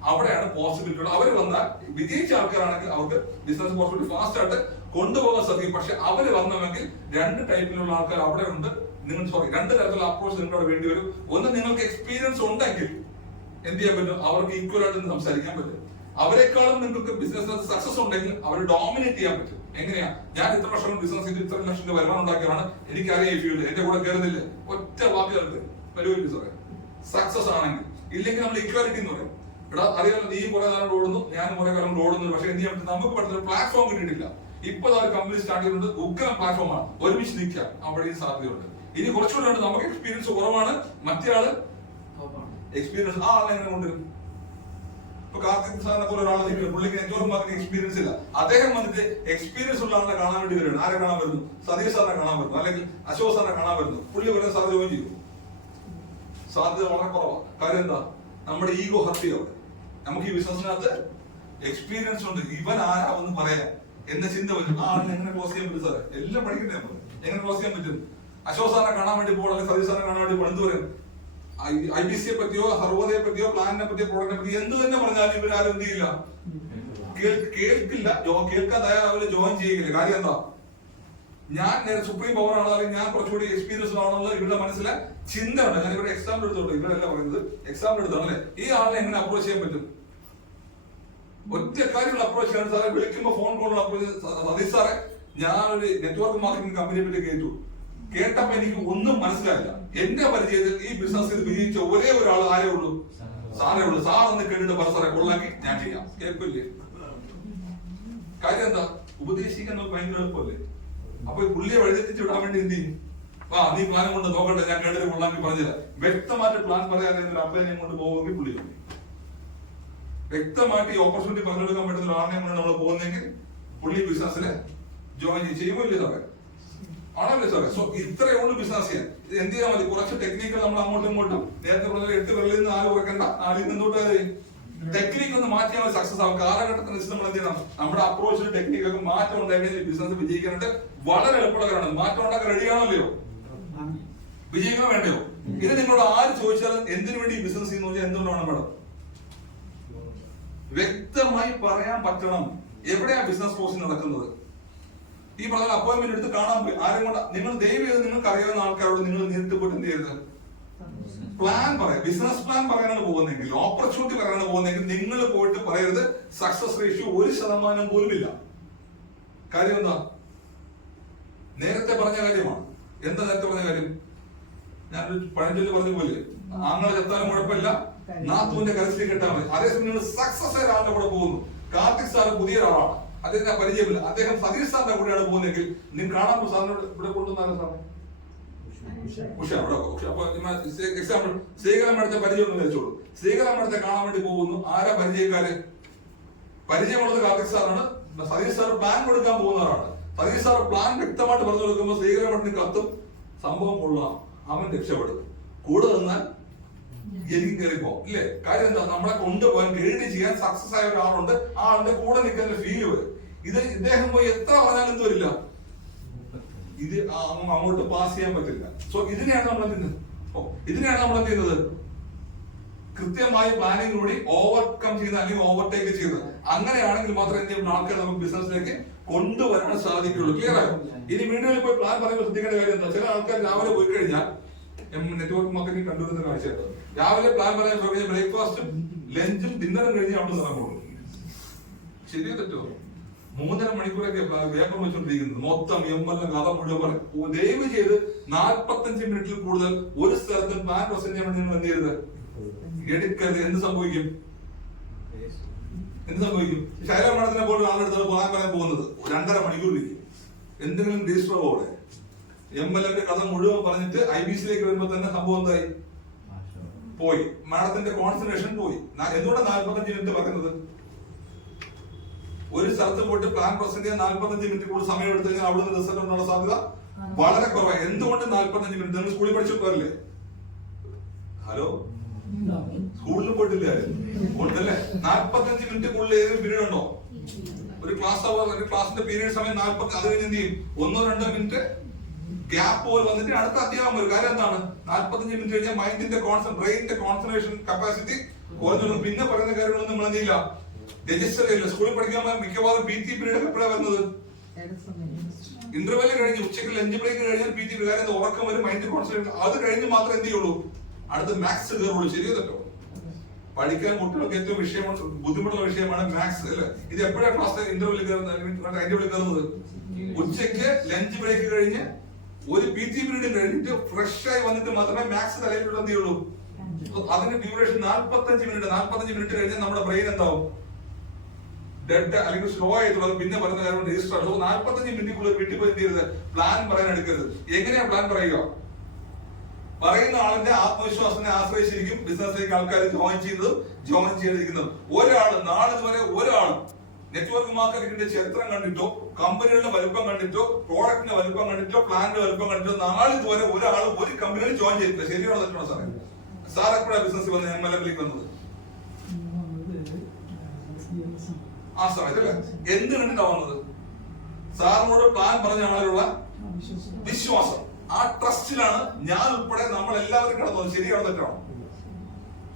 അവിടെയാണ് പോസിബിലിറ്റി ഉള്ളത്. അവർ വന്നാൽ വിജയിച്ച ആൾക്കാരാണെങ്കിൽ അവർക്ക് ബിസിനസ് പോസിബിലിറ്റി ഫാസ്റ്റ് ആയിട്ട് കൊണ്ടുപോകാൻ സാധിക്കും. പക്ഷെ അവര് വരണമെങ്കിൽ 2 ടൈപ്പിലുള്ള ആൾക്കാർ അവിടെ ഉണ്ട്. നിങ്ങൾ 2 തരത്തിലുള്ള അപ്രോച്ച് നിങ്ങൾക്ക് അവിടെ വേണ്ടി വരും. ഒന്ന്, നിങ്ങൾക്ക് എക്സ്പീരിയൻസ് ഉണ്ടെങ്കിൽ എന്ത് ചെയ്യാൻ പറ്റും? അവർക്ക് ഈക്വൽ ആയിട്ട് സംസാരിക്കാൻ പറ്റും. അവരെക്കാളും നിങ്ങൾക്ക് ബിസിനസ് സക്സസ് ഉണ്ടെങ്കിൽ അവർ ഡോമിനേറ്റ് ചെയ്യാൻ പറ്റും. എങ്ങനെയാ? ഞാൻ ഇത്ര വർഷം ബിസിനസ് ചെയ്ത് ഇത്ര ലക്ഷം വരുമാനം ഉണ്ടാക്കിയതാണ്, എനിക്കറിയാം ഈ ഫീൽഡ്, എന്റെ കൂടെ കയറുന്നില്ല. ഒറ്റ വാക്കുകൾക്ക് പരിപാടി പറയാം. സക്സസ് ആണെങ്കിൽ. ഇല്ലെങ്കിൽ നമ്മൾ ഈക്വാലിറ്റി എന്ന് പറയും. ഇവിടെ അറിയാലോ, നീ കുറെ കാലം ഓടുന്നു, ഞാൻ കുറെ കാലം ഓടുന്നു. പക്ഷെ എന്ത് ചെയ്യാൻ പറ്റും? നമുക്ക് പറ്റുന്ന പ്ലാറ്റ്ഫോം കിട്ടിയിട്ടില്ല. ഇപ്പൊ ഒരു കമ്പനി സ്റ്റാർട്ട് ചെയ്തിട്ടുണ്ട്, ഉഗ്രം പ്ലാറ്റ്ഫോമാണ്, ഒരുമിച്ച് നിൽക്കാം, അവിടെയും സാധ്യതയുണ്ട്. ഇനി കുറച്ചുകൂടെ ഉണ്ട്, നമുക്ക് എക്സ്പീരിയൻസ് കുറവാണ്, മറ്റേ ആള് എക്സ്പീരിയൻസ് ആ ആളെ എങ്ങനെ കൊണ്ടുവരും? ഇപ്പൊ കാർത്തിക് സാറിനെ പോലെ ഒരാളെ നിൽക്കുന്നത്, പുള്ളിക്ക് നെറ്റ്വർക്ക് മാർക്കറ്റിംഗ് എക്സ്പീരിയൻസ് ഇല്ല, അദ്ദേഹം വന്നിട്ട് എക്സ്പീരിയൻസ് ഉള്ള ആളെ കാണാൻ വേണ്ടി വരുന്നു. ആരെ കാണാൻ വരുന്നു? സതീഷ് സാറിനെ കാണാൻ വരുന്നു, അല്ലെങ്കിൽ അശോക് സാറിനെ കാണാൻ വരുന്നു. പുള്ളി വരുന്ന സാർ ജോയിൻ ചെയ്യും, സാധ്യത വളരെ കുറവാണ്. കാര്യം എന്താ? നമ്മുടെ ഈഗോ ഹർട്ട് ചെയ്യും. നമുക്ക് ഈ ബിസിനസിനകത്ത് എക്സ്പീരിയൻസ് ഉണ്ട്, ഇവൻ ആരാവെന്ന് പറയാം എന്ന ചിന്ത വരും. ആ ആളിനെ എങ്ങനെ ക്ലോസ് ചെയ്യാൻ പറ്റും സാറേ? എല്ലാം പഠിക്കണ്ടേ നമ്മൾ, എങ്ങനെ ക്ലോസ് ചെയ്യാൻ പറ്റും? അശോക് സാറിനെ കാണാൻ വേണ്ടി പോകണം, അല്ലെങ്കിൽ സതീഷ് സാറിനെ കാണാൻ വേണ്ടി പോകണം, എന്ത് പറയും? IBCയെ പറ്റിയോ സർവോദയെ പറ്റിയോ പ്ലാനിനെ പറ്റിയോ പ്രോഡക്റ്റിനെ പറ്റിയോ എന്ത് തന്നെ പറഞ്ഞാലും ഇവരാരും എന്ത് ചെയ്യില്ല, കേൾക്കില്ല, കേൾക്കാൻ തയ്യാറാവില്ല, ജോയിൻ ചെയ്യില്ല. കാര്യം എന്താ? ഞാൻ നേരെ സുപ്രീം പവർ ആണോ, അല്ലെങ്കിൽ ഞാൻ കുറച്ചുകൂടി എക്സ്പീരിയൻസ് ആണെന്നുള്ള ഇവരുടെ മനസ്സിലെ ചിന്ത ഉണ്ട്. ഞാൻ ഇവിടെ എക്സാമ്പിൾ എടുത്തോളൂ, ഇവരല്ല പറയുന്നത്, എക്സാമ്പിൾ എടുത്താണല്ലേ. ഈ ആളിനെ എങ്ങനെ അപ്രോച്ച് ചെയ്യാൻ പറ്റും? ഒറ്റ കാര്യങ്ങൾ അപ്രോച്ച് ചെയ്യാൻ സാറെ, വിളിക്കുമ്പോ ഫോൺ കോളിൽ അപ്രോച്ച്. സതീഷ് സാറെ, ഞാനൊരു നെറ്റ്വർക്ക് മാർക്കറ്റിംഗ് കമ്പനിയെ പറ്റി കേട്ടപ്പോ എനിക്ക് ഒന്നും മനസ്സിലായില്ല. എന്റെ പരിചയത്തിൽ ഈ ബിസിനസ് വിജയിച്ച ഒരേ ഒരാൾ ആരേ ഉള്ളൂ? സാറേ ഉള്ളൂ. സാർ ഒന്ന് കേട്ടിട്ട് പറ സാറെ, കൊള്ളാക്കി ഞാൻ ചെയ്യാം. കേൾക്കില്ലേ? കാര്യം എന്താ? ഉപദേശിക്കാൻ ഭയങ്കര എളുപ്പമല്ലേ? അപ്പൊ ഈ പുള്ളിയെ വഴിതെറ്റിച്ച് വിടാൻ വേണ്ടി എന്ത് ചെയ്യും? നീ പ്ലാൻ കൊണ്ട് നോക്കട്ടെ, ഞാൻ കേട്ടിട്ട് കൊള്ളാക്കി പറഞ്ഞില്ല. വ്യക്തമായിട്ട് പ്ലാൻ പറയാൻ ഒരു അപ്പനെ കൊണ്ട് പോകുമെങ്കിൽ പുള്ളി വ്യക്തമായിട്ട് ഈ ഓപ്പർച്യൂണിറ്റി പങ്കെടുക്കാൻ പറ്റുന്ന ഒരാളിനെ കൊണ്ട് നമ്മൾ പോകുന്നെങ്കിൽ പുള്ളി ബിസിനസ്സില് ജോയിൻ ചെയ്യുമോ ഇല്ലേ സാറേ? ആണല്ലേ സാറേ? സോ ഇത്രയേ ഉള്ളൂ ബിസിനസ് ചെയ്യാൻ. ഇത് എന്ത് ചെയ്യാൻ മതി? കുറച്ച് ടെക്നിക്കൽ നമ്മൾ അങ്ങോട്ടും ഇങ്ങോട്ടും, നേരത്തെ പറഞ്ഞ 8 വിരലിൽ നിന്ന് 4 കുറയ്ക്കണ്ട, 4 നിന്നോട്ട് ടെക്നിക്ക് ഒന്ന് മാറ്റിയാൽ മതി സക്സസ് ആവും. കാലഘട്ടത്തിനനുസരിച്ച് നമ്മൾ എന്ത് ചെയ്യണം? നമ്മുടെ അപ്രോച്ചിൽ ടെക്നിക്കൊക്കെ മാറ്റം ഉണ്ടായിട്ട് ബിസിനസ് വിജയിക്കാനായിട്ട് വളരെ എളുപ്പമുള്ള കാര്യമാണ്. മാറ്റം ഉണ്ടാക്കാൻ റെഡിയാണല്ലോ, വിജയിക്കാൻ വേണ്ടയോ? ഇത് നിങ്ങളോട് ആര് ചോദിച്ചാലും എന്തിനു വേണ്ടി ബിസിനസ് ചെയ്യുന്ന ചോദിച്ചാൽ എന്തുകൊണ്ടാണ് മേഡം? വ്യക്തമായി പറയാൻ പറ്റണം എവിടെയാ ബിസിനസ് പ്രോസസ് നടക്കുന്നത്. ഈ പറഞ്ഞ അപ്പോയിന്റ്മെന്റ് എടുത്ത് കാണാൻ പോയി ആരും കൊണ്ട് നിങ്ങൾ ദയവ് ചെയ്ത് നിങ്ങൾക്ക് അറിയാവുന്ന ആൾക്കാരോട് നിങ്ങൾ നേരിട്ട് പോയിട്ട് എന്ത് ചെയ്യരുത്? പ്ലാൻ പറയാം. ബിസിനസ് പ്ലാൻ പറയാനാണ് പോകുന്നെങ്കിൽ, ഓപ്പർച്യൂണിറ്റി പറയാനാണ് പോകുന്നെങ്കിൽ നിങ്ങൾ പോയിട്ട് പറയരുത് സക്സസ് റേഷ്യോ 1% പോലും ഇല്ല. കാര്യം എന്താ? നേരത്തെ പറഞ്ഞ കാര്യമാണ്. എന്താ നേരത്തെ പറഞ്ഞ കാര്യം? ഞാനൊരു പഴഞ്ചൊല്ല് പറഞ്ഞ പോലെ, ആങ്ങളെ ചെത്താനും കുഴപ്പമില്ല, നാത്തൂന്റെ കരച്ചിലേക്ക് കിട്ടാൻ മതി. അതേസമയം നിങ്ങൾ സക്സസ് ആയ ഒരാളുടെ കൂടെ പോകുന്നു. കാർത്തിക് സാറ് പുതിയ ഒരാളാണ്, അദ്ദേഹത്തിന് പരിചയമില്ല, അദ്ദേഹം സതീഷ് സാറിന്റെ കൂടെയാണ് പോകുന്നെങ്കിൽ നിങ്ങൾ കാണാൻ സാറിനോട് ഇവിടെ കൊണ്ടുവന്നാലോ സാറേ? ഉഷ അവിടെ. അപ്പൊ എക്സാമ്പിൾ ശ്രീകരം മേടത്തെ പരിചയം ഒന്ന് വെച്ചോളൂ. ശ്രീകരം മേടത്തെ കാണാൻ വേണ്ടി പോകുന്നു. ആരാ പരിചയക്കാര്? പരിചയമുള്ളത് കാർത്തിക് സാറാണ്. സതീഷ് സാർ പ്ലാൻ കൊടുക്കാൻ പോകുന്നവരാണ്. സതീഷ് സാർ പ്ലാൻ വ്യക്തമായിട്ട് പറഞ്ഞു കൊടുക്കുമ്പോൾ ശ്രീകരം മേടത്തിന് കത്തും, സംഭവം കൊള്ളാം, അവൻ രക്ഷപ്പെടും. കൂടെ നിന്നാൽ എനിക്ക് കയറിപ്പോ ഇല്ലേ? കാര്യം എന്താ? നമ്മളെ കൊണ്ടുപോകാൻ ഗൈഡ് ചെയ്യാൻ സക്സസ് ആയ ഒരാളുണ്ട്, ആ ആളുടെ കൂടെ നിൽക്കുന്ന ഫീൽ വരും. ഇത് ഇദ്ദേഹം പോയി എത്ര പറഞ്ഞാലും എന്ത് വരില്ല, ഇത് അങ്ങോട്ട് പാസ് ചെയ്യാൻ പറ്റില്ല. സോ ഇതിനെയാണ് നമ്മൾ എന്ത് ചെയ്യുന്നത്? കൃത്യമായി പ്ലാനിങ്ങിലൂടെ ഓവർകം ചെയ്ത് അല്ലെങ്കിൽ ഓവർടേക്ക് ചെയ്ത്, അങ്ങനെയാണെങ്കിൽ മാത്രമേ എന്ത് ചെയ്യുന്ന ആൾക്കാർ നമുക്ക് ബിസിനസ്സിലേക്ക് കൊണ്ടുവരാൻ സാധിക്കുള്ളൂ. ക്ലിയർ ആയോ? ഇനി വീണ്ടും പോയി പ്ലാൻ പറയുമ്പോൾ ശ്രദ്ധിക്കേണ്ട കാര്യം എന്താ? ചില ആൾക്കാർ രാവിലെ പോയി കഴിഞ്ഞാൽ നെറ്റ്വർക്ക് മാർക്കറ്റിംഗ് കണ്ടുവരുന്ന കാഴ്ചയാണ്, രാവിലെ പ്ലാൻ പറയാൻ ബ്രേക്ക്ഫാസ്റ്റും ലഞ്ചും ഡിന്നറും കഴിഞ്ഞ് അവിടെ നടക്കുള്ളൂ. ശരിയോ തെറ്റോ? 3.5 മണിക്കൂറൊക്കെ പേപ്പർ വെച്ചോണ്ടിരിക്കുന്നത്, മൊത്തം ML കഥ മുഴുവൻ പറയും. ദയവ് ചെയ്ത് 45 മിനിറ്റിൽ കൂടുതൽ ഒരു സ്ഥലത്തും പ്ലാൻ പ്രസന്റ് ചെയ്യാൻ വേണ്ടി നിങ്ങൾ എന്ത് ചെയ്യരുത്, എടുക്കരുത്. എന്ത് സംഭവിക്കും? ശൈല മേഡത്തിനെ പോലെ ആളെടുത്താണ് പ്ലാൻ പറയാൻ പോകുന്നത്, 2.5 മണിക്കൂർ ഇരിക്കും. എന്തെങ്കിലും രജിസ്റ്റർ പോടെ MLന്റെ കഥ മുഴുവൻ പറഞ്ഞിട്ട് IBCയിലേക്ക് വരുമ്പോ തന്നെ സംഭവം എന്തായി? പോയി. മാഡത്തിന്റെ കോൺസെൻട്രേഷൻ പോയി. എന്തുകൊണ്ടാണ് 45 മിനിറ്റ് പറയുന്നത്? ഒരു സ്ഥലത്ത് പോയിട്ട് പ്ലാൻ പ്രസന്റ് ചെയ്യാൻ 45 മിനിറ്റ് കൂടുതൽ സമയം എടുത്തു കഴിഞ്ഞാൽ അവിടെ നിന്ന് റിസൾട്ട് ഉണ്ടാകാൻ സാധ്യത വളരെ കുറവാണ്. എന്തുകൊണ്ട് 45 മിനിറ്റ്? നിങ്ങൾ സ്കൂളിൽ പഠിച്ചു പോരല്ലേ? ഹലോ, സ്കൂളിൽ പോയിട്ടില്ല ഉണ്ടല്ലേ? 45 മിനിറ്റ് കൂടുതൽ ഏതെങ്കിലും പീരീഡ് ഉണ്ടോ? ഒരു ക്ലാസിന്റെ പീരീഡ് സമയം 40. അത് കഴിഞ്ഞ് എന്ത് ചെയ്യും? 1-2 മിനിറ്റ് ഗ്യാപ്പ് പോലെ വന്നിട്ട് അടുത്ത അധ്യാപനം വരും. കാര്യം എന്താണ്? 45 മിനിറ്റ് കഴിഞ്ഞാൽ മൈൻഡിന്റെ ബ്രെയിനിന്റെ കോൺസെൻട്രേഷൻ കപ്പാസിറ്റി കുറഞ്ഞു. പിന്നെ പറയുന്ന കാര്യങ്ങളൊന്നും നമ്മൾ എന്ത് ചെയ്യില്ല, രജിസ്റ്റർ ചെയ്യില്ല. സ്കൂളിൽ പഠിക്കാൻ മിക്കവാറും PT പീരീഡ് എപ്പോഴാണ് വരുന്നത്? ഇന്റർവെല് കഴിഞ്ഞ് ഉച്ചയ്ക്ക് ലഞ്ച് ബ്രേക്ക് കഴിഞ്ഞാൽ PT പീരീഡ്. കാര്യം ഉറക്കം വരും, മൈൻഡ് കോൺസെൻട്രേഷൻ. അത് കഴിഞ്ഞ് മാത്രം എന്ത് ചെയ്യുള്ളൂ, അടുത്ത മാത്സ് കയറുള്ളൂ. ശരിയോ തെറ്റോ? പഠിക്കാൻ കുട്ടികൾക്ക് ഏറ്റവും ബുദ്ധിമുട്ടുള്ള വിഷയമാണ് മാത്സ് അല്ലെ? ഇത് എപ്പോഴാണ് ക്ലാസ് ഇന്റർവെല് കയറുന്നത്? ഉച്ചയ്ക്ക് ലഞ്ച് ബ്രേക്ക് കഴിഞ്ഞ് ഒരു PT പീരീഡ് കഴിഞ്ഞിട്ട് ഫ്രഷ് ആയി വന്നിട്ട് മാത്രമേ മാത്സ് തലയിലൂടെ എന്ത് ചെയ്യുള്ളൂ. അതിന്റെ ഡ്യൂറേഷൻ 45 മിനിറ്റ്. 45 മിനിറ്റ് കഴിഞ്ഞാൽ നമ്മുടെ ബ്രെയിൻ എന്താവും? ഡെഡ് അല്ലെങ്കിൽ സ്ലോ ആയി തുടങ്ങും. പിന്നെ പറയുന്ന കാര്യം രജിസ്റ്റർ ആണ്. 45 മിനിറ്റിനുള്ളിൽ വീട്ടിൽ പോയി എന്ത് ചെയ്യരുത്, പ്ലാൻ പറയാൻ എടുക്കരുത്. എങ്ങനെയാ പ്ലാൻ പറയുക? പറയുന്ന ആളിന്റെ ആത്മവിശ്വാസത്തിനെ ആശ്രയിച്ചിരിക്കും ബിസിനസ്സിലേക്ക് ആൾക്കാർ ജോയിൻ ചെയ്യുന്നതും ജോയിൻ ചെയ്തിരിക്കുന്നതും. നാളിതുവരെ ഒരാളും നെറ്റ്വർക്ക് മാർക്കറ്റിംഗിന്റെ ചരിത്രം കണ്ടിട്ടോ, കമ്പനികളുടെ വലുപ്പം കണ്ടിട്ടോ, പ്രോഡക്റ്റിന്റെ വലുപ്പം കണ്ടിട്ടോ, പ്ലാനിന്റെ വലുപ്പം കണ്ടിട്ടോ നാളിതുവരെ ഒരാളും ഒരു കമ്പനിയിൽ ജോയിൻ ചെയ്തിട്ടില്ല. ശരിയാണോ തെറ്റാണോ സാറേ? സാർ എപ്പോഴാണ് ബിസിനസ് വന്നത്, MLM-ലേക്ക് വന്നത്? ആ സമയത്തല്ലേ? എന്ത് കണ്ടിട്ടാ വന്നത്? സാറിനോട് പ്ലാൻ പറഞ്ഞ ആളുകളുള്ള വിശ്വാസം, ആ ട്രസ്റ്റിലാണ് ഞാൻ ഉൾപ്പെടെ നമ്മൾ എല്ലാവരും കിടന്നത്. ശരിയാണോ തെറ്റാണോ?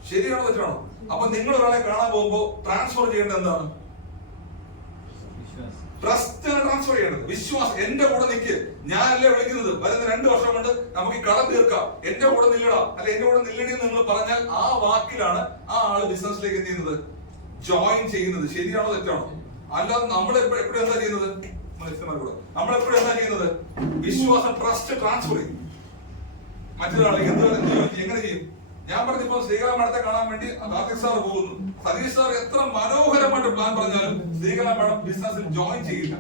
ശരിയാണോ തെറ്റാണോ? അപ്പൊ നിങ്ങൾ ഒരാളെ കാണാൻ പോകുമ്പോ ട്രാൻസ്ഫർ ചെയ്യേണ്ടത് എന്താണ്? ട്രസ്റ്റ് ട്രാൻസ്ഫർ ചെയ്യേണ്ടത്, വിശ്വാസം. എന്റെ കൂടെ നിൽക്ക്, ഞാനല്ലേ വിളിക്കുന്നത്, വരുന്ന 2 വർഷം കൊണ്ട് നമുക്ക് ഈ കടം തീർക്കാം, എന്റെ കൂടെ നില്ലടാ, അല്ലെ എന്റെ കൂടെ നില്ലടി എന്ന് നിങ്ങൾ പറഞ്ഞാൽ ആ വാക്കിലാണ് ആ ആള് ബിസിനസ്സിലേക്ക് എന്ത് ചെയ്യുന്നത്, ജോയിൻ ചെയ്യുന്നത്. ശരിയാണോ തെറ്റാണോ? അല്ലാതെ നമ്മൾ എപ്പോഴും എന്താ ചെയ്യുന്നത്, നമ്മളെപ്പോഴും എന്താ ചെയ്യുന്നത്, വിശ്വാസം ട്രസ്റ്റ് ട്രാൻസ്ഫർ ചെയ്യും മറ്റൊരാളെ. എങ്ങനെ ചെയ്യും? ഞാൻ പറഞ്ഞപ്പോ ശ്രീകലാ മേഡത്തെ കാണാൻ വേണ്ടി കാർത്തിക് സാർ പോകുന്നു. സതീഷ് സാർ എത്ര മനോഹരമായിട്ട് പ്ലാൻ പറഞ്ഞാലും ശ്രീകലാ മേഡം ബിസിനസ്സിൽ ജോയിൻ ചെയ്യില്ല.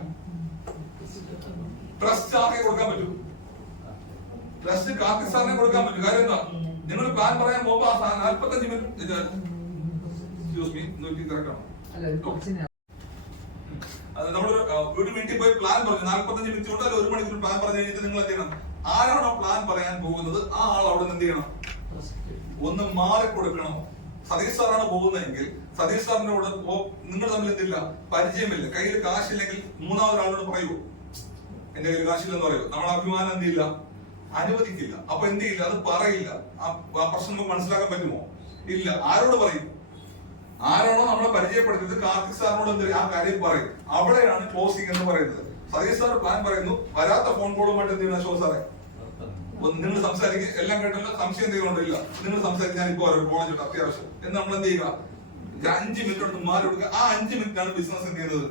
ട്രസ്റ്റ് ആകെ കൊടുക്കാൻ പറ്റും, ട്രസ്റ്റ് കാർത്തിക് സാറിനെ കൊടുക്കാൻ പറ്റും. കാര്യം എന്താ, നിങ്ങൾ പ്ലാൻ പറയാൻ പോകുമ്പോ 45 മിനിറ്റ് നമ്മളൊരു വീട്ടിൽ പോയി പ്ലാൻ പറഞ്ഞു 45 മിനിറ്റ് കൊണ്ട് അല്ല 1 മണിക്കൂർ പ്ലാൻ പറഞ്ഞു കഴിഞ്ഞിട്ട് നിങ്ങൾ എന്ത് ചെയ്യണം? ആരാണോ പ്ലാൻ പറയാൻ പോകുന്നത് ആ ആൾ അവിടെ എന്ത് ചെയ്യണം, ഒന്ന് മാറിക്കൊടുക്കണം. സതീഷ് സാറാണ് പോകുന്നതെങ്കിൽ സതീഷ് സാറിന്റെ കൂടെ നിങ്ങൾ തമ്മിൽ എന്തില്ല, പരിചയമില്ല, കയ്യിൽ കാശില്ലെങ്കിൽ 3ാമതൊരാളോട് പറയൂ എന്റെ കയ്യിൽ കാശില്ലെന്ന് പറയൂ. നമ്മൾ അഭിമാനം എന്ത് ചെയ്യില്ല, അനുവദിക്കില്ല. അപ്പൊ എന്ത് ചെയ്യില്ല, അത് പറയില്ല. ആ പ്രശ്നം നമുക്ക് മനസ്സിലാക്കാൻ പറ്റുമോ? ഇല്ല. ആരോട് പറയും? ആരാണോ നമ്മളെ പരിചയപ്പെടുത്തിയത് കാർത്തിക് സാറിനോട് എന്ത് ആ കാര്യം പറയും. അവിടെയാണ് ക്ലോസിംഗ് എന്ന് പറയുന്നത്. സതീഷ് സാർ പ്ലാൻ പറയുന്നു, വരാത്ത ഫോൺ കോളുമായിട്ട് എന്ത് ചെയ്യുന്ന ഷോ സാറേ, നിങ്ങൾ സംസാരിക്കുക, എല്ലാം കേട്ടല്ലോ, സംശയം എന്തെങ്കിലും ഇല്ല, നിങ്ങൾ സംസാരിച്ച് ഞാൻ ഇപ്പോ കോളേജ് അത്യാവശ്യം എന്ന് നമ്മൾ എന്ത് ചെയ്യുക, 5 മിനിറ്റ് കൊണ്ട് മാറി കൊടുക്കുക. ആ 5 മിനിറ്റാണ് ബിസിനസ് എന്ത് ചെയ്യുന്നത്,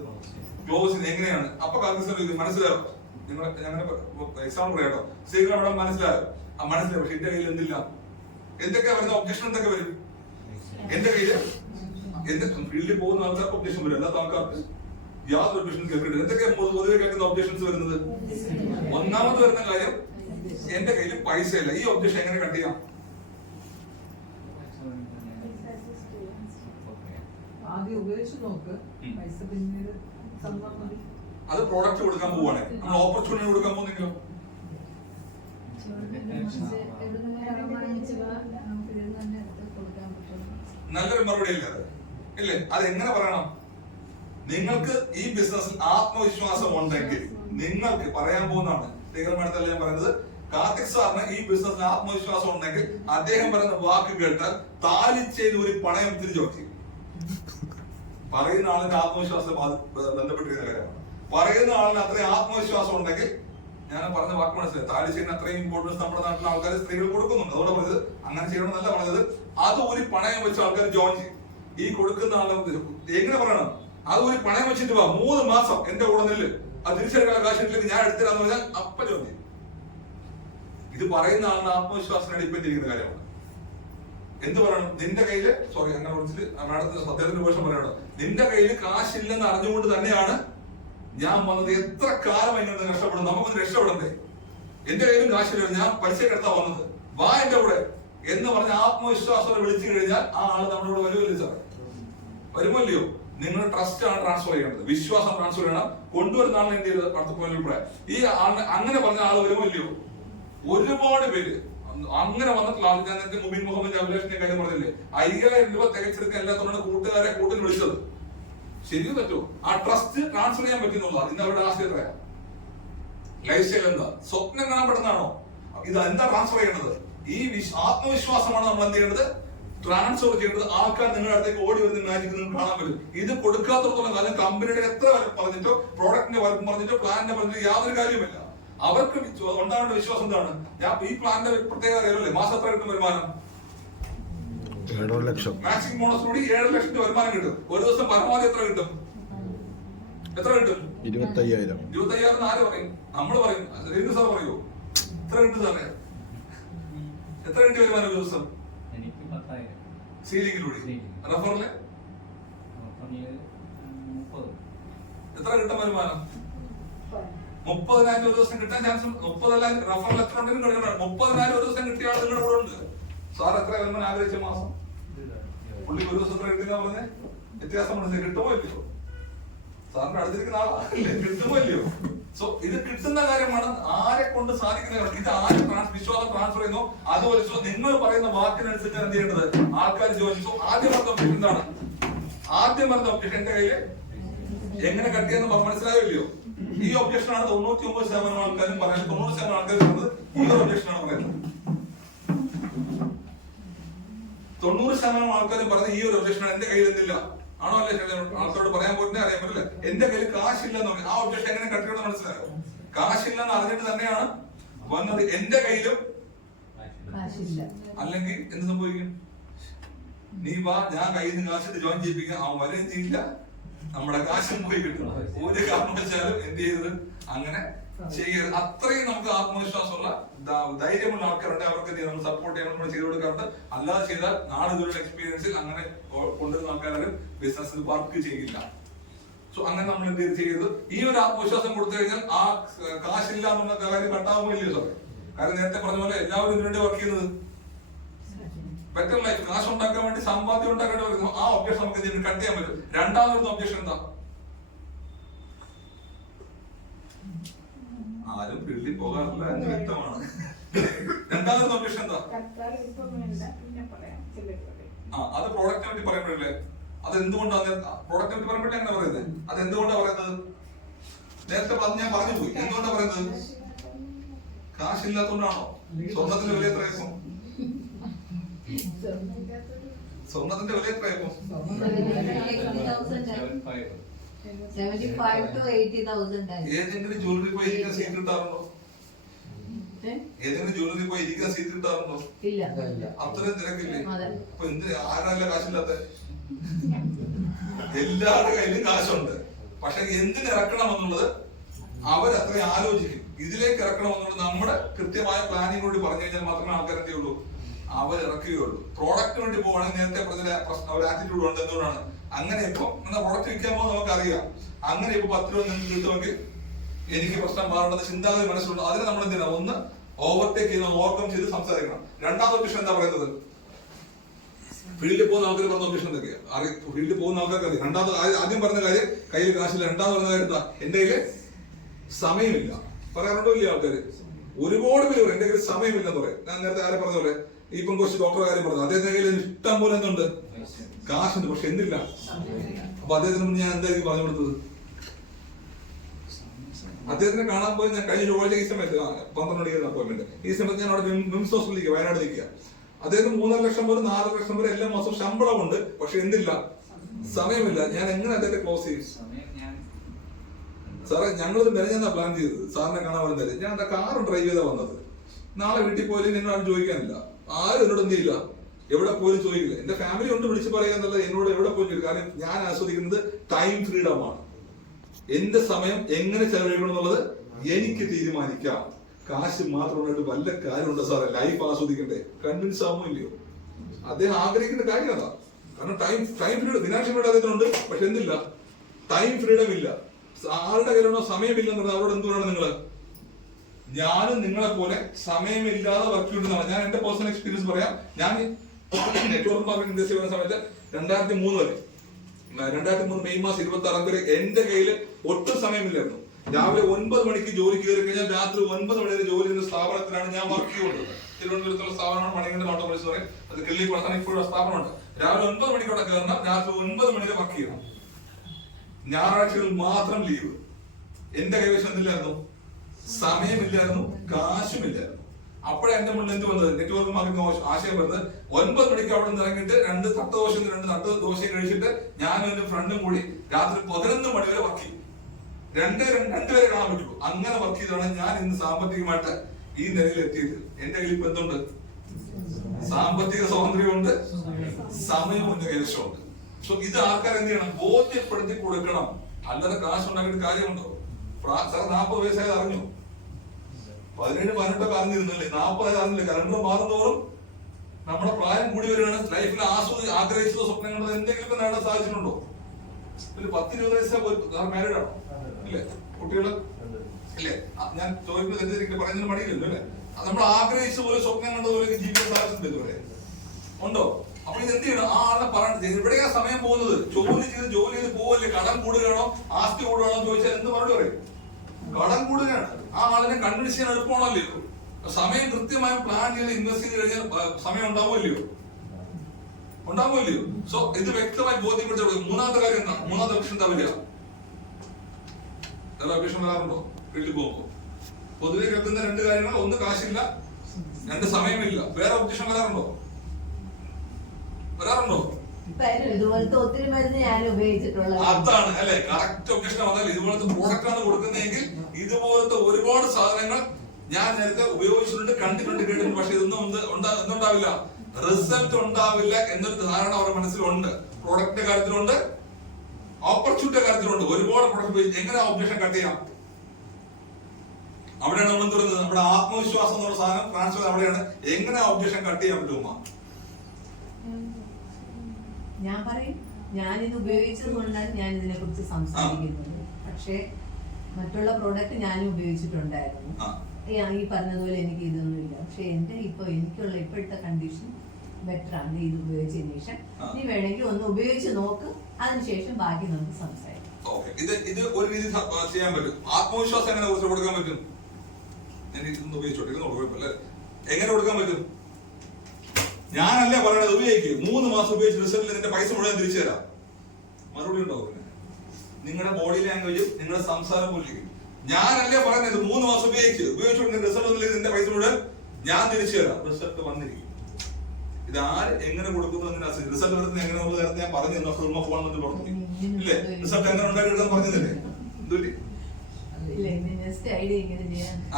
ക്ലോസ്. എങ്ങനെയാണ്? അപ്പൊ കാർത്തിക് സാർ മനസ്സിലാവും. നിങ്ങൾ അങ്ങനെ എക്സാമ്പിൾ പറയാട്ടോ, സ്ത്രീകൾ അവിടെ മനസ്സിലാവും. ആ മനസ്സിലാവും. പക്ഷെ എന്റെ കയ്യിൽ എന്തില്ല, എന്തൊക്കെയാ വരുന്ന ഒബ്ജക്ഷൻ, എന്തൊക്കെ വരും എന്റെ കയ്യില്? എന്റെ ഫീൽഡിൽ പോകുന്ന ആൾക്കാർക്ക് ഒബ്ജക്ഷൻ വരും, അല്ലാത്ത ആൾക്കാർക്ക് യാതൊരു ഒബ്ജക്ഷൻ കേൾക്കില്ല. എന്തൊക്കെയാ പൊതുവെ കേൾക്കുന്ന ഒബ്ജക്ഷൻസ് വരുന്നത്? ഒന്നാമത് വരുന്ന കാര്യം, എന്റെ കയ്യിൽ പൈസ ഇല്ല. ഈ ഒബ്ജക്ഷൻ എങ്ങനെ കട്ട് ചെയ്യാം? അത് പ്രോഡക്റ്റ് കൊടുക്കാൻ പോവാണ്, നമ്മൾ ഓപ്പർച്യൂണിറ്റി കൊടുക്കാൻ പോകുന്നെങ്കിലോ? നല്ലൊരു മറുപടി ഇല്ല അത്, ഇല്ലേ? അത് എങ്ങനെ പറയണം? നിങ്ങൾക്ക് ഈ ബിസിനസ്സിൽ ആത്മവിശ്വാസം ഉണ്ടെങ്കിൽ നിങ്ങൾക്ക് പറയാൻ പോകുന്നതാണ്. മേഡത്തല്ല ഞാൻ പറയുന്നത്, കാർത്തിക് സാറിന് ഈ ബിസിനസ്സിൽ ആത്മവിശ്വാസം ഉണ്ടെങ്കിൽ അദ്ദേഹം പറയുന്ന വാക്ക് കേട്ടാൽ താലിച്ചേരി ഒരു പണയം തിരിച്ചു വെക്കും. പറയുന്ന ആളിന്റെ ആത്മവിശ്വാസം ബന്ധപ്പെട്ടിരിക്കുന്ന കാര്യമാണ്. പറയുന്ന ആളിന് അത്രയും ആത്മവിശ്വാസം ഉണ്ടെങ്കിൽ, ഞാൻ പറഞ്ഞ വാക്ക് മനസ്സിലായി, താലിച്ചേരിന് അത്രയും ഇമ്പോർട്ടൻസ് നമ്മുടെ നാട്ടിലെ ആൾക്കാർ സ്ത്രീകൾ കൊടുക്കുന്നുണ്ട്. അതോടെ പറഞ്ഞത് അങ്ങനെ ചെയ്യണമെന്നല്ല പറഞ്ഞത്. അത് ഒരു പണയം വെച്ച് ആൾക്കാർ ജോയിൻ ചെയ്യും. ഈ കൊടുക്കുന്ന ആളുകൾ എങ്ങനെ പറയണം, അത് ഒരു പണയം വെച്ചിട്ട് വാ, 3 മാസം എന്റെ കൂടെ നെല്ല്, അത് തിരിച്ചെടുക്കാനുള്ള കാശിട്ടില്ലെങ്കിൽ ഞാൻ എടുത്തിരാന്ന് പറഞ്ഞാൽ അപ്പ ചോദ്യം. ഇത് പറയുന്ന ആളിന് ആത്മവിശ്വാസത്തിന് ഡിപ്പെൻഡ് ചെയ്യുന്ന കാര്യമാണ്. എന്ത് പറയണം? നിന്റെ കയ്യില്, സോറി അങ്ങനെ വിളിച്ചിട്ട് മാഡത്തിന് സത്യത്തിന്റെ വേഷം പറയണം, നിന്റെ കയ്യിൽ കാശില്ലെന്ന് അറിഞ്ഞുകൊണ്ട് തന്നെയാണ് ഞാൻ വന്നത്. എത്ര കാലം എങ്ങനെ കഷ്ടപ്പെടും, നമുക്കൊന്ന് രക്ഷപ്പെടണ്ടേ? എന്റെ കയ്യിലും കാശില്ല, ഞാൻ പലിശക്കെടുത്താ വന്നത്, വാ എന്റെ കൂടെ എന്ന് പറഞ്ഞ ആത്മവിശ്വാസത്തോടെ വിളിച്ചു കഴിഞ്ഞാൽ ആ ആള് നമ്മുടെ കൂടെ വരുമല്ലോ സാർ, വരുമല്ലയോ? നിങ്ങൾ ട്രസ്റ്റ് ആണ് ട്രാൻസ്ഫർ ചെയ്യേണ്ടത്, വിശ്വാസം ട്രാൻസ്ഫർ ചെയ്യണം. കൊണ്ടുവരുന്ന ആളിനെ എന്ത് ചെയ്തത്, അടുത്ത പോയിന്റ് ഈ ആളിനെ അങ്ങനെ പറഞ്ഞ ആള് വരുമല്ലയോ? ഒരുപാട് പേര് അങ്ങനെ വന്നിട്ടുള്ള ആൾ, ഞാൻ നേരത്തെ മുബീൻ മുഹമ്മദ് അഭിലാഷിന്റെ കാര്യം പറഞ്ഞില്ലേ, 5000 രൂപ തികച്ചെടുക്കാൻ എല്ലാത്തോടാണ് കൂട്ടുകാരെ കൂട്ടിന് വിളിച്ചത്. ശരിയോ തെറ്റോ? ആ ട്രസ്റ്റ് ട്രാൻസ്ഫർ ചെയ്യാൻ പറ്റുന്നുള്ളതാണ് ഇന്ന് അവരുടെ ആശ്രയമായ ലൈഫ് സ്റ്റൈൽ. എന്താ സ്വപ്നം കാണാൻ പെടുന്നതാണോ? ഇത് എന്താ ട്രാൻസ്ഫർ ചെയ്യേണ്ടത്? ഈ ആത്മവിശ്വാസമാണ് നമ്മൾ എന്ത് ചെയ്യേണ്ടത്, ട്രാൻസ്ഫർ ചെയ്യേണ്ടത്. ആൾക്കാർ നിങ്ങളുടെ അടുത്തേക്ക് ഓടി വരുന്ന മാജിക് നിങ്ങൾക്ക് കാണാൻ പറ്റും. ഇത് കൊടുക്കാത്തടത്തോളം കാലം കമ്പനിയുടെ എത്ര പറഞ്ഞിട്ടോ, പ്രോഡക്റ്റിന്റെ വലുപ്പം പറഞ്ഞിട്ടോ, പ്ലാനിനെ പറഞ്ഞിട്ടോ യാതൊരു കാര്യമില്ല. അവർക്ക് ഉണ്ടാവേണ്ട വിശ്വാസം എന്താണ്? ഞാൻ ഈ പ്ലാനിന്റെ പ്രത്യേകത അറിയില്ലേ, മാസം എത്ര കിട്ടും വരുമാനം? 7 ലക്ഷം. മാക്സിമം ബോണസ് കൂടി 7 ലക്ഷം വരുമാനം കിട്ടും. ഒരു ദിവസം പരമാവധി എത്ര കിട്ടും? എത്ര കിട്ടും? 25,000. 25,000 ആര് പറയും? നമ്മൾ പറയും. എന്ത് സാർ പറയൂ? എത്ര കിട്ടും സാറേ? എത്ര കിട്ടി വരുമാനം ഒരു ദിവസം? സീലിംഗിലൂടെ. റഫറില് എത്ര കിട്ടും വരുമാനം? 30,000 ഒരു ദിവസം കിട്ടാൻ ചാൻസ്. 30,000 റഫറൽ എത്ര ഉണ്ടെങ്കിലും കിടക്കണം. 30,000 ഒരു ദിവസം കിട്ടിയ ആൾ നിങ്ങളുടെ കൂടെ ഉണ്ട്. സാർ എത്ര വരുമാനം ആഗ്രഹിച്ച മാസം? പുള്ളി ഒരു ദിവസം എത്ര കിട്ടുന്ന പറഞ്ഞേ? വ്യത്യാസം മനസ്സിലായി. കിട്ടുമോ ഇല്ലയോ? സാറിന്റെ അടുത്തിരിക്കുന്ന ആളല്ലേ, കിട്ടുമോ ഇല്ലയോ? സോ ഇത് കിട്ടുന്ന കാര്യമാണ്. ആരെ കൊണ്ട് സാധിക്കുന്ന ഇത് ആര് വിശ്വാസം ട്രാൻസ്ഫർ ചെയ്യുന്നു അതുപോലെ. സോ നിങ്ങൾ പറയുന്ന വാക്കിനനുസരിച്ച് എന്ത് ചെയ്യേണ്ടത്? ആൾക്കാർ ജോലി. സോ ആദ്യം പറഞ്ഞ ഒബ്ജക്ഷൻ എന്താണ്? ആദ്യം പറഞ്ഞ ഒബ്ജക്ഷൻ എന്റെ കയ്യില് എങ്ങനെ കട്ടിയെന്ന് മനസ്സിലായോ ഇല്ലയോ? ഈ ഒബ്ജക്ഷൻ ആണ് 99% ആൾക്കാരും പറയുന്നത്. 90% ആൾക്കാരും പറയുന്നത് ഈ ഒരു ഒബ്ജക്ഷൻ ആണ് പറയുന്നത്. 90% ആൾക്കാരും പറയുന്നത് ഈ ഒരു ഒബ്ജക്ഷൻ ആണ്. എന്റെ കയ്യിൽ എന്തില്ല ആണോ അല്ലേ? ആൾക്കാരോട് പറയാൻ പോയിട്ട് അറിയാൻ പറ്റില്ല. എന്റെ കയ്യിൽ കാശില്ലെന്ന് പറഞ്ഞു. ആ ഒബ്ജക്ഷൻ എങ്ങനെ കട്ടിയെന്ന് മനസ്സിലായോ? കാശില്ലെന്ന് അറിഞ്ഞിട്ട് തന്നെയാണ് വന്നത്. എന്റെ കയ്യിലും അല്ലെങ്കിൽ എന്ത് സംഭവിക്കും? നീ വാ, ഞാൻ കയ്യിൽ നിന്ന് കാശിട്ട് ജോയിൻ ചെയ്യിപ്പിക്കാം. അവൻ വരെയും ചെയ്യില്ല, നമ്മുടെ കാശും പോയി കിട്ടും. ഒരു കാരണം വെച്ചാലും എന്ത് ചെയ്തത് അങ്ങനെ ചെയ്യരുത്. അത്രയും നമുക്ക് ആത്മവിശ്വാസമുള്ള ധൈര്യമുള്ള ആൾക്കാരുണ്ട്. അവർക്ക് നമ്മൾ സപ്പോർട്ട് ചെയ്യാൻ നമ്മൾ ചെയ്ത് കൊടുക്കാറുണ്ട്. അല്ലാതെ ചെയ്താൽ നാളുകളുടെ എക്സ്പീരിയൻസിൽ അങ്ങനെ കൊണ്ടുവരുന്ന ആൾക്കാരും ബിസിനസ്സിൽ വർക്ക് ചെയ്യില്ല. സോ അങ്ങനെ നമ്മൾ എന്ത് ചെയ്യരുത്? ഈ ഒരു ആത്മവിശ്വാസം കൊടുത്തു കഴിഞ്ഞാൽ ആ കാശില്ല എന്നുള്ള കാര്യം കട്ടാവുമോ ഇല്ലയോ സാറേ? കാരണം നേരത്തെ പറഞ്ഞ പോലെ എല്ലാവരും ഇതിനുവേണ്ടി വർക്ക് ചെയ്യുന്നത് ബെറ്റർ ലൈഫ്, കാശ് ഉണ്ടാക്കാൻ വേണ്ടി, സമ്പാദ്യം ഉണ്ടാക്കാൻ വേണ്ടി. ആ ഒബ്ജക്ഷൻ നമുക്ക് ഇതിന് കട്ട് ചെയ്യാൻ പറ്റും. രണ്ടാമത്തെ ഒബ്ജക്ഷൻ എന്താ? ആരും ഫീൽഡിൽ പോകാറില്ല എന്ന് വ്യക്തമാണ്. രണ്ടാമത്തെ ഒബ്ജക്ഷൻ എന്താ? അത് പ്രോഡക്റ്റിനെ പറ്റി പറയുമ്പോഴല്ലേ? അത് എന്തുകൊണ്ടാണ് പ്രോഡക്റ്റിനെ പറ്റി പറയുമ്പോഴേ അങ്ങനെ പറയുന്നത്? അത് എന്തുകൊണ്ടാണ് പറയുന്നത്? നേരത്തെ ഞാൻ പറഞ്ഞു പോയി. എന്തുകൊണ്ടാണ് പറയുന്നത്? കാശില്ലാത്തതുകൊണ്ടാണോ? സ്വർണത്തിന്റെ വില എത്രയായിരുന്നു? സ്വർണത്തിന്റെ വില എത്രയായിരുന്നു? 75 to 80,000. ഏതെങ്കിലും ജ്വല്ലറി പോയി ഇരിക്കാൻ സീറ്റ് കിട്ടാറുണ്ടോ? ഏതെങ്കിലും ജ്വല്ലറി പോയി ഇരിക്കാൻ സീറ്റ് കിട്ടാറുണ്ടോ? ഇല്ല. അത്രയും തിരക്കില്ലേ? അപ്പൊ എന്തിന് ആരല്ല കാശില്ലാത്ത? എല്ലാവരുടെ കയ്യിലും കാശുണ്ട്. പക്ഷെ എന്തിന് ഇറക്കണം എന്നുള്ളത് അവരത്രയും ആലോചിക്കും. ഇതിലേക്ക് ഇറക്കണം എന്നുള്ളത് നമ്മുടെ കൃത്യമായ പ്ലാനിംഗ് കൂടി പറഞ്ഞു കഴിഞ്ഞാൽ മാത്രമേ ആൾക്കാർ എന്ത് ചെയ്യുള്ളൂ? അവർ ഇറക്കുകയുള്ളൂ. പ്രോഡക്റ്റ് വേണ്ടി പോവാണെങ്കിൽ നേരത്തെ പറഞ്ഞ ഒരു ആറ്റിറ്റ്യൂഡ് ഉണ്ട്. എന്തുകൊണ്ടാണ് അങ്ങനെ? ഇപ്പൊ പ്രോഡക്റ്റ് വിൽക്കാൻ പോകുമ്പോൾ നമുക്കറിയാം, അങ്ങനെ ഇപ്പൊ 10 രൂപ നിങ്ങൾക്ക് കിട്ടുമെങ്കിൽ എനിക്ക് പ്രശ്നം മാറേണ്ടത് ചിന്താഗതി മനസ്സിലുണ്ട്. അതിന് നമ്മൾ എന്തിനാ? ഒന്ന് ഓവർടേക്ക് ചെയ്ത് ഓവർകം ചെയ്ത് സംസാരിക്കണം. രണ്ടാമത്തെ വിഷയം എന്താ പറയുന്നത്? ഫീൽഡിൽ പോകുന്ന ആൾക്കാർ പറഞ്ഞ വിഷയം എന്തൊക്കെയാ? ഫീൽഡിൽ പോകുന്ന ആൾക്കാർക്ക് അറിയാം. രണ്ടാമത് ആദ്യം പറഞ്ഞ കാര്യം കയ്യിൽ കാശില്ല. രണ്ടാമത് പറഞ്ഞ കാര്യം എന്താ? എന്റെ കയ്യില് സമയമില്ല. പറയാറുണ്ടോ ഇല്ല ആൾക്കാര്? ഒരുപാട് പേര് പറയും എന്റെ കയ്യിൽ സമയമില്ലെന്ന് പറയും. ഞാൻ നേരത്തെ ആരെ പറഞ്ഞ പോലെ ഇപ്പം കുറച്ച് ഡോക്ടർ കാര്യം പറഞ്ഞു. അദ്ദേഹത്തിന്റെ കയ്യിൽ ഇഷ്ടം പോലെ എന്തുണ്ട്? കാശുണ്ട്. പക്ഷെ എന്തില്ല? അപ്പൊ അദ്ദേഹത്തിന് മുന്നേ ഞാൻ എന്തായിരിക്കും പറഞ്ഞു കൊടുത്തത്? അദ്ദേഹത്തിനെ കാണാൻ പോയി. ഞാൻ കഴിഞ്ഞ ചൊവ്വാഴ്ച ഈ സമയത്ത് 12 മണിക്ക് അപ്പോയിന്റ്മെന്റ്. ഈ സമയത്ത് ഞാൻ അവിടെ മിംസ് ഹോസ്പിറ്റലിലേക്ക് വയനാട് നിൽക്കുക. അദ്ദേഹത്തിന് 3.5 ലക്ഷം മുതൽ 4 ലക്ഷം വരെ എല്ലാ മാസവും ശമ്പളമുണ്ട്. പക്ഷെ എന്തില്ല? സമയമില്ല. ഞാൻ എങ്ങനെ അദ്ദേഹത്തെ ക്ലോസ് ചെയ്യും? സാറേ, ഞങ്ങളിത് മെനഞ്ഞാ പ്ലാൻ ചെയ്തത് സാറിനെ കാണാൻ വരുന്നത്. ഞാൻ എന്താ കാർ ഡ്രൈവ് ചെയ്താ വന്നത്. നാളെ വീട്ടിൽ പോയാലും നിങ്ങൾ ആരും ചോദിക്കാനില്ല. ആരും എന്നോട് എന്ത് ചെയ്യില്ല, എവിടെ പോലും ചോദിക്കില്ല. എന്റെ ഫാമിലി കൊണ്ട് വിളിച്ച് പറയുക എന്നല്ല, എന്നോട് എവിടെ പോലും ചോദിക്കും. കാരണം ഞാൻ ആസ്വദിക്കുന്നത് ടൈം ഫ്രീഡം ആണ്. എന്റെ സമയം എങ്ങനെ ചെലവഴിക്കണം എന്നുള്ളത് എനിക്ക് തീരുമാനിക്കാം. കാശ് മാത്രമായിട്ട് വല്ല കാര്യമുണ്ടോ സാറേ? ലൈഫ് ആസ്വദിക്കണ്ടേ? കൺവിൻസ് ആവുമോ ഇല്ലയോ? അദ്ദേഹം ആഗ്രഹിക്കുന്ന കാര്യം അതാ. കാരണം ടൈം ഫ്രീഡം, ഫിനാൻഷ്യൽ ഫ്രീഡം അദ്ദേഹത്തിനുണ്ട്. പക്ഷെ എന്തില്ല? ടൈം ഫ്രീഡം ഇല്ല. ആരുടെ കയ്യിലാണോ സമയമില്ലെന്നുള്ളത് അവരോട് എന്തുകൊണ്ടാണ് നിങ്ങള്? ഞാനും നിങ്ങളെ പോലെ സമയമില്ലാതെ വർക്ക് ചെയ്യുന്നതാണ്. ഞാൻ എന്റെ പേഴ്സണൽ എക്സ്പീരിയൻസ് പറയാം. ഞാൻ നെറ്റ്വർക്ക് മാർക്കറ്റിംഗ് ഇൻഡസ്ട്രി വരുന്ന സമയത്ത് 2003 വരെ 2003 മെയ് മാസം 26 വരെ എന്റെ കയ്യിൽ ഒട്ടും സമയമില്ലായിരുന്നു. രാവിലെ 9 മണിക്ക് ജോലി കയറി കഴിഞ്ഞാൽ രാത്രി 9 മണി വരെ ജോലി ചെയ്യുന്ന സ്ഥാപനത്തിലാണ് ഞാൻ വർക്ക് ചെയ്യുന്നത്. തിരുവനന്തപുരത്തുള്ള സ്ഥാപനമാണ് മണികണ്ഠൻ ഓട്ടോമൊബൈൽസ് പറയും. അത് കിള്ളി പ്രധാന ഇപ്പോഴുള്ള സ്ഥാപനമുണ്ട്. രാവിലെ 9 മണിക്കോടെ കയറണം, രാത്രി 9 മണി വരെ വർക്ക് ചെയ്യണം. ഞായറാഴ്ചകളിൽ മാത്രം ലീവ്. എന്റെ കൈവശം എന്തില്ലായിരുന്നു? സമയമില്ലായിരുന്നു, കാശുമില്ലായിരുന്നു. അപ്പോഴേ എന്റെ മുന്നിൽ എന്ത് വന്നത്? നെറ്റ്വർക്ക് മാർക്കറ്റിംഗ് ആശയം വരുന്നത്. 9 മണിക്ക് അവിടെ നിന്ന് ഇറങ്ങിയിട്ട് 2 തട്ട് ദോശയും കഴിച്ചിട്ട് ഞാനും എന്റെ ഫ്രണ്ടും കൂടി രാത്രി 11 മണി വരെ വർക്ക് ചെയ്യും. രണ്ടുപേരെ കാണാൻ പറ്റുള്ളൂ. അങ്ങനെ വർക്ക് ചെയ്താണ് ഞാൻ ഇന്ന് സാമ്പത്തികമായിട്ട് ഈ നിലയിൽ എത്തിയത്. എന്റെ കയ്യിൽ ഇപ്പൊ എന്തുണ്ട്? സാമ്പത്തിക സ്വാതന്ത്ര്യമുണ്ട്, സമയവും എന്റെ കൈവശമുണ്ട്. സോ ഇത് ആൾക്കാർ എന്ത് ചെയ്യണം? ബോധ്യപ്പെടുത്തി കൊടുക്കണം. അല്ലാതെ കാശ് ഉണ്ടാക്കിയിട്ട് കാര്യമുണ്ടോ? സാർ 40 വയസ്സായത് അറിഞ്ഞു, 17, 18 അറിഞ്ഞിരുന്നില്ലേ? 40 അറിഞ്ഞില്ല. കലണ്ടർ മാറുന്നതോറും നമ്മുടെ പ്രായം കൂടി വരികയാണ്. ലൈഫിൽ ആഗ്രഹിച്ചതോ സ്വപ്നം കണ്ടത് എന്തെങ്കിലും നേടാൻ സാധിച്ചിട്ടുണ്ടോ? ഒരു 10-20 വയസ്സ് മാരീഡ് ആണോ? ഇല്ലേ? കുട്ടികള് ഇല്ലേ? ഞാൻ ചോദിക്കുന്നത് പറയുന്നതിന് മടിയില്ലല്ലോ അല്ലെ? നമ്മൾ ആഗ്രഹിച്ച പോലെ സ്വപ്നം കണ്ടതുപോലെ ജീവിക്കാൻ സാധിച്ചിട്ടുണ്ട് ഇതുവരെ ഉണ്ടോ? അപ്പൊ ഇത് എന്ത് ചെയ്യണം? ആ ആളെ പറഞ്ഞിട്ട് എവിടെയാ സമയം പോകുന്നത്? ജോലി ചെയ്ത് പോവല്ലേ? കടം കൂടുകയാണോ ആസ്തി കൂടുകയാണോ എന്ന് ചോദിച്ചാൽ എന്ത് മറുപടി പറയും? കടം കൂടുകയാണ്. ആ ആളിനെ കൺവിൻസ് ചെയ്യാൻ എളുപ്പമാണല്ലോ. സമയം കൃത്യമായി പ്ലാൻ ചെയ്ത് ഇൻവെസ്റ്റ് ചെയ്ത് കഴിഞ്ഞാൽ സമയം ഉണ്ടാവുമല്ലയോ? ഉണ്ടാവുമല്ലയോ? സോ ഇത് വ്യക്തമായി ബോധ്യപ്പെടുത്തി. മൂന്നാമത്തെ കാര്യം എന്താ? മൂന്നാമത്തെ ഓപ്ഷൻ എന്താ വരിക? ഓപ്ഷൻ വരാറുണ്ടോ വീട്ടിൽ പോകുമ്പോ? പൊതുവെ കേൾക്കുന്ന 2 കാര്യങ്ങൾ: ഒന്ന് കാശില്ല, 2 സമയമില്ല. വേറെ ഓപ്ഷൻ വരാറുണ്ടോ? ഇതുപോലത്തെ ഒത്തിരി മരുന്ന് ഞാൻ ഉപയോഗിച്ചിട്ടുള്ളത്. അതാണ് അല്ലെ കറക്റ്റ് ഒബ്ജക്ഷൻ വന്നാൽ ഇതുപോലത്തെ പ്രോഡക്റ്റ് ആണ് കൊടുക്കുന്നതെങ്കിൽ ഇതുപോലത്തെ ഒരുപാട് സാധനങ്ങൾ ഞാൻ നേരത്തെ ഉപയോഗിച്ചിട്ടുണ്ട്, കണ്ടിട്ടുണ്ട്, കേട്ടിട്ടുണ്ട്. പക്ഷെ ഇതൊന്നും എന്തുണ്ടാവില്ല, റിസൾട്ട് ഉണ്ടാവില്ല എന്നൊരു ധാരണ അവരുടെ മനസ്സിലുണ്ട്. പ്രോഡക്റ്റിന്റെ കാര്യത്തിലുണ്ട്, ഓപ്പർച്യൂണിറ്റി കാര്യത്തിലുണ്ട്. ഒരുപാട് പ്രോഡക്റ്റ് ഉപയോഗിച്ച് എങ്ങനെ ഒബ്ജക്ഷൻ കട്ട് ചെയ്യാം? അവിടെയാണ് നമ്മൾ എന്ത് പറയുന്നത്? നമ്മുടെ ആത്മവിശ്വാസം എന്നുള്ള സാധനം ട്രാൻസ്ഫർ അവിടെയാണ്. എങ്ങനെ ഒബ്ജക്ഷൻ കട്ട് ചെയ്യാൻ പറ്റുമോ? ഞാൻ പറയും, ഞാനിത് ഉപയോഗിച്ചത് കൊണ്ടാണ് ഞാൻ ഇതിനെ കുറിച്ച് സംസാരിക്കുന്നത്. പക്ഷെ മറ്റുള്ള പ്രോഡക്റ്റ് ഞാനും ഉപയോഗിച്ചിട്ടുണ്ടായിരുന്നു. ഈ പറഞ്ഞതുപോലെ എനിക്ക് ഇതൊന്നുമില്ല. പക്ഷെ എനിക്കുള്ള ഇപ്പോഴത്തെ കണ്ടീഷൻ ബെറ്റർ ആണ് ഇത് ഉപയോഗിച്ചതിന് ശേഷം. നീ വേണമെങ്കിൽ ഒന്ന് ഉപയോഗിച്ച് നോക്ക്, അതിനുശേഷം ബാക്കി നമുക്ക് സംസാരിക്കാം. ഇത് ഒരു രീതി ചെയ്യാൻ പറ്റും. ആത്മവിശ്വാസം എങ്ങനെ കുറച്ച് കൊടുക്കാൻ പറ്റും? ഇതൊന്ന് ഉപയോഗിച്ചോട്ടെ, കുഴപ്പമില്ല. എങ്ങനെ കൊടുക്കാൻ പറ്റും? ഞാനല്ലേ പറയണത് ഉപയോഗിക്കും. 3 മാസം ഉപയോഗിച്ച് റിസൾട്ടിൽ നിന്റെ പൈസ മുഴുവൻ തിരിച്ചു തരാം. മറുപടി ഉണ്ടാവും. നിങ്ങളുടെ ബോഡി ലാംഗ്വേജും നിങ്ങളുടെ സംസാരം പോലിരിക്കും. ഞാനല്ലേ പറയുന്നത് 3 മാസം ഉപയോഗിച്ചുകൊണ്ട് റിസൾട്ട് ഒന്നും നിന്റെ പൈസ മുഴുവൻ ഞാൻ തിരിച്ചു തരാം. റിസൾട്ട് വന്നിരിക്കും. ഇതാര് എങ്ങനെ കൊടുക്കുന്നതിന് റിസൾട്ട് വരുന്നത് എങ്ങനെയുള്ള നേരത്തെ ഞാൻ പറഞ്ഞു തന്നു. ഫോൺ വന്നിട്ട് പറഞ്ഞു ഇല്ലേ? റിസൾട്ട് എങ്ങനെ ഉണ്ടാക്കി എടുക്കാൻ പറഞ്ഞില്ലേ? എന്തുപറ്റി?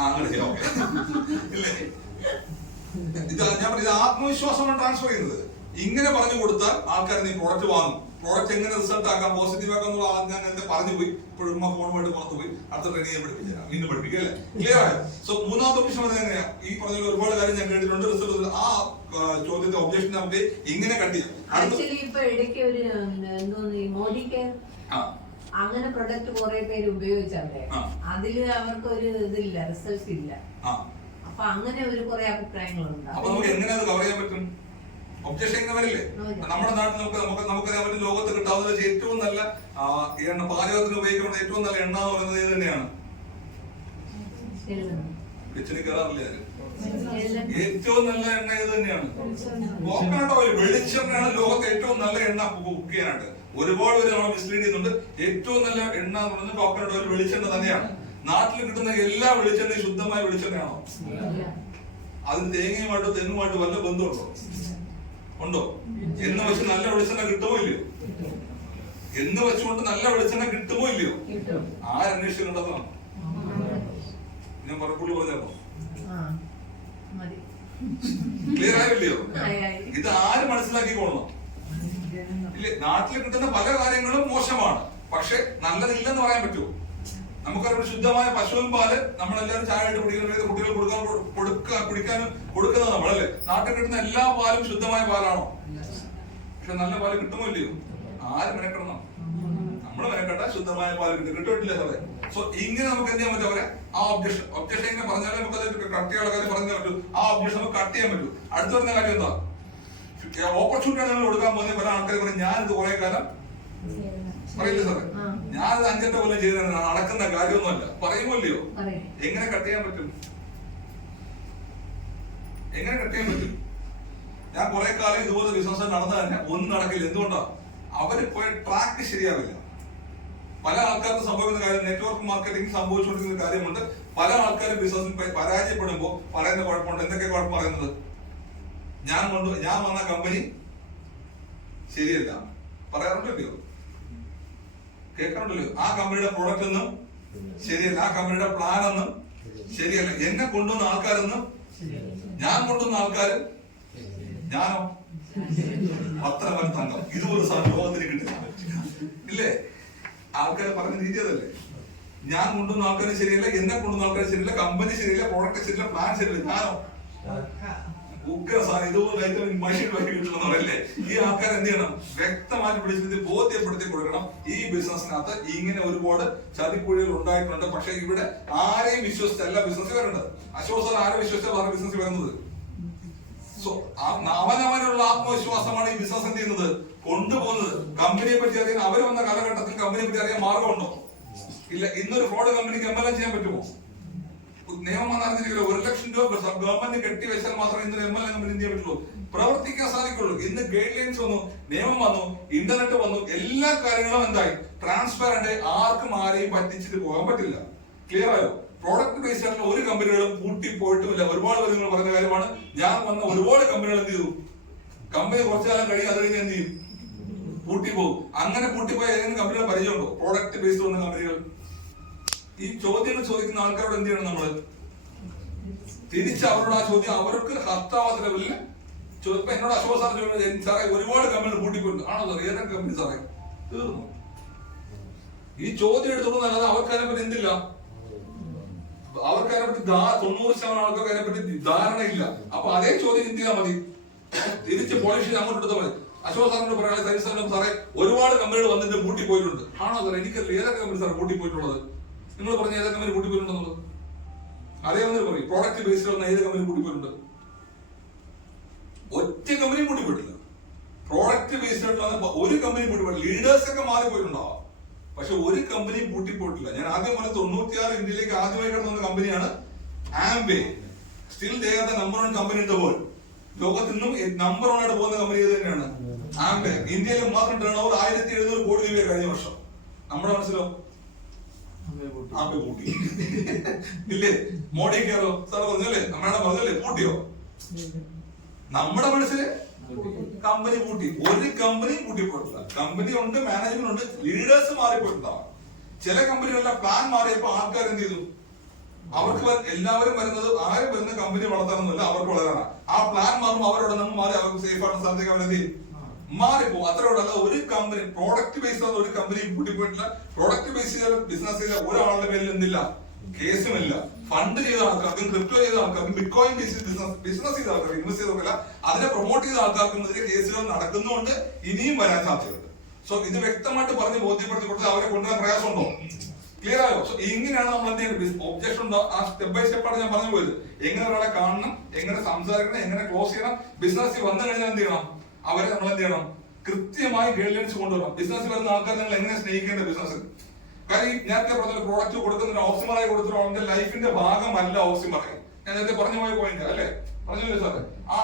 അങ്ങനെ ചെയ്യാം. ഓക്കെ ഇല്ലേ? ഇത് ഞാൻ പറഞ്ഞത് ആത്മവിശ്വാസമാണ് ട്രാൻസ്ഫർ ചെയ്യുന്നത്. ഇങ്ങനെ പറഞ്ഞു കൊടുത്താൽ ആൾക്കാർ നീ പ്രോഡക്റ്റ് വാങ്ങും. പ്രോഡക്റ്റ് എങ്ങനെ റിസൾട്ട് ആക്കാം, പോസിറ്റീവ് ആക്കാം എന്നുള്ള ഞാൻ നേരത്തെ പറഞ്ഞു പോയി. ഇപ്പോഴും ഫോണുമായിട്ട് പുറത്തു പോയി അടുത്ത ട്രെയിനിങ് പഠിപ്പിച്ചാൽ വീണ്ടും പഠിപ്പിക്കുക അല്ലേ? ക്ലിയർ ആയോ? സോ മൂന്നാമത്തെ ഓപ്ഷൻ പറഞ്ഞത് എങ്ങനെയാ? ഈ പറഞ്ഞ ഒരുപാട് കാര്യം ഞാൻ കേട്ടിട്ടുണ്ട്. റിസൾട്ട് ആ ചോദ്യത്തെ ഒബ്ജക്ഷൻ നമുക്ക് ഇങ്ങനെ കട്ട് ചെയ്യാം. ഇപ്പൊ ഇടയ്ക്ക് ഒരു മോഡി കെയർ അങ്ങനെ പ്രൊഡക്റ്റ് കുറെ പേര് ഉപയോഗിച്ചവിടെ, അതില് അവർക്ക് ഒരു ഇതില്ല, റിസൾട്ട് ഇല്ല. അപ്പൊ അങ്ങനെ ഒരു കുറെ അഭിപ്രായങ്ങളുണ്ട്. അപ്പൊ നമുക്ക് എങ്ങനെ അത് കവർ ചെയ്യാൻ പറ്റും? ഒബ്ജക്ഷൻ ഇങ്ങനെ വരില്ലേ? നമ്മുടെ നാട്ടിൽ നമുക്കറിയാൻ പറ്റും. ലോകത്ത് കിട്ടാവുന്ന ഏറ്റവും നല്ല എണ്ണ, പാചകത്തിന് ഉപയോഗിക്കുന്ന ഏറ്റവും നല്ല എണ്ണ എന്ന് പറയുന്നത് ഇത് തന്നെയാണ്. കിച്ചണിൽ കയറാറില്ല. ഏറ്റവും നല്ല എണ്ണ ഇത് തന്നെയാണ്. കോക്കനട്ട് ഓയിൽ, വെളിച്ചെണ്ണയാണ് ലോകത്തെ ഏറ്റവും നല്ല എണ്ണ കുക്ക് ചെയ്യാനായിട്ട്. ഒരുപാട് പേര് നമ്മളെ മിസ്ലീഡ് ചെയ്യുന്നുണ്ട്. ഏറ്റവും നല്ല എണ്ണ എന്ന് പറയുന്നത് കോക്കനട്ട് ഓയിൽ, വെളിച്ചെണ്ണ തന്നെയാണ്. നാട്ടിൽ കിട്ടുന്ന എല്ലാ വെളിച്ചെണ്ണയും ശുദ്ധമായ വെളിച്ചെണ്ണയാണോ? അതിന് തേങ്ങയുമായിട്ടോ തെങ്ങുമായിട്ടോ വല്ല ബന്ധമുണ്ടോ? ഉണ്ടോ? എന്ന് വെച്ച് നല്ല വെളിച്ചെണ്ണ കിട്ടുമോ ഇല്ലയോ? എന്ന് വെച്ചുകൊണ്ട് നല്ല വെളിച്ചെണ്ണ കിട്ടുമോ ഇല്ലയോ? ആരന്വേഷിച്ചിട്ടുണ്ടെന്നാണ് ഞാൻ പുള്ളി പറഞ്ഞോ? ക്ലിയർ ആയില്ലയോ? ഇത് ആര് മനസ്സിലാക്കിക്കോളണം? ഇല്ലേ? നാട്ടിൽ കിട്ടുന്ന പല കാര്യങ്ങളും മോശമാണ്, പക്ഷെ നല്ലതില്ലെന്ന് പറയാൻ പറ്റുമോ? നമുക്കറിയാം, ശുദ്ധമായ പശുവിൻ പാല് നമ്മളെല്ലാവരും ചായ ആയിട്ട് കുടിക്കുന്നത്, കുട്ടികൾ കുടിക്കാനും കൊടുക്കുന്നത് നമ്മളല്ലേ. നാട്ടിൽ കിട്ടുന്ന എല്ലാ പാലും ശുദ്ധമായ പാലാണോ? പക്ഷെ നല്ല പാല് കിട്ടുമോ ഇല്ലയോ? ആര് മെനക്കെടണം? നമ്മള് മെനക്കെട്ടാ ശുദ്ധമായ പാല് കിട്ടില്ല സാറേ. സോ ഇങ്ങനെ നമുക്ക് എന്ത് ചെയ്യാൻ പറ്റും? അവരെ ആ ഒബ്ജക്ഷൻ ഇങ്ങനെ പറഞ്ഞാലേ നമുക്ക് അത് കട്ട് ചെയ്യാനുള്ള കാര്യം പറഞ്ഞാൽ പറ്റൂ. ആ ഒബ്ജക്ഷൻ നമുക്ക് കട്ട് ചെയ്യാൻ പറ്റൂ. അടുത്ത പറഞ്ഞ കാര്യം എന്താ? ഓപ്പർച്യൂണിറ്റി നിങ്ങൾ കൊടുക്കാൻ പോകുന്ന പല ആൾക്കാർ പറയും, ഞാനിത് കുറെ കാലം പറയില്ലേ സാറേ, ഞാനത് 5-8 കൊല്ലം ചെയ്ത നടക്കുന്ന കാര്യമൊന്നുമല്ല. പറയുമല്ലയോ? എങ്ങനെ കട്ട് ചെയ്യാൻ പറ്റും? എങ്ങനെ കട്ട് ചെയ്യാൻ പറ്റും? ഞാൻ കുറെ കാലം ഇതുപോലെ ബിസിനസ് നടന്നു തന്നെ ഒന്നും നടക്കില്ല. എന്തുകൊണ്ടാ? അവര് പോയ ട്രാക്ക് ശരിയാവില്ല. പല ആൾക്കാർക്ക് സംഭവിക്കുന്ന കാര്യം, നെറ്റ്വർക്ക് മാർക്കറ്റിംഗ് സംഭവിച്ചുകൊണ്ടിരിക്കുന്ന കാര്യമുണ്ട്. പല ആൾക്കാരും ബിസിനസ്സിൽ പരാജയപ്പെടുമ്പോ പറയുന്ന കുഴപ്പമുണ്ട്. എന്തൊക്കെ കുഴപ്പം പറയുന്നത്? ഞാൻ വന്ന കമ്പനി ശരിയല്ല പറയാറുണ്ടല്ലോ, കേൾക്കാറുണ്ടല്ലോ. ആ കമ്പനിയുടെ പ്രോഡക്റ്റ് ഒന്നും ശരിയല്ല, ആ കമ്പനിയുടെ പ്ലാൻ ഒന്നും ശരിയല്ല, എന്നെ കൊണ്ടുവന്ന ആൾക്കാരൊന്നും, ഞാൻ കൊണ്ടുവന്ന ആൾക്കാര്, ഞാനോ പത്രവൻ തങ്കം, ഇതുപോലെ സാധനം ലോകത്തിന് കിട്ടില്ല ഇല്ലേ? ആൾക്കാർ പറഞ്ഞ രീതി അതല്ലേ. ഞാൻ കൊണ്ടുവന്ന ആൾക്കാര് ശരിയല്ല, എന്നെ കൊണ്ടുവന്ന ആൾക്കാർ ശരിയല്ല, കമ്പനി ശരിയല്ല, പ്രോഡക്റ്റ് ശരിയല്ല, പ്ലാൻ ശരിയല്ല, ഞാനോ ഉഗ്ര സാധനം ഇതുപോലെ മനുഷ്യൻ വഴി കിട്ടണമെന്ന് പറയല്ലേ. ഈ ആൾക്കാർ എന്ത് ചെയ്യണം? വ്യക്തമായിട്ട് വിളിച്ചിട്ട് ബോധ്യപ്പെടുത്തി കൊടുക്കണം. ഈ ബിസിനസിനകത്ത് ഇങ്ങനെ ഒരുപാട് ചതിക്കുഴികൾ ഉണ്ടായിട്ടുണ്ട്. പക്ഷെ ഇവിടെ ആരെയും വിശ്വസിച്ചല്ല ബിസിനസ് വരേണ്ടത്. അശോക് സാർ ആരെ വിശ്വസിച്ചാൽ ബിസിനസ് വരുന്നത്? അവനവനുള്ള ആത്മവിശ്വാസമാണ് ഈ ബിസിനസ് എന്ത് ചെയ്യുന്നത്, കൊണ്ടുപോകുന്നത്. കമ്പനിയെ പറ്റി അറിയാൻ അവർ വന്ന കാലഘട്ടത്തിൽ കമ്പനിയെ പറ്റി അറിയാൻ മാർഗമുണ്ടോ? ഇല്ല. ഇന്നൊരു ഫ്രോഡ് കമ്പനിക്ക് MLM ചെയ്യാൻ പറ്റുമോ? നിയമം വന്നറിഞ്ഞിരിക്കില്ല. 1 ലക്ഷം രൂപ ഗവൺമെന്റ് കെട്ടിവെച്ചാൽ മാത്രമേ ഇന്നൊരു MLM കമ്പനി ചെയ്യാൻ പറ്റുള്ളൂ, പ്രവർത്തിക്കാൻ സാധിക്കുള്ളൂ. ഇന്ന് ഗൈഡ് ലൈൻസ് വന്നു, നിയമം വന്നു, ഇന്റർനെറ്റ് വന്നു, എല്ലാ കാര്യങ്ങളും എന്തായി ട്രാൻസ്പെറന്റ്. ആർക്കും ആരെയും പറ്റിച്ചിട്ട് പോകാൻ പറ്റില്ല. ക്ലിയർ ആയോ? പ്രോഡക്റ്റ് ബേസ്ഡ് ആയിട്ടുള്ള ഒരു കമ്പനികളും പൂട്ടിപ്പോയിട്ടുമില്ല. ഒരുപാട് പേര് നിങ്ങൾ പറഞ്ഞ കാര്യമാണ്. ഞാൻ വന്ന ഒരുപാട് കമ്പനികൾ എന്ത് ചെയ്തു, കമ്പനി കുറച്ചു കാലം കഴിയും, അത് കഴിഞ്ഞ് എന്ത് ചെയ്യും, പൂട്ടിപ്പോകും. അങ്ങനെ പൂട്ടിപ്പോയ ഏതെങ്കിലും കമ്പനികൾ പരിചയമുണ്ടോ? പ്രോഡക്റ്റ് ബേസ്ഡ് വന്ന കമ്പനികൾ. ഈ ചോദ്യങ്ങൾ ചോദിക്കുന്ന ആൾക്കാരോട് എന്ത് ചെയ്യണം നമ്മള്? തിരിച്ച് അവരോട് ആ ചോദ്യം അവർക്ക് ഹർത്താവാത്ത ലെവലിൽ ഇപ്പൊ എന്നോട് അശോക് സാർ ചോദിക്കുന്നത്, സാറേ ഒരുപാട് കമ്പനികൾ പൂട്ടിപ്പോയിട്ടുണ്ട്. ആണോ സാർ? ഏതൊക്കെ കമ്പനി സാറേ? തീർന്നു. ഈ ചോദ്യം എടുത്തോളൂ. അവർക്കതിനെ പറ്റി എന്തില്ല, അവർക്ക് അതിനെപ്പറ്റി 90% ആൾക്കാർക്ക് അതിനെപ്പറ്റി ധാരണയില്ല. അപ്പൊ അതേ ചോദ്യം എന്ത് ചെയ്താൽ മതി, തിരിച്ച് പോളിഷ് അങ്ങോട്ട് എടുത്താൽ മതി. അശോക് സാറിനോട് പറയാം, സാറേ ഒരുപാട് കമ്പനികൾ വന്നിട്ട് പൂട്ടി പോയിട്ടുണ്ട്. ആണോ സാർ? എനിക്കറിയില്ല. ഏതൊക്കെ കമ്പനി സാർ പൂട്ടി പോയിട്ടുള്ളത്? നിങ്ങൾ പറഞ്ഞ ഏതൊക്കെ കമ്പനി പൂട്ടി പോയിട്ടുണ്ടെന്നുള്ളത് അതേ വന്നിട്ട് പറയും. പ്രോഡക്റ്റ് ബേസ്ഡ് വന്ന ഏത് കമ്പനി പൂട്ടി പോയിട്ടുണ്ട്? ഒറ്റ കമ്പനിയും പൂട്ടി പോയിട്ടില്ല. പ്രോഡക്റ്റ് ബേസ്ഡ് ആയിട്ടുള്ള ഒരു കമ്പനി പൂട്ടി പോയിട്ടില്ല. ലീഡേഴ്സ് ഒക്കെ മാറിപ്പോയിട്ടുണ്ടാവാം, പക്ഷെ ഒരു കമ്പനി പൂട്ടിപ്പോയിട്ടില്ല. ഞാൻ ആദ്യം പറഞ്ഞ 96 ഇന്ത്യയിലേക്ക് ആദ്യമായി കടന്ന കമ്പനിയാണ് Amway. Still they are the number 1 company in the world. ലോകത്തിൽ നിന്നും നമ്പർ 1 ആയിട്ട് പോകുന്ന കമ്പനി ഇത് തന്നെയാണ് ആംബേ. ഇന്ത്യയിൽ മാത്രം ടേൺ ഓവർ 1700 കോടി രൂപ കഴിഞ്ഞ വർഷം. നമ്മുടെ മനസ്സിലോ ആംബേ പൂട്ടി ഇല്ലേ? മോഡി കെയറോ സാർ പറഞ്ഞല്ലേ, നമ്മുടെ പറഞ്ഞല്ലേ പൂട്ടിയോ? നമ്മുടെ മനസ്സില് കമ്പനി പൂട്ടി. ഒരു കമ്പനി പൂട്ടിപ്പോയിട്ടില്ല. കമ്പനി ഉണ്ട്, മാനേജ്മെന്റ് ഉണ്ട്, ലീഡേഴ്സ് മാറിപ്പോയിട്ടുണ്ടാവും. ചില കമ്പനികളുടെ പ്ലാൻ മാറിയപ്പോ ആൾക്കാർ എന്ത് ചെയ്തു, അവർക്ക് എല്ലാവരും വരുന്നത് ആരും വരുന്ന കമ്പനി വളർത്താനൊന്നുമില്ല, അവർക്ക് വളരാനാണ്. ആ പ്ലാൻ മാറുമ്പോൾ അവരോട് നിന്ന് മാറി അവർക്ക് സേഫ് ആയിട്ടുള്ള സ്ഥലത്തേക്ക് അവരെന്ത് ചെയ്യും, മാറിപ്പോകും. അത്രയോടല്ല. ഒരു കമ്പനി പ്രോഡക്റ്റ് ബേസ്ഡ് ഒരു കമ്പനി പൂട്ടിപ്പോയിട്ടില്ല. പ്രോഡക്റ്റ് ബേസ് ചെയ്ത ബിസിനസ് ചെയ്ത ഒരാളുടെ പേരിൽ എന്തില്ല, കേസുമില്ല. ഫണ്ട് ചെയ്ത ആൾക്കാർക്കും ക്രിപ്റ്റോ ചെയ്ത ആൾക്കാർക്കും ബിറ്റ്കോയിൻ ബിസിനസ് ചെയ്ത ആൾക്കാർക്ക് ഇൻവെസ്റ്റ് ചെയ്തവരല്ല, അതിനെ പ്രൊമോട്ട് ചെയ്ത ആൾക്കാർക്കും എതിരെ കേസുകൾ നടക്കുന്നുണ്ട്, ഇനിയും വരാൻ സാധ്യതയുണ്ട്. സോ ഇത് വ്യക്തമായിട്ട് പറഞ്ഞ് ബോധ്യപ്പെടുത്തി കൊടുത്താൽ അവരെ കൊണ്ടുവരാൻ പ്രയാസമുണ്ടോ? ക്ലിയർ ആയോ? സോ ഇങ്ങനെയാണ് നമ്മൾ എന്ത് ചെയ്യുന്നത്. ഒബ്ജക്ഷൻ ഉണ്ടോ? ആ സ്റ്റെപ്പ് ബൈ സ്റ്റെപ്പാണ് ഞാൻ പറഞ്ഞു പോയത്. എങ്ങനെ ഒരാളെ കാണണം, എങ്ങനെ സംസാരിക്കണം, എങ്ങനെ ക്ലോസ് ചെയ്യണം. ബിസിനസ്സിൽ വന്നു കഴിഞ്ഞാൽ എന്ത് ചെയ്യണം, അവരെ നമ്മൾ എന്ത് ചെയ്യണം, കൃത്യമായി ഗൈഡ് ലൈൻസ് കൊണ്ടുവരണം. ബിസിനസ് വരുന്ന ആൾക്കാർ നിങ്ങൾ എങ്ങനെ സ്നേഹിക്കേണ്ട ബിസിനസ്. കാര്യം നേരത്തെ പറഞ്ഞ പ്രോഡക്റ്റ് കൊടുക്കുന്ന ഓപ്സിമറായി കൊടുത്തിട്ട് അവന്റെ ലൈഫിന്റെ ഭാഗമല്ല ഓപ്സിമറായി. ഞാൻ നേരത്തെ പറഞ്ഞു പോയ പോയിന്റ് അല്ലേ, പറഞ്ഞില്ലേ സാറ്? ആ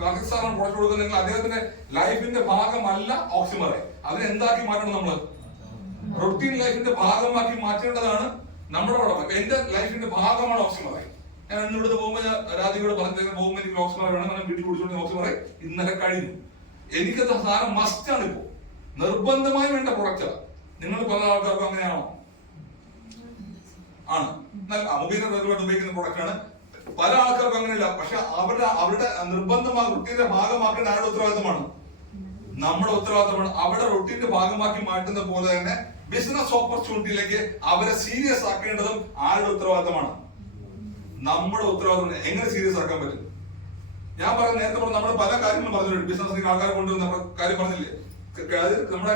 കാർത്തിക് സാറാണ് പ്രോഡക്റ്റ് കൊടുക്കുന്നത്, അദ്ദേഹത്തിന്റെ ലൈഫിന്റെ ഭാഗമല്ല ഓപ്സിമറായി. അതിനെ എന്താക്കി മാറ്റണം? നമ്മള് റൊട്ടീൻ ലൈഫിന്റെ ഭാഗമാക്കി മാറ്റേണ്ടതാണ് നമ്മുടെ പടം. എന്റെ ലൈഫിന്റെ ഭാഗമാണ് ഓപ്സിമറായി. ഞാൻ ഇന്നിവിടുന്ന് പോകുമ്പോൾ ഞാൻ രാധികയോട് പറഞ്ഞ പോകുമ്പോൾ എനിക്ക് ഓക്സിമറായി വേണം, ഞാൻ വീട്ടിൽ കുടിച്ചോണ്ട് ഓക്സിമറായി ഇന്നലെ കഴിഞ്ഞു. എനിക്കത് സാധനം മസ്റ്റാണ്. ഇപ്പോ നിർബന്ധമായി വേണ്ട പ്രൊഡക്റ്റാണ്. നിങ്ങൾ പല ആൾക്കാർക്കും അങ്ങനെയാണോ? ആണ്. മൊബൈൽ റെഗുലറായിട്ട് ഉപയോഗിക്കുന്ന പ്രൊഡക്റ്റ് ആണ്. പല ആൾക്കാർക്കും അങ്ങനെയല്ല. പക്ഷെ അവരുടെ നിർബന്ധമായി റൊട്ടീന്റെ ഭാഗമാക്കേണ്ട ആരുടെ ഉത്തരവാദിത്തമാണ്? നമ്മുടെ ഉത്തരവാദിത്തമാണ്. അവിടെ റൊട്ടീന്റെ ഭാഗമാക്കി മാറ്റുന്ന പോലെ തന്നെ ബിസിനസ് ഓപ്പർച്യൂണിറ്റിയിലേക്ക് അവരെ സീരിയസ് ആക്കേണ്ടതും ആരുടെ ഉത്തരവാദിത്തമാണ്? നമ്മുടെ ഉത്തരവാദിത്തം. എങ്ങനെ സീരിയസ് ആക്കാൻ പറ്റും? ഞാൻ പറഞ്ഞ നേരത്തെ പറഞ്ഞു, നമ്മൾ പല കാര്യങ്ങളും പറഞ്ഞിട്ടുണ്ട്. ബിസിനസ്സിലേക്ക് ആൾക്കാരെ കൊണ്ടുവന്ന് നമ്മുടെ കാര്യം പറഞ്ഞില്ലേ, നമ്മുടെ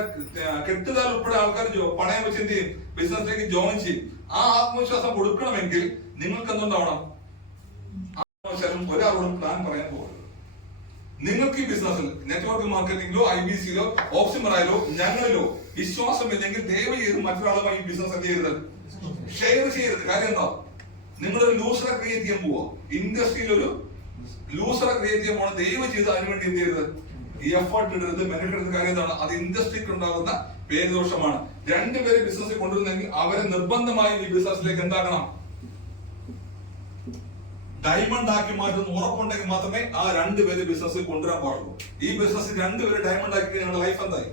കെട്ടുകാൽ ഉൾപ്പെടെ ആൾക്കാർ പണയം വെച്ച് എന്ത് ചെയ്യും, ബിസിനസ്സിലേക്ക് ജോയിൻ ചെയ്യും. ആ ആത്മവിശ്വാസം കൊടുക്കണമെങ്കിൽ നിങ്ങൾക്ക് എന്തുണ്ടാവണം? ആത്മവിശ്വാസം. ഒരാളോടും പ്ലാൻ പറയാൻ പോകരുത്. നിങ്ങൾക്ക് ഈ ബിസിനസ്സിൽ നെറ്റ്വർക്ക് മാർക്കറ്റിംഗിലോ IBC-ലോ ഓപ്സിമറായിലോ ഞങ്ങളിലോ വിശ്വാസമില്ലെങ്കിൽ ദയവ് ചെയ്ത് മറ്റൊരാളുമായി ഈ ബിസിനസ് എന്ത് ചെയ്യരുത്, ഷെയർ ചെയ്യരുത്. കാര്യം എന്താ, നിങ്ങളൊരു ലൂസറെ ക്രിയേറ്റ് ചെയ്യാൻ പോവാ. ഇൻഡസ്ട്രിയിൽ ഒരു ലൂസറെ ക്രിയേറ്റ് ചെയ്യാൻ പോകണം. ദയവ് ചെയ്ത് അതിനുവേണ്ടി എന്ത് ചെയ്യരുത്, ഈ എഫേർട്ട് ഇടരുത്, മെനക്കെടുത്ത. കാര്യം എന്താണ്, അത് ഇൻഡസ്ട്രിക്ക് ഉണ്ടാകുന്ന പേരുദോഷമാണ്. രണ്ടുപേരെ ബിസിനസ്സിൽ കൊണ്ടുവരുന്നെങ്കിൽ അവരെ നിർബന്ധമായും ഈ ബിസിനസ്സിലേക്ക് എന്താക്കണം, ഡയമണ്ട് ആക്കി മാറ്റുന്ന ഉറപ്പുണ്ടെങ്കിൽ മാത്രമേ ആ രണ്ടുപേര് ബിസിനസ്സിൽ കൊണ്ടുവരാൻ പാടുള്ളൂ. ഈ ബിസിനസ്സിൽ രണ്ടുപേരെ ഡയമണ്ട് ആക്കി നിങ്ങളുടെ ലൈഫ് എന്തായി,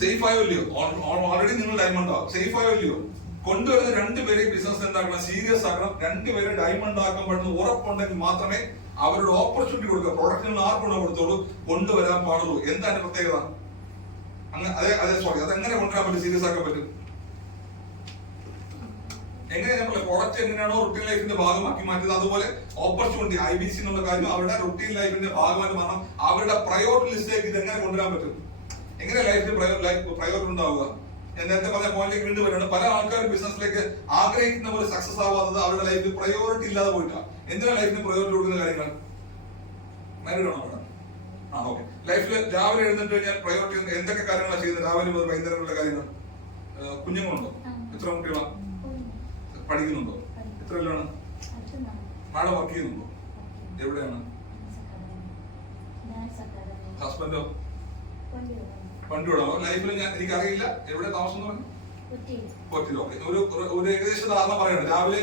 സേഫ് ആയോ ഇല്ലയോ? ഓൾറെഡി നിങ്ങൾ ഡയമണ്ട് ആവും. സേഫ് ആയോ ഇല്ലയോ? കൊണ്ടുവരുന്ന രണ്ടുപേരെ ബിസിനസ് എന്താക്കണം, സീരിയസ് ആക്കണം. രണ്ടുപേരെ ഡയമണ്ട് ആക്കാൻ പറ്റുന്ന ഉറപ്പുണ്ടെങ്കിൽ മാത്രമേ അവരുടെ ഓപ്പർച്യൂണിറ്റി കൊടുക്കുക. പ്രോഡക്റ്റ് നിങ്ങൾ ആർക്കൊണ്ടോ കൊടുത്തോളൂ, കൊണ്ടുവരാൻ പാടുള്ളൂ. എന്താണ് പ്രത്യേകത? അതെങ്ങനെ കൊണ്ടുവരാൻ പറ്റും, സീരിയസ് ആക്കാൻ പറ്റും? എങ്ങനെ ഞാൻ പറയാം, പ്രോഡക്റ്റ് എങ്ങനെയാണോ റുട്ടീൻ ലൈഫിന്റെ ഭാഗമാക്കി മാറ്റിയത്, അതുപോലെ ഓപ്പർച്യൂണിറ്റി IBC എന്നുള്ള കാര്യം അവരുടെ റുട്ടീൻ ലൈഫിന്റെ ഭാഗമായിട്ട് മാറണം. അവരുടെ പ്രയോറിറ്റി ലിസ്റ്റിലേക്ക് ഇത് എങ്ങനെ കൊണ്ടുവരാൻ പറ്റും, എങ്ങനെ ലൈഫിൽ പ്രയോറിറ്റി ഉണ്ടാവുക. ഞാൻ നേരത്തെ പറഞ്ഞ പോയിന്റിലേക്ക് വീണ്ടും വരികയാണ്. പല ആൾക്കാരും ബിസിനസ്സിലേക്ക് ആഗ്രഹിക്കുന്ന പോലെ സക്സസ് ആവാത്തത് അവരുടെ ലൈഫിൽ പ്രയോറിറ്റി ഇല്ലാതെ പോയിട്ടാണ്. എന്തിനാണ് ലൈഫിന് പ്രയോറിറ്റി കൊടുക്കുന്ന കാര്യങ്ങൾ? മാരീഡ് ആണോ മേഡം? ആ, ഓക്കെ. ലൈഫിൽ രാവിലെ എഴുന്നേറ്റ് കഴിഞ്ഞാൽ പ്രയോറിറ്റി എന്തൊക്കെ കാര്യങ്ങളാണ് ചെയ്യുന്നത്? രാവിലെ മുതൽ വൈകുന്നേരമുള്ള കാര്യങ്ങൾ. കുഞ്ഞുങ്ങളുണ്ടോ? എത്ര കുട്ടികളാണ്? പഠിക്കുന്നുണ്ടോ? എത്രയിലാണ്? മാഡം വർക്ക് ചെയ്യുന്നുണ്ടോ? എവിടെയാണ്? ഹസ്ബൻഡോ? വണ്ടിയോടാണോ? ലൈഫിൽ എനിക്കറിയില്ല എവിടെ താമസം എന്ന് പറഞ്ഞു. ഒരു ഏകദേശ ധാരണ പറയണം. രാവിലെ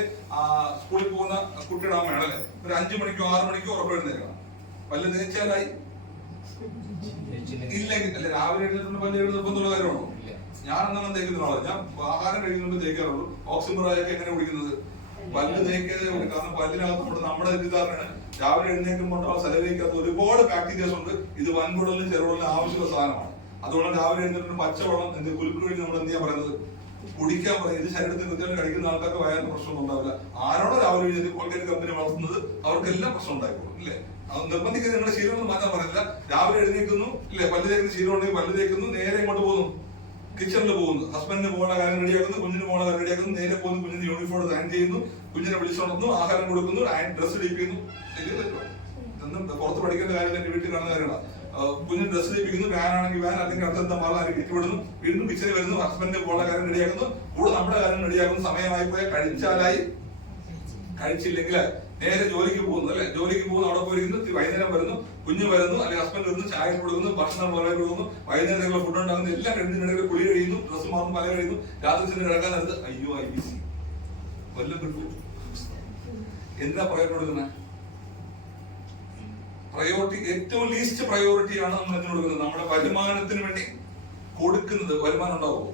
സ്കൂളിൽ പോകുന്ന കുട്ടിയുടെ അമ്മയാണല്ലേ, ഒരു 5 മണിക്കോ 6 മണിക്കോ ഉറപ്പെടുന്നേക്കണം. പല്ല് തേച്ചാലായി ഇല്ലെങ്കിൽ അല്ലെ രാവിലെ എഴുന്നേറ്റ് പല്ല് എഴുതുന്നുള്ള കാര്യമാണോ? ഞാൻ അങ്ങനെ തേക്കുന്ന ആളാണ്. ഞാൻ ആഹാരം കഴിക്കുമ്പോൾ തേക്കാറുള്ളൂ. ഓക്സിമറായൊക്കെ എങ്ങനെ കുടിക്കുന്നത്? പല്ല് തേക്കാതെ കുടിക്കും. കാരണം പല്ലിനകത്ത് നമ്മുടെ തെറ്റിദ്ധാരണയാണ് രാവിലെ എഴുന്നേൽക്കുമ്പോൾ ശരീരത്തിനകത്ത് ഒരുപാട് ബാക്ടീരിയസ് ഉണ്ട്. ഇത് വൻകുടലിനും ചെറുകുടലിനും ആവശ്യമുള്ള സാധനമാണ്. അതുകൊണ്ട് രാവിലെ എഴുന്നേറ്റ് പച്ചവെള്ളം കുലുക്ക് കഴിഞ്ഞ് നമ്മൾ എന്ത് ചെയ്യാൻ പറയുന്നത്? കുടിക്കാൻ പറയും. ഇത് ശരീരത്തിൽ കൃത്യമായിട്ട് കഴിക്കുന്ന ആൾക്കാർക്ക് വയറിന് പ്രശ്നമൊന്നും ഉണ്ടാവില്ല. ആരാണോ രാവിലെ എഴുന്നേറ്റ് കോൾഗേറ്റ് കമ്പനി വളർത്തുന്നത് അവർക്കെല്ലാം പ്രശ്നം ഉണ്ടായിക്കോളും. ഇല്ലേ? അത് നിർബന്ധിക്കുന്ന നിങ്ങളുടെ ശീലമൊന്നും മാറ്റാൻ പറഞ്ഞില്ല. രാവിലെ എഴുന്നേൽക്കുന്നു, ഇല്ലേ, പല്ല് തേക്കുന്ന ശീലം ഉണ്ടെങ്കിൽ പല്ല് തേക്കുന്നു, നേരെ ഇങ്ങോട്ട് പോകുന്നു, കിച്ചണിൽ പോകുന്നു, ഹസ്ബൻഡിന് പോകാനുള്ള കാര്യം റെഡിയാക്കുന്നു, കുഞ്ഞിന് പോകാനുള്ള കാര്യം റെഡിയാക്കുന്നു, നേരെ പോകുന്നു, കുഞ്ഞിന് യൂണിഫോം അയൺ ചെയ്യുന്നു, കുഞ്ഞിനെ വിളിച്ചുണർന്നു, ആഹാരം കൊടുക്കുന്നു, ഡ്രസ്സ് ഡിപ്പിക്കുന്നു. ഇതൊന്നും പുറത്ത് പഠിക്കേണ്ട കാര്യം എന്റെ വീട്ടിൽ കാണുന്ന കാര്യമാണ്. കുഞ്ഞിന് ഡ്രസ്സ് ഡിപ്പിക്കുന്നു, വാൻ ആണെങ്കിൽ വാൻ, അല്ലെങ്കിൽ അടുത്ത മാറാൻ വിടുന്നു, വീണ്ടും കിച്ചണിൽ വരുന്നു, ഹസ്ബൻഡിന് പോകാനുള്ള കാര്യം റെഡിയാക്കുന്നു, കൂടെ നമ്മുടെ കാര്യം റെഡിയാക്കുന്നു. സമയമായി പോയാൽ കഴിച്ചാലായി, കഴിച്ചില്ലെങ്കിൽ നേരെ ജോലിക്ക് പോകുന്നു, അല്ലെ, ജോലിക്ക് പോകുന്നു, അവിടെ പോയിരിക്കുന്നു, വൈകുന്നേരം വരുന്നു, കുഞ്ഞ് വരുന്നു, അല്ലെങ്കിൽ ഹസ്ബൻഡ് വരുന്നു, ചായ കൊടുക്കുന്നു, ഭക്ഷണം പോലെ കൊടുക്കുന്നു, വൈകുന്നേരത്തേക്കുള്ള ഫുഡ് ഉണ്ടാകുന്നു, എല്ലാം കഴിഞ്ഞിടയിൽ കുളി കഴിയുന്നു, ഡ്രസ്സ് മാറുന്നു, പല കഴിയുന്നു, രാത്രി ചെന്ന് കിടക്കാൻ നേരത്ത് അയ്യോ IBC കൊല്ലം കിട്ടു. എന്താ പ്രയോറിറ്റി കൊടുക്കുന്നത്? പ്രയോറിറ്റി ഏറ്റവും ലീസ്റ്റ് പ്രയോറിറ്റിയാണ് നമ്മൾ എന്തിനു കൊടുക്കുന്നത്? നമ്മുടെ വരുമാനത്തിന് വേണ്ടി കൊടുക്കുന്നത്. വരുമാനം ഉണ്ടാവുമോ?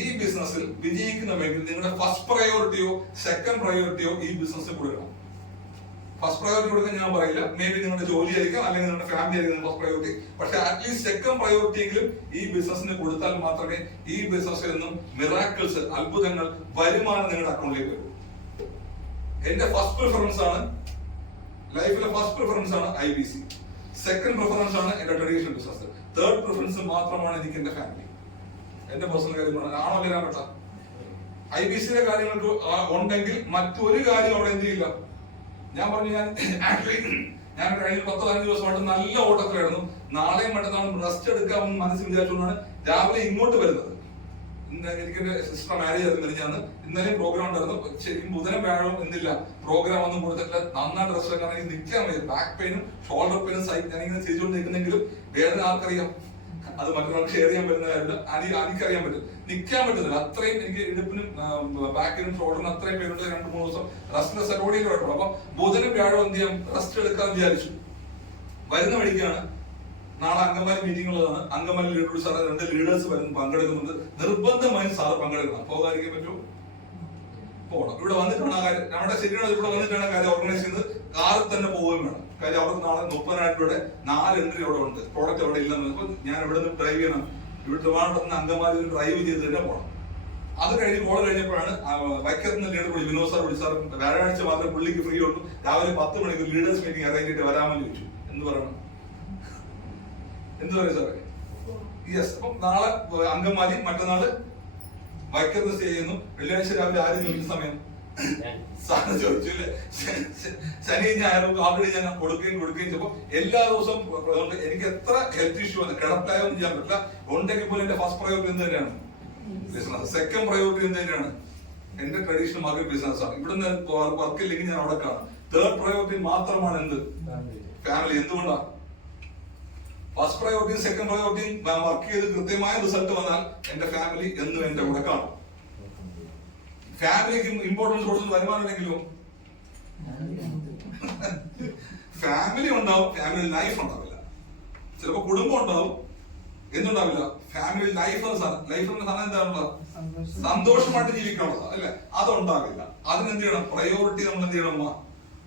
ഈ ബിസിനസ്സിൽ വിജയിക്കണമെങ്കിൽ നിങ്ങളുടെ ഫസ്റ്റ് പ്രയോറിറ്റിയോ സെക്കൻഡ് പ്രയോറിറ്റിയോ ഈ ബിസിനസ്സിൽ കൊടുക്കണം. ഫസ്റ്റ് പ്രയോറിറ്റി കൊടുക്കാൻ ഞാൻ പറയില്ല. മേ ബി നിങ്ങളുടെ ജോലി ആയിരിക്കാം, അല്ലെങ്കിൽ നിങ്ങളുടെ ഫാമിലി ആയിരിക്കും ഫസ്റ്റ് പ്രയോറിറ്റി. പക്ഷെ അറ്റ്ലീസ്റ്റ് സെക്കൻഡ് പ്രയോറിറ്റി എങ്കിലും ഈ ബിസിനസിന് കൊടുത്താൽ മാത്രമേ ഈ ബിസിനസ്സിൽ നിന്നും മിറാക്കിൾസ്, അത്ഭുതങ്ങൾ, വരുമാനം നിങ്ങളുടെ അക്കൗണ്ടിലേക്ക് വരും. എന്റെ ഫസ്റ്റ് പ്രിഫറൻസ് ആണ്, ലൈഫിലെ ഫസ്റ്റ് പ്രിഫറൻസ് ആണ് IBC. സെക്കൻഡ് പ്രിഫറൻസ് ആണ് എന്റെ ട്രഡീഷണൽ ബിസിനസ്. തേർഡ് പ്രിഫറൻസ് മാത്രമാണ് എനിക്ക് എന്റെ ഫാമിലി, എന്റെ പേഴ്സണൽ കാര്യമാണ്. ആണോ വരാൻ പറ്റാ? IBCയുടെ കാര്യങ്ങൾക്ക് ഉണ്ടെങ്കിൽ മറ്റൊരു കാര്യം അവിടെ എന്ത് ചെയ്യില്ല. ഞാൻ പറഞ്ഞു, ഞാൻ കഴിഞ്ഞ 10-15 ദിവസമായിട്ട് നല്ല ഓട്ടത്തിലായിരുന്നു. നാളെയും മറ്റന്നാളും റെസ്റ്റ് എടുക്കാമെന്ന് മനസ്സിൽ വിചാരിച്ചുകൊണ്ടാണ് രാവിലെ ഇങ്ങോട്ട് വരുന്നത്. ഇന്ന് എനിക്ക് എന്റെ സിസ്റ്റർ മാരേജ് ആയിരുന്നു കഴിഞ്ഞാന്ന്. ഇന്നലെയും പ്രോഗ്രാം ഉണ്ടായിരുന്നു. ശരിക്കും ബുധനും വ്യാഴവും എന്തില്ല പ്രോഗ്രാം ഒന്നും കൊടുത്തില്ല. നന്നായിട്ട് റെസ്റ്റ് എടുക്കാൻ എനിക്ക് നിൽക്കാൻ വയ്യ. ബാക്ക് പെയിനും ഷോൾഡർ പെയിനും ഞാനിങ്ങനെ ചെയ്തുകൊണ്ട് നിൽക്കുന്നെങ്കിലും വേദന ആർക്കറിയാം? അത് മറ്റൊരാൾക്ക് ഷെയർ ചെയ്യാൻ പറ്റുന്ന കാര്യമില്ല. എനിക്കറിയാൻ പറ്റും, നിൽക്കാൻ പറ്റുന്നില്ല. അത്രയും എനിക്ക് ഇടുപ്പിനും ബാക്കിനും ഷോൾഡറിനും അത്രയും പേരുണ്ട്. 2-3 ദിവസം റെസ്റ്റ്ലെസ് ഓടിയിൽ കുഴപ്പമില്ല. അപ്പൊ ബുധനും വ്യാഴവും എന്ത് ചെയ്യാം, റെസ്റ്റ് എടുക്കാൻ വിചാരിച്ചു. വരുന്ന വഴിക്കാണ് നാളെ അങ്കമാലി മീറ്റിംഗ് ഉള്ളതാണ്. അങ്കമാലി ലീഡേഴ്സ് സാറ് 2 ലീഡേഴ്സ് നിർബന്ധമായും സാറ് പങ്കെടുക്കണം. പോകാതിരിക്കാൻ പറ്റുമോ? പോകണം. ഇവിടെ വന്നിട്ടാണ് ആ കാര്യം, നമ്മുടെ ശരിയാണ്, ഇവിടെ വന്നിട്ടാണ് കാര്യം ഓർഗനൈസ് ചെയ്യുന്നത്. കാറിൽ തന്നെ പോവുകയും വേണം. കാര്യം അവർക്ക് നാളെ 30,000 രൂപയുടെ 4 എൻട്രി അവിടെ ഉണ്ട്. പ്രോഡക്റ്റ് അവിടെ ഇല്ലെന്ന്. അപ്പൊ ഞാൻ ഇവിടെ നിന്ന് ഡ്രൈവ് ചെയ്യണം. ഇവിടെ ട്രിവാൻഡ്രത്ത് അങ്കമാലി ഡ്രൈവ് ചെയ്ത് തന്നെ പോകണം. അത് കഴിഞ്ഞ് കോൾ കഴിഞ്ഞപ്പോഴാണ് വൈക്കത്തുനിന്ന് ലീഡർ വിളി, വിനോദ് സാർ വിളിച്ചാർ. വ്യാഴാഴ്ച മാത്രമേ പുള്ളിക്ക് ഫ്രീ ഉള്ളൂ. രാവിലെ 10 മണിക്ക് ലീഡേഴ്സ് മീറ്റിംഗ് അറേഞ്ച് ചെയ്തിട്ട് വരാമെന്ന് ചോദിച്ചു. എന്ത് പറയണം? എന്ത് പറയും സാറേ? യെസ്. അപ്പം നാളെ അങ്കമാലി, മറ്റന്നാള് വൈക്കത്ത് സ്റ്റേ ചെയ്യുന്നു. വെള്ളിയാഴ്ച രാവിലെ ആരും ചോദിക്കുന്ന സമയം സാറ് ചോദിച്ചു അല്ലേ? ശനി ഞായറും ഓൾറെഡി ഞാൻ കൊടുക്കുകയും ചെയ്തപ്പോ എല്ലാ ദിവസവും എനിക്ക് എത്ര ഹെൽത്ത് ഇഷ്യൂ ആണ്, കിടപ്പിലായൊന്നും ചെയ്യാൻ പറ്റില്ല. ഉണ്ടെങ്കിൽ പോലും എന്റെ ഫസ്റ്റ് പ്രയോറിറ്റി എന്ത് തന്നെയാണ്? ബിസിനസ്. സെക്കൻഡ് പ്രയോറിറ്റി എന്ത് തന്നെയാണ്? എന്റെ ട്രഡീഷണൽ മാർക്കറ്റ് ബിസിനസ് ആണ്. ഇവിടുന്ന് വർക്ക് ഇല്ലെങ്കിൽ ഞാൻ അവിടെ കാണും. തേർഡ് പ്രയോറിറ്റി മാത്രമാണ് എന്ത്? ഫാമിലി. എന്തുകൊണ്ടാ? ഫസ്റ്റ് പ്രയോറിറ്റിയും സെക്കൻഡ് പ്രയോറിറ്റിയും വർക്ക് ചെയ്ത് കൃത്യമായ റിസൾട്ട് വന്നാൽ എന്റെ ഫാമിലി എന്നും എന്റെ കൂടെ കാണും. ഫാമിലിക്ക് ഇമ്പോർട്ടൻസ് കൊടുത്ത് വരുമാനം ഉണ്ടെങ്കിലും ഫാമിലി ഉണ്ടാവും, ഫാമിലി ലൈഫ് ഉണ്ടാവില്ല. ചിലപ്പോ കുടുംബം ഉണ്ടാവും, എന്തുണ്ടാവില്ല? ഫാമിലി ലൈഫ് എന്ന സാധനം എന്താണുള്ള സന്തോഷമായിട്ട് ജീവിക്കാനുള്ളത് അല്ലെ? അതുണ്ടാവില്ല. അതിനെന്ത് ചെയ്യണം? പ്രയോറിറ്റി നമ്മൾ എന്ത് ചെയ്യണം?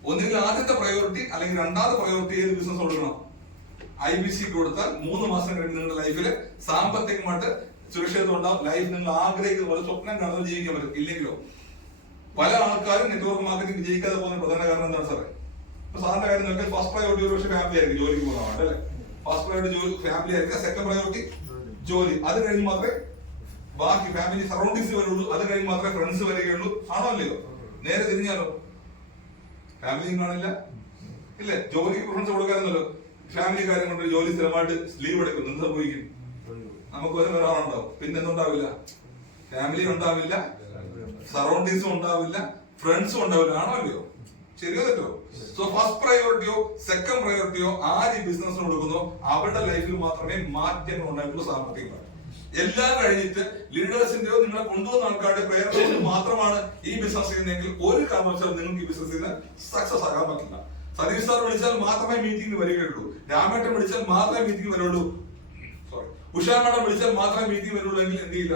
ഒന്നുകിൽ ആദ്യത്തെ പ്രയോറിറ്റി അല്ലെങ്കിൽ രണ്ടാമത്തെ പ്രയോറിറ്റി ഏത് ബിസിനസ് കൊടുക്കണം? IBC കൊടുത്താൽ 3 മാസം കഴിഞ്ഞ് നിങ്ങളുടെ ലൈഫില് സാമ്പത്തികമായിട്ട് സുരക്ഷിതത്വം ഉണ്ടാവും. ലൈഫ് നിങ്ങൾ ആഗ്രഹിക്കുന്ന പോലെ സ്വപ്നം കാണുന്നത് ജീവിക്കാൻ പറ്റും. ഇല്ലെങ്കിലോ പല ആൾക്കാരും നെറ്റ്വർക്ക് മാർക്കറ്റിംഗ് വിജയിക്കാതെ പോകുന്ന പ്രധാന കാരണം എന്താണ് സാറേ? ഇപ്പൊ സാറിന്റെ കാര്യം നോക്കിയാൽ ഫസ്റ്റ് പ്രയോറിറ്റി ഒരു പക്ഷേ ഫാമിലി ആയിരിക്കും, ജോലിക്ക് പോകുന്നതാണ് അല്ലേ? ഫസ്റ്റ് പ്രയോറിറ്റി ജോലി ഫാമിലി ആയിരിക്കും, സെക്കൻഡ് പ്രയോറിറ്റി ജോലി, അത് കഴിഞ്ഞ് മാത്രമേ ബാക്കി ഫാമിലി സറൗണ്ടിങ്സ് വരുള്ളൂ, അത് കഴിഞ്ഞ് മാത്രമേ ഫ്രണ്ട്സ് വരികയുള്ളൂ. ആണോ അല്ലയോ? നേരെ തിരിഞ്ഞാലോ? ഫാമിലിയും കാണില്ല, ഇല്ലേ? ജോലിക്ക് പ്രിഫറൻസ് കൊടുക്കാറുണ്ടല്ലോ. ഫാമിലി കാര്യം കൊണ്ട് ജോലി സ്ഥിരമായിട്ട് ലീവ് എടുക്കും, എന്ത് സംഭവിക്കും? നമുക്ക് വേറെ ആളുണ്ടാവും, പിന്നെ എന്തുണ്ടാവില്ല? ഫാമിലി ഉണ്ടാവില്ല, സറൗണ്ടിങ്സും ഉണ്ടാവില്ല, ഫ്രണ്ട്സും ഉണ്ടാവില്ല. ആണോ അല്ലയോ? ശരിയോ തെറ്റോ? സോ ഫസ്റ്റ് പ്രയോറിറ്റിയോ സെക്കൻഡ് പ്രയോറിറ്റിയോ ആര് ഈ ബിസിനസ്സിന് കൊടുക്കുന്നോ അവരുടെ ലൈഫിൽ മാത്രമേ മാറ്റങ്ങൾ ഉണ്ടായിട്ടുള്ള സാമ്പത്തികം. എല്ലാം കഴിഞ്ഞിട്ട് ലീഡേഴ്സിന്റെയോ നിങ്ങളെ കൊണ്ടുവന്ന ആൾക്കാരുടെ പ്രേരണ മാത്രമാണ് ഈ ബിസിനസ് ചെയ്യുന്നതെങ്കിൽ ഒരു കാരണവശാലും നിങ്ങൾക്ക് ഈ ബിസിനസ്സിന് സക്സസ് ആകാൻ പറ്റില്ല. സതീഷ് സാർ വിളിച്ചാൽ മാത്രമേ മീറ്റിംഗ് വരികയുള്ളൂ, രാമേട്ടൻ വിളിച്ചാൽ മാത്രമേ മീറ്റിംഗ് വരുള്ളൂ, ഉഷാ മാഡം വിളിച്ചാൽ മാത്രമേ മീറ്റിംഗ് വരുള്ളൂ എങ്കിൽ എന്ത് ചെയ്യില്ല?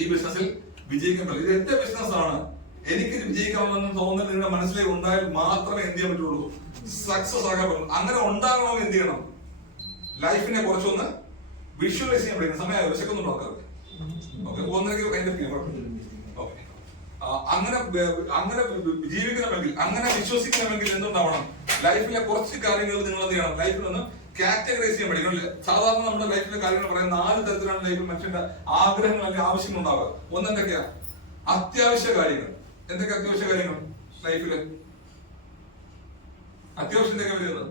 ഈ ബിസിനസ്സിൽ വിജയിക്കാൻ പറ്റില്ല. ഇത് എന്റെ ബിസിനസ് ആണ്, എനിക്ക് വിജയിക്കാമെന്ന് തോന്നൽ നിങ്ങളുടെ മനസ്സിലേക്ക് ഉണ്ടായാൽ മാത്രമേ എന്ത് ചെയ്യാൻ പറ്റുള്ളൂ? സക്സസ് ആകാൻ പറ്റുള്ളൂ. അങ്ങനെ ഉണ്ടാകണമെങ്കിൽ എന്ത് ചെയ്യണം? ലൈഫിനെ കുറച്ചൊന്ന് വിഷ്വലൈസ് ചെയ്യാൻ പഠിക്കണം. സമയം വിശക്കുന്നുണ്ടോ ആൾക്കാർക്ക്? ഓക്കെ, ഒന്നെങ്കിൽ അതിന്റെ ഓക്കെ. അങ്ങനെ അങ്ങനെ ജീവിക്കണമെങ്കിൽ, അങ്ങനെ വിശ്വസിക്കണമെങ്കിൽ എന്തുണ്ടാവണം? ലൈഫിലെ കുറച്ച് കാര്യങ്ങൾ നിങ്ങൾ എന്ത് ചെയ്യണം? ലൈഫിൽ നിന്ന് കാറ്റഗറൈസ് ചെയ്യാൻ പഠിക്കണം അല്ലേ? സാധാരണ നമ്മുടെ ലൈഫിലെ കാര്യങ്ങൾ പറയാൻ 4 തരത്തിലാണ് ലൈഫിൽ മനുഷ്യന്റെ ആഗ്രഹങ്ങൾ അല്ലെങ്കിൽ ആവശ്യങ്ങൾ ഉണ്ടാവുക. ഒന്നെന്തൊക്കെയാ? അത്യാവശ്യ കാര്യങ്ങൾ. എന്തൊക്കെ അത്യാവശ്യ കാര്യങ്ങൾ ലൈഫില്? അത്യാവശ്യം എന്തൊക്കെ വരുന്നത്?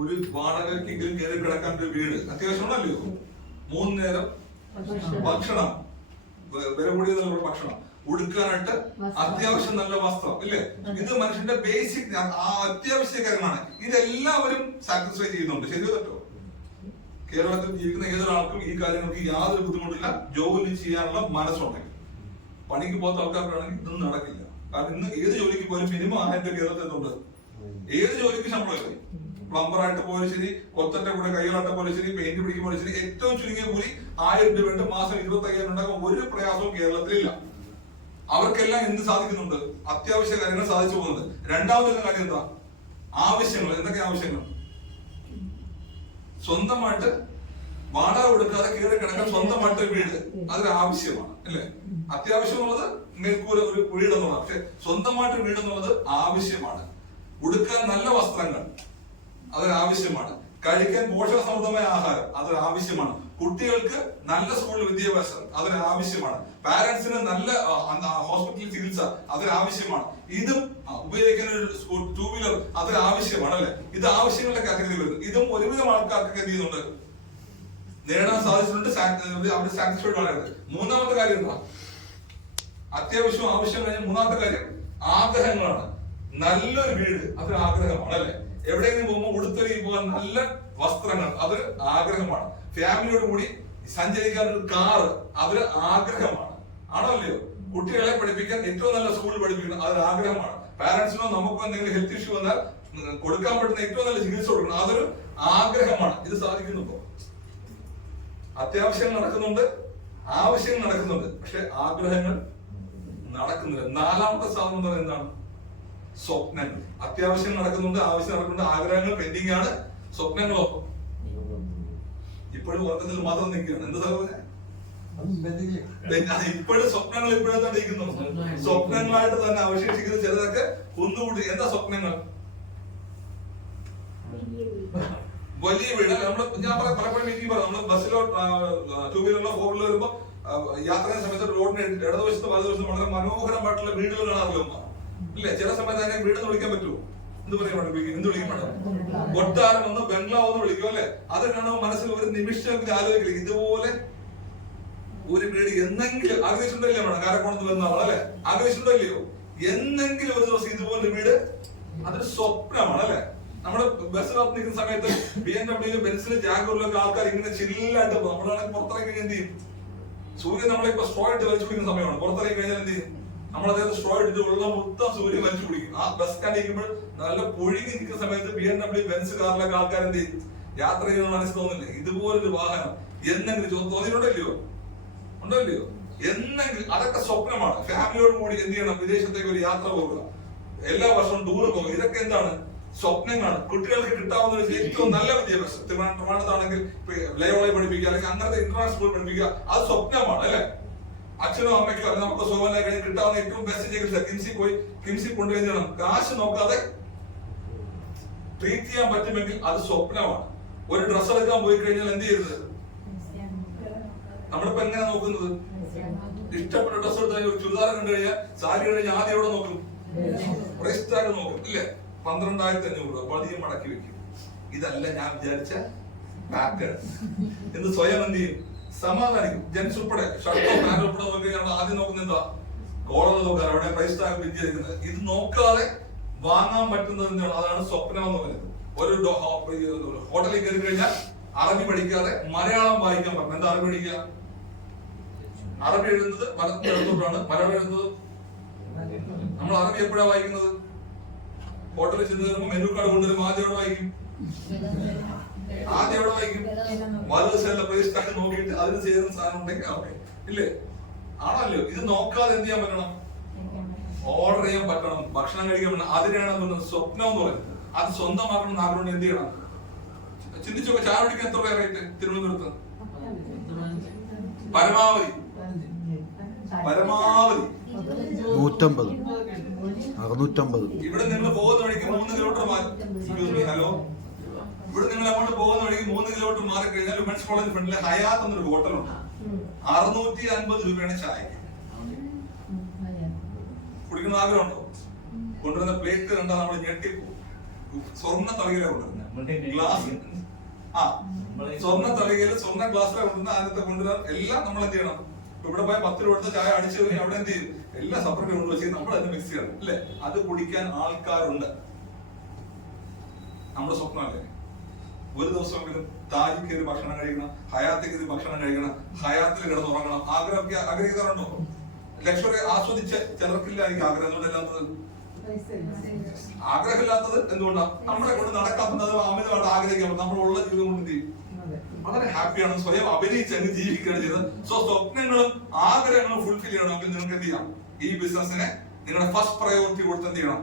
ഒരു വാടകയ്ക്കെങ്കിലും കയറി കിടക്കാൻ ഒരു വീട് അത്യാവശ്യമാണല്ലോ. 3 നേരം ഭക്ഷണം, വില കൂടിയതുള്ള ഭക്ഷണം, ഉടുക്കാനായിട്ട് അത്യാവശ്യം നല്ല വസ്ത്രം, ഇല്ലേ? ഇത് മനുഷ്യന്റെ ബേസിക് അത്യാവശ്യ കാര്യങ്ങളാണ്. ഇതെല്ലാവരും സാറ്റിസ്ഫൈ ചെയ്യുന്നുണ്ട്. ശരിയോ തെറ്റോ? കേരളത്തിൽ ജീവിക്കുന്ന ഏതൊരാൾക്കും ഈ കാര്യങ്ങൾക്ക് യാതൊരു ബുദ്ധിമുട്ടില്ല, ജോലി ചെയ്യാനുള്ള മനസ്സുണ്ടെങ്കിൽ. പണിക്ക് പോകാത്ത ആൾക്കാർക്കാണെങ്കിൽ ഇതൊന്നും നടക്കില്ല. കാരണം ഇന്ന് ഏത് ജോലിക്ക് പോയാലും മിനിമം 1000 രൂപ കേരളത്തിൽ ഉണ്ട്. ഏത് ജോലിക്ക് ശമ്പളമില്ല. പ്ലംബറായിട്ട് പോയാലും ശരി, കൊത്തന്റെ കൂടെ കൈകളാട്ട പോലെ ശരി, പെയിന്റ് പിടിക്കുമ്പോൾ ശരി, ഏറ്റവും ചുരുങ്ങിയ കൂലി 1000 രൂപ ഉണ്ട്. മാസം 25,000 ഉണ്ടാക്കാൻ ഒരു പ്രയാസവും കേരളത്തിലില്ല. അവർക്കെല്ലാം എന്ത് സാധിക്കുന്നുണ്ട്? അത്യാവശ്യ കാര്യങ്ങൾ സാധിച്ചു പോകുന്നത്. രണ്ടാമത്തെ കാര്യം എന്താ? ആവശ്യങ്ങൾ. എന്തൊക്കെ ആവശ്യങ്ങൾ? സ്വന്തമായിട്ട് വാടക കൊടുക്കാതെ കയറി കിടക്കാൻ സ്വന്തമായിട്ട് വീട്, അതൊരു ആവശ്യമാണ് അല്ലേ? അത്യാവശ്യം എന്നുള്ളത് മേൽക്കൂര, ഒരു വീട് എന്നുള്ളത്. പക്ഷെ സ്വന്തമായിട്ട് വീട് എന്നുള്ളത് ആവശ്യമാണ്. ഉടുക്കാൻ നല്ല വസ്ത്രങ്ങൾ, അതൊരു ആവശ്യമാണ്. കഴിക്കാൻ പോഷകസമൃദ്ധമായ ആഹാരം, അതൊരു ആവശ്യമാണ്. കുട്ടികൾക്ക് നല്ല സ്കൂൾ വിദ്യാഭ്യാസം, അതൊരു ആവശ്യമാണ്. പാരന്റ്സിന് നല്ല ഹോസ്പിറ്റൽ ചികിത്സ, അതൊരു ആവശ്യമാണ്. ഇതും ഉപയോഗിക്കുന്ന ഒരു 2 വീലർ, അതൊരു ആവശ്യമാണ് അല്ലെ? ഇത് ആവശ്യങ്ങളുടെ കാറ്റഗറി വരുന്നു. ഇതും ഒരുവിധം ആൾക്കാർക്ക് എന്ത് ചെയ്യുന്നുണ്ട്? നേടാൻ സാധിച്ചിട്ടുണ്ട്. അവർ സാറ്റിസ്ഫൈഡ് ആണ്. മൂന്നാമത്തെ കാര്യം എന്താ? അത്യാവശ്യം ആവശ്യം കഴിഞ്ഞ മൂന്നാമത്തെ കാര്യം ആഗ്രഹങ്ങളാണ്. നല്ലൊരു വീട്, അതൊരു ആഗ്രഹമാണ് അല്ലെ? എവിടെയെങ്കിലും പോകുമ്പോൾ ഉടുത്തൊരുങ്ങി പോകാൻ നല്ല വസ്ത്രങ്ങൾ, അതൊരു ആഗ്രഹമാണ്. ഫാമിലിയോട് കൂടി സഞ്ചരിക്കാൻ ഒരു കാറ്, അതൊരു ആഗ്രഹമാണ്. ആണോ അല്ലയോ? കുട്ടികളെ പഠിപ്പിക്കാൻ ഏറ്റവും നല്ല സ്കൂളിൽ പഠിപ്പിക്കണം, അതൊരു ആഗ്രഹമാണ്. പാരന്റ്സിനോ നമുക്കോ എന്തെങ്കിലും ഹെൽത്ത് ഇഷ്യൂ വന്നാൽ കൊടുക്കാൻ പറ്റുന്ന ഏറ്റവും നല്ല ചികിത്സ കൊടുക്കണം, അതൊരു ആഗ്രഹമാണ്. ഇത് സാധിക്കുന്നുണ്ടോ? അത്യാവശ്യങ്ങൾ നടക്കുന്നുണ്ട്, ആവശ്യങ്ങൾ നടക്കുന്നുണ്ട്, പക്ഷെ ആഗ്രഹങ്ങൾ നടക്കുന്നില്ല. നാലാമത്തെ സാധനം എന്ന് പറയുന്നത് എന്താണ്? സ്വപ്നങ്ങൾ. അത്യാവശ്യം നടക്കുന്നുണ്ട്, ആവശ്യം നടക്കുന്നുണ്ട്, ആഗ്രഹങ്ങൾ പെൻഡിങ് ആണ്. സ്വപ്നങ്ങളോ ഇപ്പോഴും ഉറക്കത്തിൽ മാത്രം നിൽക്കുകയാണ്. എന്ത് സാധനം? ഇപ്പോഴും സ്വപ്നങ്ങൾ ഇപ്പോഴും ഇരിക്കുന്നു. സ്വപ്നങ്ങളായിട്ട് തന്നെ അവശേഷിക്കുന്ന ചിലതൊക്കെ കുന്നുകൂടി. എന്താ സ്വപ്നങ്ങൾ? വലിയ വീട്. ഞാൻ പലപ്പോഴും മീറ്റിംഗ് പറയാം, നമ്മള് ബസ്സിലോ 2 വീലറിലോ 4 വീലറിലോ വരുമ്പോ യാത്ര ചെയ്യുന്ന സമയത്ത് റോഡിന് ഇടതുവശത്ത് വലതുവശത്ത് വളരെ മനോഹരമായിട്ടുള്ള വീടുകൾ കാണാറില്ല ഇല്ലേ? ചില സമയത്ത് അതിനെ വീടെന്ന് വിളിക്കാൻ പറ്റുമോ? എന്ത് പറയാൻ പഠിപ്പിക്കും? എന്ത് വിളിക്കും വേണം? കൊട്ടാരം ഒന്ന് ബംഗ്ലാവ് ഒന്ന് വിളിക്കും അല്ലെ? അത് കാണുമ്പോൾ മനസ്സിൽ ഒരു നിമിഷം ആലോചിക്കില്ല, ഇതുപോലെ ഒരു വീട് എന്നെങ്കിലും ആഗ്രഹിച്ചിട്ടുണ്ടല്ലേ വേണം? കാരക്കോണത്ത് വരുന്ന ആളല്ലേ? ആഗ്രഹിച്ചിട്ടുണ്ടല്ലയോ? എന്നെങ്കിലും ഒരു ദിവസം ഇതുപോലെ വീട്, അതൊരു സ്വപ്നമാണ് അല്ലെ? നമ്മള് ബസ്സിനകത്ത് നിൽക്കുന്ന സമയത്ത് BMW, ബെൻസിലും ജാഗൂറിലൊക്കെ ആൾക്കാർ ഇങ്ങനെ ചില്ലായിട്ട് പോകും. നമ്മളാണെങ്കിൽ പുറത്തിറങ്ങി കഴിഞ്ഞാൽ എന്ത് ചെയ്യും? സൂര്യൻ നമ്മളിപ്പോ സ്ട്രോ ഇട്ട് വലിച്ചു കുടിക്കുന്ന സമയമാണ്. പുറത്തിറങ്ങി കഴിഞ്ഞാൽ എന്ത് ചെയ്യും? നമ്മളതേത് സ്ട്രോ ഇട്ടിട്ട് വെള്ളം മൊത്തം സൂര്യൻ വലിച്ചു കുടിക്കും. ആ ബസ് സ്റ്റാൻഡിരിക്കുമ്പോൾ നല്ല പൊഴുകി നിൽക്കുന്ന സമയത്ത് BMW, ബെൻസ് കാറിലൊക്കെ ആൾക്കാർ എന്ത് ചെയ്യും? യാത്ര ചെയ്യുന്ന മനസ്സിൽ തോന്നില്ലേ? ഇതുപോലൊരു വാഹനം എന്നെങ്കിലും തോന്നിയിട്ടുണ്ടല്ലയോ? ഉണ്ടല്ലയോ? എന്നെങ്കിലും. അതൊക്കെ സ്വപ്നമാണ്. ഫാമിലിയോട് കൂടി എന്ത് ചെയ്യണം? വിദേശത്തേക്ക് ഒരു യാത്ര പോകുക, എല്ലാ വർഷവും ടൂർ പോകുക. ഇതൊക്കെ എന്താണ്? സ്വപ്നങ്ങളാണ്. കുട്ടികൾക്ക് കിട്ടാവുന്ന ഏറ്റവും നല്ല വിദ്യാഭ്യാസം. ട്രിവാൻഡ്രത്താണെങ്കിൽ ലയോളയെ പഠിപ്പിക്കുക, അല്ലെങ്കിൽ അങ്ങനത്തെ ഇന്റർനാഷണൽ സ്കൂൾ പഠിപ്പിക്കുക, അത് സ്വപ്നമാണ് അല്ലെ? അച്ഛനോ അമ്മയ്ക്കോ അല്ലെങ്കിൽ നമുക്ക് സുഖമായി കഴിഞ്ഞ് കിട്ടാവുന്ന ഏറ്റവും ബെസ്റ്റ് ചികിത്സ കിംസി കൊണ്ടുവരണം. കാശ് നോക്കാതെ ട്രീറ്റ് ചെയ്യാൻ പറ്റുമെങ്കിൽ അത് സ്വപ്നമാണ്. ഒരു ഡ്രസ്സ് എടുക്കാൻ പോയി കഴിഞ്ഞാൽ എന്ത് ചെയ്യരുത്? നമ്മളിപ്പോ എങ്ങനെ നോക്കുന്നത്? ഇഷ്ടപ്പെട്ട ഡ്രസ്സ് എടുത്ത് ഒരു ചുരിദാർ കണ്ടു കഴിഞ്ഞാൽ സാരി കഴിഞ്ഞാൽ ആദ്യം എവിടെ നോക്കും? പ്രൈസ് ടാഗ് നോക്കും ഇല്ലേ? 12,500 രൂപ പതിയെ മടക്കി വെക്കും. ഇതല്ല ഞാൻ വിചാരിച്ച പാറ്റേൺ എന്ന് സ്വയം എന്ത് ചെയ്യും? സമാധാനിക്കും. ജെൻസ് ഉൾപ്പെടെ ഷർട്ടോ പാന്റ് ഉൾപ്പെടെ നോക്കി ആദ്യം നോക്കുന്ന എന്താ? കോളർ നോക്കാൻ, അവിടെ പ്രൈസ് ടാഗ് പിൻ ചെയ്തിരിക്കുന്നത്. ഇത് നോക്കാതെ വാങ്ങാൻ പറ്റുന്നത് എന്താണ്? അതാണ് സ്വപ്നം എന്ന് പറയുന്നത്. ഒരു ഹോട്ടലിൽ കയറി കഴിഞ്ഞാൽ അറബി പഠിക്കാതെ മലയാളം വായിക്കാൻ പറഞ്ഞു. എന്താ അറബി പഠിക്കുക? അറബി എഴുതുന്നത് മലയാളം. മലയാളം എഴുതുന്നത് നമ്മൾ അറബി എപ്പോഴാണ് വായിക്കുന്നത്? ഹോട്ടലിൽ ചെന്ന് കയറുമ്പോൾ മെനു കാർഡ് കൊണ്ടുവരുമ്പോൾ ആദ്യം എവിടെ വായിക്കും? വലത് സൈഡിലെ പ്രൈസ് ടാഗ് നോക്കിയിട്ട് അതിന് ചേരുന്ന സാധനം ഉണ്ടെങ്കിൽ ഓക്കെ ഇല്ലേ? ആണല്ലോ. ഇത് നോക്കാതെ എന്ത് ചെയ്യാൻ പറ്റണം? ഓർഡർ ചെയ്യാൻ പറ്റണം, ഭക്ഷണം കഴിക്കാൻ പറ്റണം. അതിനാണ് സ്വപ്നം എന്ന് പറയുന്നത്. അത് സ്വന്തമാക്കണം എന്ന് ആഗ്രഹം എന്ത് ചെയ്യണം? ചിന്തിച്ചോക്കെ. ചായ കുടിക്കാൻ എത്ര രൂപ റേറ്റ് തിരുവനന്തപുരത്ത്? പരമാവധി 150, 650. ഇവിടെ നിങ്ങൾ പോകുന്ന വഴിക്ക് 3 കിലോമീറ്റർ ഹലോ, ഇവിടെ നിങ്ങൾ അങ്ങോട്ട് പോകുന്ന വഴിക്ക് 3 കിലോമീറ്റർ മാറി കഴിഞ്ഞാൽ വിമൻസ് കോളേജ് ഫ്രണ്ടിലെ ഹയാത്ത് എന്നൊരു ഹോട്ടലുണ്ട്. 650 രൂപയാണ് ചായക്ക്. കുടിക്കുന്ന ആഗ്രഹമുണ്ടോ? കൊണ്ടുവരുന്ന പ്ലേറ്റ് കണ്ടാൽ നമ്മൾ ഞെട്ടിപ്പോ. സ്വർണ്ണ തളികയിലാണ് കൊണ്ടുവരുന്നത്. ഗ്ലാസ് സ്വർണ്ണ തളികയിൽ സ്വർണ്ണ ഗ്ലാസ്സിലാണ് കൊണ്ടുവരുന്ന. അതിനകത്ത് കൊണ്ടുവരാൻ എല്ലാം നമ്മൾ എന്ത് ചെയ്യണം? ഇവിടെ പോയ 10 രൂപ കൊടുത്ത ചായ അടിച്ചു കഴിഞ്ഞാൽ അവിടെ എന്ത് ചെയ്യും? എല്ലാം സെപ്പറേറ്റ് കൊണ്ടുവച്ച് നമ്മൾ അതിന് മിക്സ് ചെയ്യണം അല്ലെ? അത് കുടിക്കാൻ ആൾക്കാരുണ്ട്. നമ്മുടെ സ്വപ്നമല്ലേ? ഒരു ദിവസമെങ്കിലും താജിൽ കയറി ഭക്ഷണം കഴിക്കണം, ഹയാത്തിൽ കയറി ഭക്ഷണം കഴിക്കണം, ഹയാത്തിൽ കിടന്നുറങ്ങണം. ആഗ്രഹിക്കാറുണ്ടോ? ലക്ഷറി ആസ്വദിച്ച ചിലർക്കില്ലായിരിക്കും ആഗ്രഹം. എന്തുകൊണ്ടല്ലാത്തത്? ആഗ്രഹമില്ലാത്തത് എന്തുകൊണ്ടാണ്? നമ്മളെ കൊണ്ട് നടക്കാത്തത് അമിതമായിട്ട് ആഗ്രഹിക്കാൻ. നമ്മളുള്ള ജീവിതം കൊണ്ട് എന്ത് ചെയ്യും? വളരെ ഹാപ്പിയാണ്. സ്വയം അഭിനയിച്ചങ്ങ് ജീവിക്കുകയാണ് ചെയ്തത്. സോ സ്വപ്നങ്ങളും ആഗ്രഹങ്ങളും ഫുൾഫിൽ ചെയ്യണമെങ്കിൽ നിങ്ങൾക്ക് എന്ത് ചെയ്യാം? ഈ ബിസിനസിനെ നിങ്ങളുടെ ഫസ്റ്റ് പ്രയോറിറ്റി കൊടുത്ത് എന്ത് ചെയ്യണം?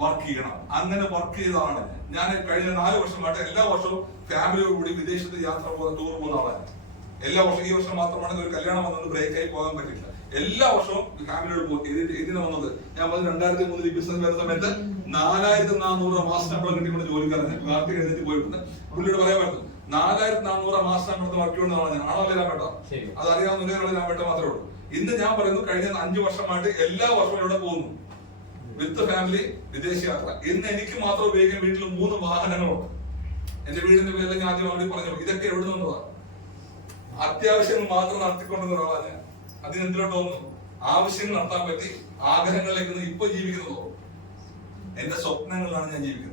വർക്ക് ചെയ്യണം. അങ്ങനെ വർക്ക് ചെയ്തതാണ് ഞാൻ കഴിഞ്ഞ 4 വർഷമായിട്ട് എല്ലാ വർഷവും ഫാമിലിയോട് കൂടി വിദേശത്ത് യാത്ര ടൂർ പോകുന്ന ആളാണ്. എല്ലാ വർഷവും. ഈ വർഷം മാത്രമാണ് ഒരു കല്യാണം വന്നത് ബ്രേക്ക് ആയി പോകാൻ പറ്റില്ല. എല്ലാ വർഷവും ഫാമിലിയോട് പോകും. ഇതിന് വന്നത് ഞാൻ 2003 ബിസിനസ് വരുന്ന സമയത്ത് 4,400 മാസം ശമ്പളം കിട്ടിക്കൊണ്ട് ജോലിക്കാരൻ കാർത്തിക് എഴുതി പോയിട്ടുണ്ട്. പുള്ളിയോട് പറയാൻ പറ്റും 4,400 മാസം ശമ്പളത്തിൽ വർക്ക് ചെയ്യുന്നതാണ് ഞാൻ. ആണോ അല്ലേ രാമേട്ട? അത് അറിയാവുന്ന രാമേട്ട മാത്രമേ ഉള്ളൂ. ഇന്ന് ഞാൻ പറയുന്നു കഴിഞ്ഞ 5 വർഷമായിട്ട് എല്ലാ വർഷവും ഇവിടെ പോകുന്നു വിത്ത് ഫാമിലി വിദേശ യാത്ര. ഇന്ന് എനിക്ക് മാത്രം ഉപയോഗിക്കാൻ വീട്ടിൽ 3 വാഹനങ്ങളുണ്ട്. എന്റെ വീടിന്റെ പേരിൽ ഞാൻ ആദ്യം അവിടെ പറഞ്ഞു. ഇതൊക്കെ എവിടെ നിന്നതാണ്? അത്യാവശ്യങ്ങൾ മാത്രം നടത്തിക്കൊണ്ടുവന്ന ഒരാളാണ് ഞാൻ. അതിനെന്തിലോട്ട് തോന്നുന്നു? ആവശ്യങ്ങൾ നടത്താൻ പറ്റി ആഗ്രഹങ്ങളിലേക്ക് ഇപ്പൊ ജീവിക്കുന്നതോ? എന്റെ സ്വപ്നങ്ങളിലാണ് ഞാൻ ജീവിക്കുന്നത്.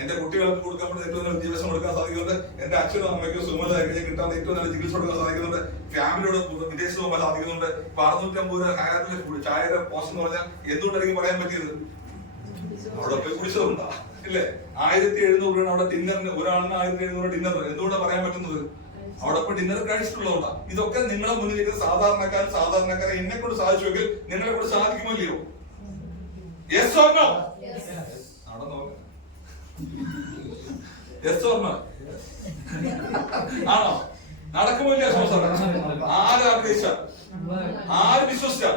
എന്റെ കുട്ടികൾക്ക് കൊടുക്കാൻ പറ്റുന്ന ഏറ്റവും നല്ല വിദ്യാഭ്യാസം കൊടുക്കാൻ സാധിക്കുന്നുണ്ട്. എന്റെ അച്ഛനോ അമ്മയ്ക്കോ സുഖമായി കിട്ടാൻ ഏറ്റവും നല്ല ചികിത്സ കൊടുക്കാൻ സാധിക്കുന്നുണ്ട്. ഫാമിലിയോട് വിദേശത്ത് പോകാൻ സാധിക്കുന്നുണ്ട്. 650 രൂപ ഹയാത്തിലെ ചായയുടെ പോസ്റ്റ് എന്ന് പറഞ്ഞാൽ എന്തുകൊണ്ടായിരിക്കും പറയാൻ പറ്റിയത്? അവിടെ പോയി കുടിച്ചതുകൊണ്ടാ ഇല്ലേ? 1,700 രൂപയാണ് അവിടെ ഡിന്നറിന്. ഒരാളിന് 1,700 ഡിന്നർ. എന്തുകൊണ്ടാണ് പറയാൻ പറ്റുന്നത്? അവിടെ പോയി ഡിന്നർ കഴിച്ചിട്ടുള്ളതുകൊണ്ടാ. ഇതൊക്കെ നിങ്ങളെ മുന്നിലേക്ക് സാധാരണക്കാരെ എന്നെ കൊണ്ട് സാധിച്ചുവെങ്കിൽ നിങ്ങളെ കൊണ്ട് സാധിക്കുമോ ഇല്ലയോ? Yes or no? ആണോ? നടക്കുമോ ഇല്ല? ആരാഗ്രഹിച്ചാൽ, ആര് വിശ്വസിച്ചാൽ?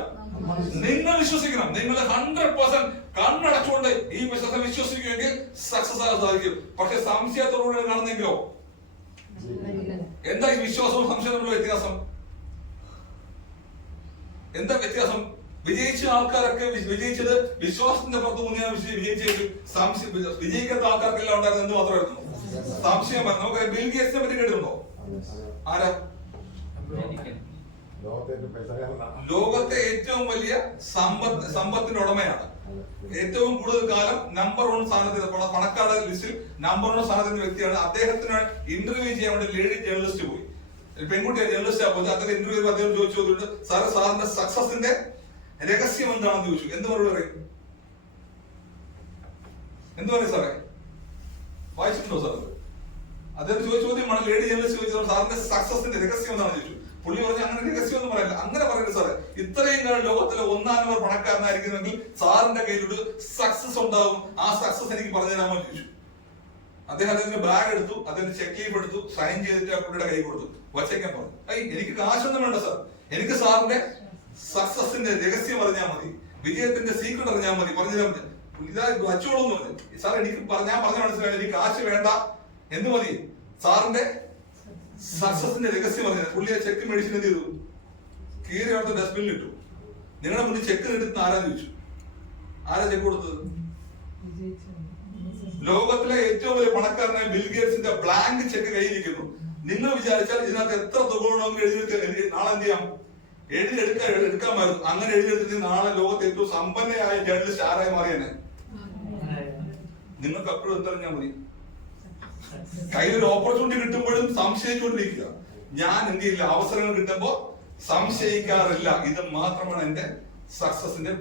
നിങ്ങൾ വിശ്വസിക്കണം. നിങ്ങൾ 100% കണ്ണടച്ചുകൊണ്ട് ഈ ബിസിനസ് വിശ്വസിക്കുമെങ്കിൽ സക്സസ് ആകാൻ സാധിക്കും. പക്ഷെ സംശയത്തോടുകൂടി കാണുന്നെങ്കിലോ? എന്താ ഈ വിശ്വാസവും സംശയവും തമ്മിലുള്ള വ്യത്യാസം? എന്താ വ്യത്യാസം? വിജയിച്ച ആൾക്കാരൊക്കെ വിജയിച്ചത് വിശ്വാസത്തിന്റെ പുറത്ത് മുന്നിയാണ് വിജയിച്ചെങ്കിൽ വിജയിക്കാത്ത ആൾക്കാർക്കെല്ലാം ഉണ്ടായിരുന്നത് എന്ത് മാത്രമായിരുന്നു? സംശയം. നമുക്ക് ബിൽ ഗേറ്റ്സിനെ പറ്റി കേട്ടിട്ടുണ്ടോ? ആരാ? ലോകത്തെ ഏറ്റവും വലിയ സമ്പത്തിന്റെ ഉടമയാണ്. ഏറ്റവും കൂടുതൽ കാലം നമ്പർ 1 സ്ഥാനത്ത് പണക്കാരുടെ ലിസ്റ്റിൽ നമ്പർ 1 സ്ഥാനത്തിന്റെ വ്യക്തിയാണ്. അദ്ദേഹത്തിന് ഇന്റർവ്യൂ ചെയ്യാൻ വേണ്ടി ലേഡി ജേർണലിസ്റ്റ് പോയി. പെൺകുട്ടിയെ ജേർണലിസ്റ്റ് പോയി. അദ്ദേഹം ഇന്റർവ്യൂ അദ്ദേഹം ചോദിച്ചിട്ടുണ്ട്, സാറിന്റെ സക്സസിന്റെ രഹസ്യം എന്താണെന്ന് ചോദിച്ചു. എന്ത് മറുപടി പറയും? എന്ത് പറയും സാറേ? വായിച്ചിട്ടുണ്ടോ സാർ? അദ്ദേഹം ചോദിച്ച ചോദ്യമാണ്. ലേഡി ജേർണലിസ്റ്റ് ചോദിച്ചത് സാറിന്റെ സക്സസിന്റെ രഹസ്യം എന്താണെന്ന് ചോദിച്ചു. പുള്ളി പറഞ്ഞു അങ്ങനെ രഹസ്യം ഒന്നും പറയില്ല. അങ്ങനെ പറയരുത് സാറേ. ഇത്രയും കാലം ലോകത്തിലെ 1 നമ്പർ പണക്കാരനായിരിക്കുന്നെങ്കിൽ സാറിന്റെ കയ്യിലൊരു സക്സസ് ഉണ്ടാവും. ആ സക്സസ് എനിക്ക് പറഞ്ഞു തരാമോ എന്ന് ചോദിച്ചു. അദ്ദേഹത്തിന്റെ ബാഗ് എടുത്തു, അദ്ദേഹത്തിന്റെ ചെക്ക് ലീഫ് എടുത്തു, സൈൻ ചെയ്തിട്ട് ആ പുള്ളിയുടെ കൈ കൊടുത്തു. വച്ചേക്കാൻ പറഞ്ഞു. എനിക്ക് കാശൊന്നും വേണ്ട സാർ, എനിക്ക് സാറിന്റെ സക്സസിന്റെ രഹസ്യം അറിഞ്ഞാൽ മതി, വിജയത്തിന്റെ സീക്രട്ട് അറിഞ്ഞാൽ മതി, പറഞ്ഞാൽ മതി. അച്ചോളൂന്ന് പറഞ്ഞു. സാർ എനിക്ക് ഞാൻ പറഞ്ഞ മനസ്സിലായി, എനിക്ക് കാശ് വേണ്ട എന്ന് മതി. സാറിന്റെ സക്സസിന്റെ രഹസ്യം പറഞ്ഞത് പുള്ളിയെ ചെക്ക് മേടിച്ചിട്ട് എന്ത് ചെയ്തു? കീറി അവിടുത്തെ ഡസ്റ്റ്ബിനിൽ ഇട്ടു. നിങ്ങളുടെ മുന്നിൽ ചെക്ക് എടുത്ത് ആരാ ചോദിച്ചു? ആരാ ചെക്ക് കൊടുത്തത്? ലോകത്തിലെ ഏറ്റവും വലിയ പണക്കാരനായ ബിൽ ഗേറ്റ്സിന്റെ ബ്ലാങ്ക് ചെക്ക് കയ്യിരിക്കുന്നു. നിങ്ങൾ വിചാരിച്ചാൽ ഇതിനകത്ത് എത്ര തുക ഉണ്ടെന്ന് എഴുതി നാളെ എന്ത് ചെയ്യാം? എടുക്കാമായിരുന്നു. അങ്ങനെ എഴുതിയെടുത്തിട്ട് നാളെ ലോകത്തെ ഏറ്റവും സമ്പന്നയായ ജേർണലിസ്റ്റ് ആരായി മാറിയെന്നെ. നിങ്ങൾക്ക് അപ്പോഴും എത്തറിഞ്ഞാൽ മതി. കയ്യിലൊരു ഓപ്പർച്യൂണിറ്റി കിട്ടുമ്പോഴും സംശയിച്ചുകൊണ്ടിരിക്കുക. ഞാൻ എന്ത് ചെയ്യില്ല, അവസരങ്ങൾ കിട്ടുമ്പോ സംശയിക്കാറില്ല. ഇത് മാത്രമാണ് എന്റെ സക്സസിന്റെ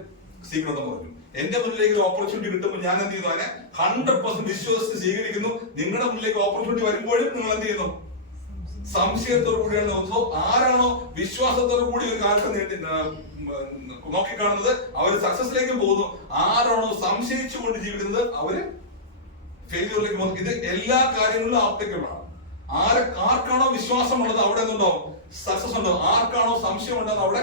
സീക്രട്ട് എന്ന് പറഞ്ഞു. എന്റെ മുന്നിലേക്ക് ഒരു ഓപ്പർച്യൂണിറ്റി കിട്ടുമ്പോൾ ഞാൻ എന്ത് ചെയ്യുന്നു? അതിനെ 100% വിശ്വസിച്ച് സ്വീകരിക്കുന്നു. നിങ്ങളുടെ മുന്നിലേക്ക് ഓപ്പർച്യൂണിറ്റി വരുമ്പോഴും നിങ്ങൾ എന്ത് ചെയ്യുന്നു? സംശയത്തോടു കൂടിയാണ് നോക്കുന്നത്. ആരാണോ വിശ്വാസത്തോടു കൂടി ഒരു കാര്യത്തെ നോക്കിക്കാണുന്നത് അവര് സക്സസിലേക്കും പോകുന്നു. ആരാണോ സംശയിച്ചുകൊണ്ട് ജീവിക്കുന്നത് അവര് ഫെയിലിയറിലേക്ക് പോകുന്നു. ഇത് എല്ലാ കാര്യങ്ങളിലും ആപ്ലിക്കബിൾ ആണ്. ആർക്കാണോ വിശ്വാസമുള്ളത് അവിടെ നിന്നുണ്ടാവും സക്സസ് ഉണ്ടാവും. ആർക്കാണോ സംശയം ഉണ്ടാകുന്നത് അവിടെ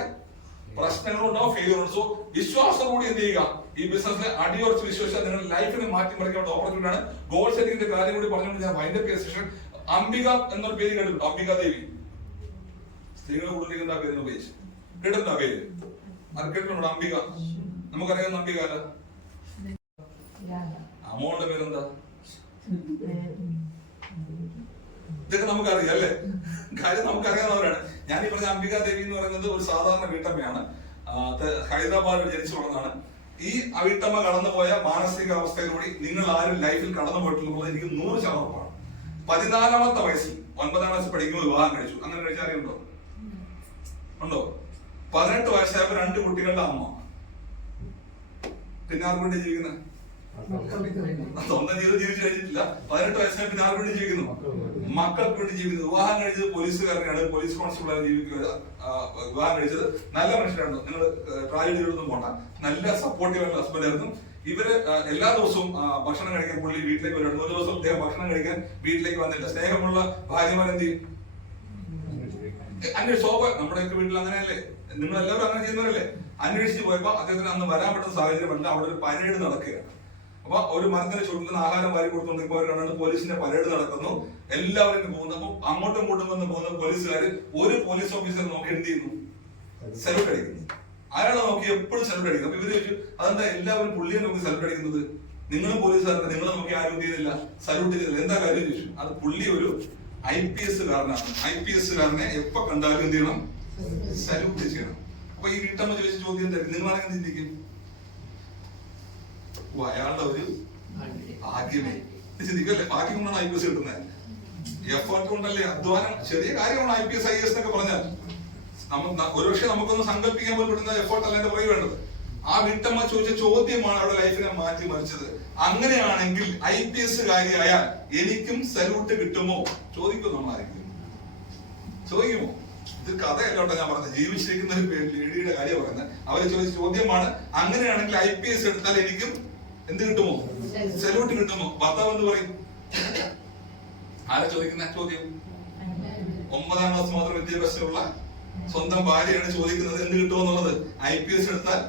പ്രശ്നങ്ങളുണ്ടാവും, ഫെയിലിയർ ഉണ്ട്. സോ വിശ്വാസം കൂടി എന്ത് ചെയ്യുക? ഈ ബിസിനസ്സിനെ അടിയുറച്ച് വിശ്വസിച്ചാൽ നിങ്ങളുടെ ലൈഫിനെ മാറ്റിമറിക്കേണ്ട ഓപ്പർച്യൂണിറ്റി ആണ്. ഗോൾ സെറ്റിംഗിന്റെ കാര്യം കൂടി പറഞ്ഞുകൊണ്ട് ഞാൻ വൈൻഡപ്പ് ചെയ്ത സെഷൻ. അംബിക എന്നൊരു പേര് കേട്ടിട്ടുണ്ടോ? അംബിക ദേവി. സ്ത്രീകളെ കൂടുതലേക്ക് ആ പേരിന് ഉപയോഗിച്ച് കേട്ടിട്ടുണ്ടോ? ആ പേര് അത് കേട്ടിട്ടുണ്ടോ? അംബിക. നമുക്കറിയാവുന്ന അംബിക അല്ല. അമ്മോളുടെ പേരെന്താ? ഇതൊക്കെ നമുക്കറിയാം അല്ലേ? കാര്യം നമുക്കറിയാവുന്നവരാണ്. ഞാൻ ഈ പറഞ്ഞ അംബിക ദേവി എന്ന് പറയുന്നത് ഒരു സാധാരണ വീട്ടമ്മയാണ്. ഹൈദരാബാദിൽ ജനിച്ചു വളർന്നതാണ്. ഈ വീട്ടമ്മ കടന്നുപോയ മാനസിക അവസ്ഥയിലൂടെ നിങ്ങൾ ആരും ലൈഫിൽ കടന്നു പോയിട്ടുള്ളത് എനിക്ക് 100% ഉറപ്പാണ്. 14-ാമത്തെ വയസ്സിൽ 9ാം ക്ലാസ്സിൽ പഠിക്കുമ്പോൾ വിവാഹം കഴിച്ചു. അങ്ങനെ കഴിച്ചാലുണ്ടോ? ഉണ്ടോ? 18 വയസ്സായപ്പോൾ 2 കുട്ടികളുടെ അമ്മ. പിന്നെ ആർക്കു വേണ്ടി ജീവിക്കുന്നത്? സ്വന്തം ജീവിതം ജീവിച്ചു കഴിഞ്ഞിട്ടില്ല. 18 വയസ്സായ പിന്നെ ആർക്കു വേണ്ടി ജീവിക്കുന്നു? മക്കൾക്ക് വേണ്ടി ജീവിക്കുന്നു. വിവാഹം കഴിച്ചത് പോലീസുകാരനെയാണ്. പോലീസ് കോൺസ്റ്റബിളാണ് വിവാഹം കഴിച്ചത്. നല്ല മനുഷ്യരാണ്. നിങ്ങൾ ട്രാജഡികളൊന്നും പോണ്ട. നല്ല സപ്പോർട്ടീവ് ആയിട്ടുള്ള ഹസ്ബൻഡ് ആയിരുന്നു. ഇവര് എല്ലാ ദിവസവും ഭക്ഷണം കഴിക്കാൻ പുള്ളി വീട്ടിലേക്ക് വരും. ഒരു ദിവസം അദ്ദേഹം ഭക്ഷണം കഴിക്കാൻ വീട്ടിലേക്ക് വന്നില്ല. സ്നേഹമുള്ള ഭാര്യമാർ എന്ത് ചെയ്യും? അന്വേഷിച്ച് നമ്മുടെയൊക്കെ വീട്ടിൽ അങ്ങനെയല്ലേ? നിങ്ങൾ എല്ലാവരും അങ്ങനെ ചെയ്യുന്നവരല്ലേ? അന്വേഷിച്ച് പോയപ്പോ അദ്ദേഹത്തിന് അന്ന് വരാൻ പറ്റുന്ന സാഹചര്യമല്ല. അവിടെ ഒരു പരേഡ് നടക്കുകയാണ്. അപ്പൊ ഒരു മരത്തിന് ചുറ്റുന്ന ആഹാരം വാരി കൊടുത്തുകൊണ്ടിരിക്കുമ്പോൾ അവർ കണ്ടാണ് പോലീസിന്റെ പരേഡ് നടക്കുന്നു. എല്ലാവരും പോകുന്നു. അപ്പൊ അങ്ങോട്ടും ഇങ്ങോട്ടും വന്ന് പോകുന്ന പോലീസുകാര് ഒരു പോലീസ് ഓഫീസർ നോക്കി എന്ത് ചെയ്യുന്നു? സല്യൂട്ട് അടിക്കുന്നു. ആരാണ് നോക്കി എപ്പോഴും സല്യൂട്ട് അടിക്കുന്നത്. അപ്പൊ ഇവര് ചോദിച്ചു, അതെന്താ എല്ലാവരും പുള്ളിയെ നോക്കി സല്യൂട്ട് അടിക്കുന്നത്? നിങ്ങളും പോലീസുകാരനെ നിങ്ങളെ നോക്കി ആരും എന്ത് ചെയ്യുന്നില്ല, സല്യൂട്ട് ചെയ്യുന്നില്ല, എന്താ കാര്യം ചോദിച്ചു. അത് പുള്ളി ഒരു IPS കാരനാണ്. IPS കാരനെ എപ്പോ കണ്ടാലും എന്ത് ചെയ്യണം? സല്യൂട്ട് ചെയ്യണം. അപ്പൊ ഈ വീട്ടമ്മ ചോദിച്ച ചോദ്യം എന്തായാലും നിങ്ങളാണെങ്കിൽ ചിന്തിക്കും, അയാളുടെ ഒരു ഭാഗ്യമേ ചിന്തിക്കല്ലേ? ഭാഗ്യം കൊണ്ടാണ് IPS കിട്ടുന്നത്. എഫേർട്ട് കൊണ്ടല്ലേ, അധ്വാനം. ചെറിയ കാര്യമാണ് IPS IAS എന്നൊക്കെ പറഞ്ഞാൽ. ഒരുപക്ഷെ നമുക്കൊന്ന് സങ്കല്പിക്കാൻ പോലും കിട്ടുന്ന എഫേർട്ട് അല്ല എന്റെ പുറകെ വേണ്ടത്. ആ വീട്ടമ്മ ചോദിച്ച ചോദ്യമാണ് അവിടെ ലൈഫിനെ മാറ്റി മറിച്ചത്. അങ്ങനെയാണെങ്കിൽ IPS കാര്യായാൽ എനിക്കും സല്യൂട്ട് കിട്ടുമോ? ചോദിക്കും നമ്മൾ ആരെങ്കിലും? ചോദിക്കുമോ? ഇത് കഥയല്ലോട്ടെ ഞാൻ പറഞ്ഞത്, ജീവിച്ചിരിക്കുന്ന ഒരു ലേഡിയുടെ കാര്യം പറയുന്നത്. അവര് ചോദിച്ച ചോദ്യമാണ്, അങ്ങനെയാണെങ്കിൽ IPS എടുത്താൽ എനിക്കും എന്ത് കിട്ടുമോ? സല്യൂട്ട് കിട്ടുമോ? ഭർത്താവ് എന്ന് പറയും. ആരാ ചോദിക്കുന്ന ചോദ്യം? 9ാം ക്ലാസ് മാത്രം വിദ്യാഭ്യാസമുള്ള സ്വന്തം ഭാര്യയാണ് ചോദിക്കുന്നത് എന്ത് കിട്ടുമോ എന്നുള്ളത്. IPS എടുത്താൽ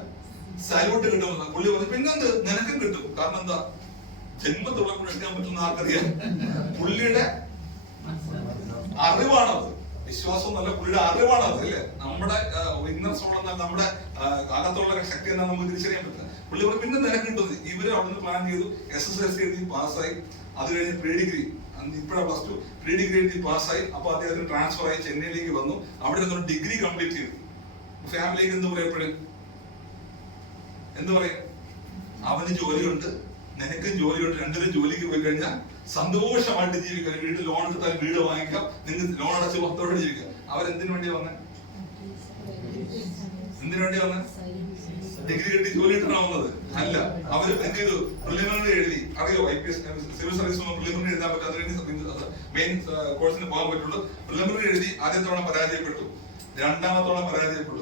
സല്യൂട്ട് കിട്ടുമെന്ന് പുള്ളി പറഞ്ഞു. പിന്നെന്ത്, നിനക്കും കിട്ടും. കാരണം എന്താ? ജന്മത്തുള്ള കൂടെ എടുക്കാൻ പറ്റുന്ന ആർക്കറിയാം? പുള്ളിയുടെ അറിവാണത്, വിശ്വാസം എന്നല്ല, പുള്ളിയുടെ അറിവാണത് അല്ലേ? നമ്മുടെ ഇന്നർ സോൾ എന്നാൽ നമ്മുടെ അകത്തുള്ള ശക്തി എന്നാൽ നമുക്ക് തിരിച്ചറിയാൻ പറ്റില്ല. പുള്ളി പറഞ്ഞു പിന്നെ നിനക്ക് കിട്ടുന്നത്. ഇവര് അവിടുന്ന് പ്ലാൻ ചെയ്തു, SSLC എഴുതി പാസ്സായി. അത് കഴിഞ്ഞ് പ്രീ ഡിഗ്രി, ഇപ്പഴാ +2 പ്രീ ഡിഗ്രി എഴുതി പാസ്സായി. അപ്പൊ അദ്ദേഹത്തിന് ട്രാൻസ്ഫർ ആയി ചെന്നൈയിലേക്ക് വന്നു. അവിടെ നിന്ന് ഡിഗ്രി കംപ്ലീറ്റ് ചെയ്തു. ഫാമിലിക്ക് എന്ത് പറയപ്പോഴും എന്ത് പറയും? അവന് ജോലിയുണ്ട്, നിനക്കും ജോലിയുണ്ട്, രണ്ടുപേരും ജോലിക്ക് പോയി കഴിഞ്ഞാൽ സന്തോഷമായിട്ട് ജീവിക്കാം. വീട്ടിൽ ലോൺ എടുത്താൽ വീട് വാങ്ങിക്കാം, നിങ്ങൾക്ക് ലോൺ അടച്ച് മൊത്തത്തോടെ ജീവിക്കാം. അവരെന്തിനു വേണ്ടി വന്നേ? എന്തിനു വേണ്ടി വന്നേ? ഡിഗ്രി കിട്ടി ജോലി കിട്ടണ വന്നത് അല്ല. അവര് എന്ത് ചെയ്തു? പ്രിലിമിനറി എഴുതി. അറിയോ IPS സിവിൽ സർവീസ് പ്രിലിമിനറി എഴുതാൻ പറ്റും. അതിന് മെയിൻ കോഴ്സിന് പോകാൻ പറ്റുള്ളൂ. പ്രിലിമിനറി എഴുതി ആദ്യത്തെ തവണ പരാജയപ്പെട്ടു. രണ്ടാമത്തോളം പരാജയപ്പെട്ടു,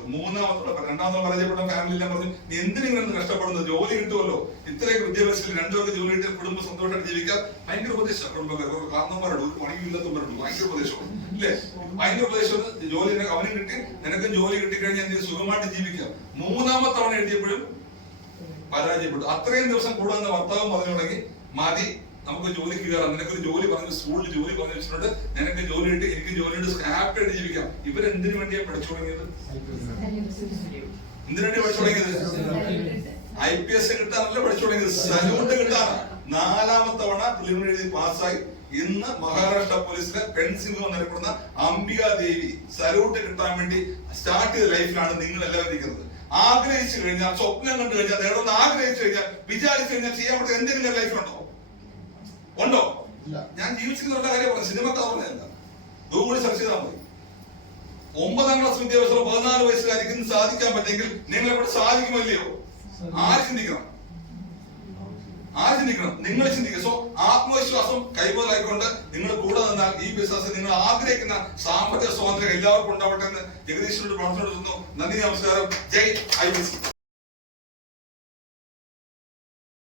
രണ്ടാമത്തോളം പരാജയപ്പെട്ട ഫാമിലി എല്ലാം പറഞ്ഞു നീ എന്തിനും കഷ്ടപ്പെടുന്നത്, ജോലി കിട്ടുമല്ലോ, ഇത്രയൊക്കെ വിദ്യാഭ്യാസത്തിൽ രണ്ടുപേർക്ക് ജോലി കിട്ടിയ കുടുംബം സന്തോഷമായിട്ട് ജീവിക്കാൻ. ഭയങ്കര ഉപദേശം കുടുംബക്കാർ, കാരണന്മാരോട് ഒരു പണിയില്ലാത്തവരോട് ഭയങ്കര ഉപദേശമാണ് അല്ലേ, ഭയങ്കര ഉപദേശം. ജോലി അവനും കിട്ടി, നിനക്കും ജോലി കിട്ടിക്കഴിഞ്ഞാൽ നീ സുഖമായിട്ട് ജീവിക്കാം. മൂന്നാമത്തെ തവണ എഴുതിയപ്പോഴും പരാജയപ്പെട്ടു. അത്രയും ദിവസം കൂടെ നിന്ന് ഭർത്താവും പറഞ്ഞു തുടങ്ങി മതി നമുക്ക് ജോലിക്ക് കയറാം, നിനക്കൊരു ജോലി പറഞ്ഞു, സ്കൂളിൽ ജോലി പറഞ്ഞു വെച്ചിട്ടുണ്ട്, നിനക്ക് ജോലി കിട്ടി, എനിക്ക് ജോലി ഉണ്ട്, ഹാപ്പിയായിട്ട് ജീവിക്കാം. ഇവരെന്തിനു വേണ്ടിയാ പഠിച്ചു തുടങ്ങിയത്? എന്തിനു വേണ്ടി പഠിച്ചു തുടങ്ങിയത്? IPS കിട്ടാനല്ല പഠിച്ചു തുടങ്ങിയത്, സല്യൂട്ട് കിട്ടാൻ. നാലാമത്തെ തവണ പ്രിലിമിനറി എഴുതി പാസ്സായി. ഇന്ന് മഹാരാഷ്ട്ര പോലീസിലെ പെൻസിംഗ് എന്നറിയപ്പെടുന്ന അംബിക ദേവി സല്യൂട്ട് കിട്ടാൻ വേണ്ടി സ്റ്റാർട്ട് ചെയ്ത ലൈഫിലാണ് നിങ്ങൾ എല്ലാവരും ഇരിക്കുന്നത്. ആഗ്രഹിച്ചു കഴിഞ്ഞാൽ, സ്വപ്നം കണ്ടു കഴിഞ്ഞാൽ, നേടുന്ന ആഗ്രഹിച്ചു കഴിഞ്ഞാൽ, വിചാരിച്ചു കഴിഞ്ഞാൽ ചെയ്യാൻ പറ്റുന്ന എന്തെങ്കിലും ലൈഫുണ്ടോ? ഉണ്ടോ? ഞാൻ ജീവിച്ചിരുന്ന കാര്യം പറഞ്ഞു, സിനിമ പറഞ്ഞല്ല, ഗൂഗിളിൽ സെർച്ച് ചെയ്താൽ മതി. 9ാം ക്ലാസ് വിദ്യാഭ്യാസം 14 വയസ്സുകാരിക്കും സാധിക്കാൻ പറ്റെങ്കിൽ നിങ്ങൾ എവിടെ സാധിക്കുമല്ലയോ? ആര് ചിന്തിക്കണം? നിങ്ങൾ ചിന്തിക്കുക. സോ ആത്മവിശ്വാസം കൈമുതലായിക്കൊണ്ട് നിങ്ങൾ കൂടെ നിന്നാൽ ഈ ബിസിനസ് നിങ്ങൾ ആഗ്രഹിക്കുന്ന സാമ്പത്തിക സ്വാതന്ത്ര്യം എല്ലാവർക്കും ഉണ്ടാവട്ടെ എന്ന് ജഗദീശ്വരോട് പ്രാർത്ഥന നടത്തുന്നു. നന്ദി, നമസ്കാരം. ജയ് IBC.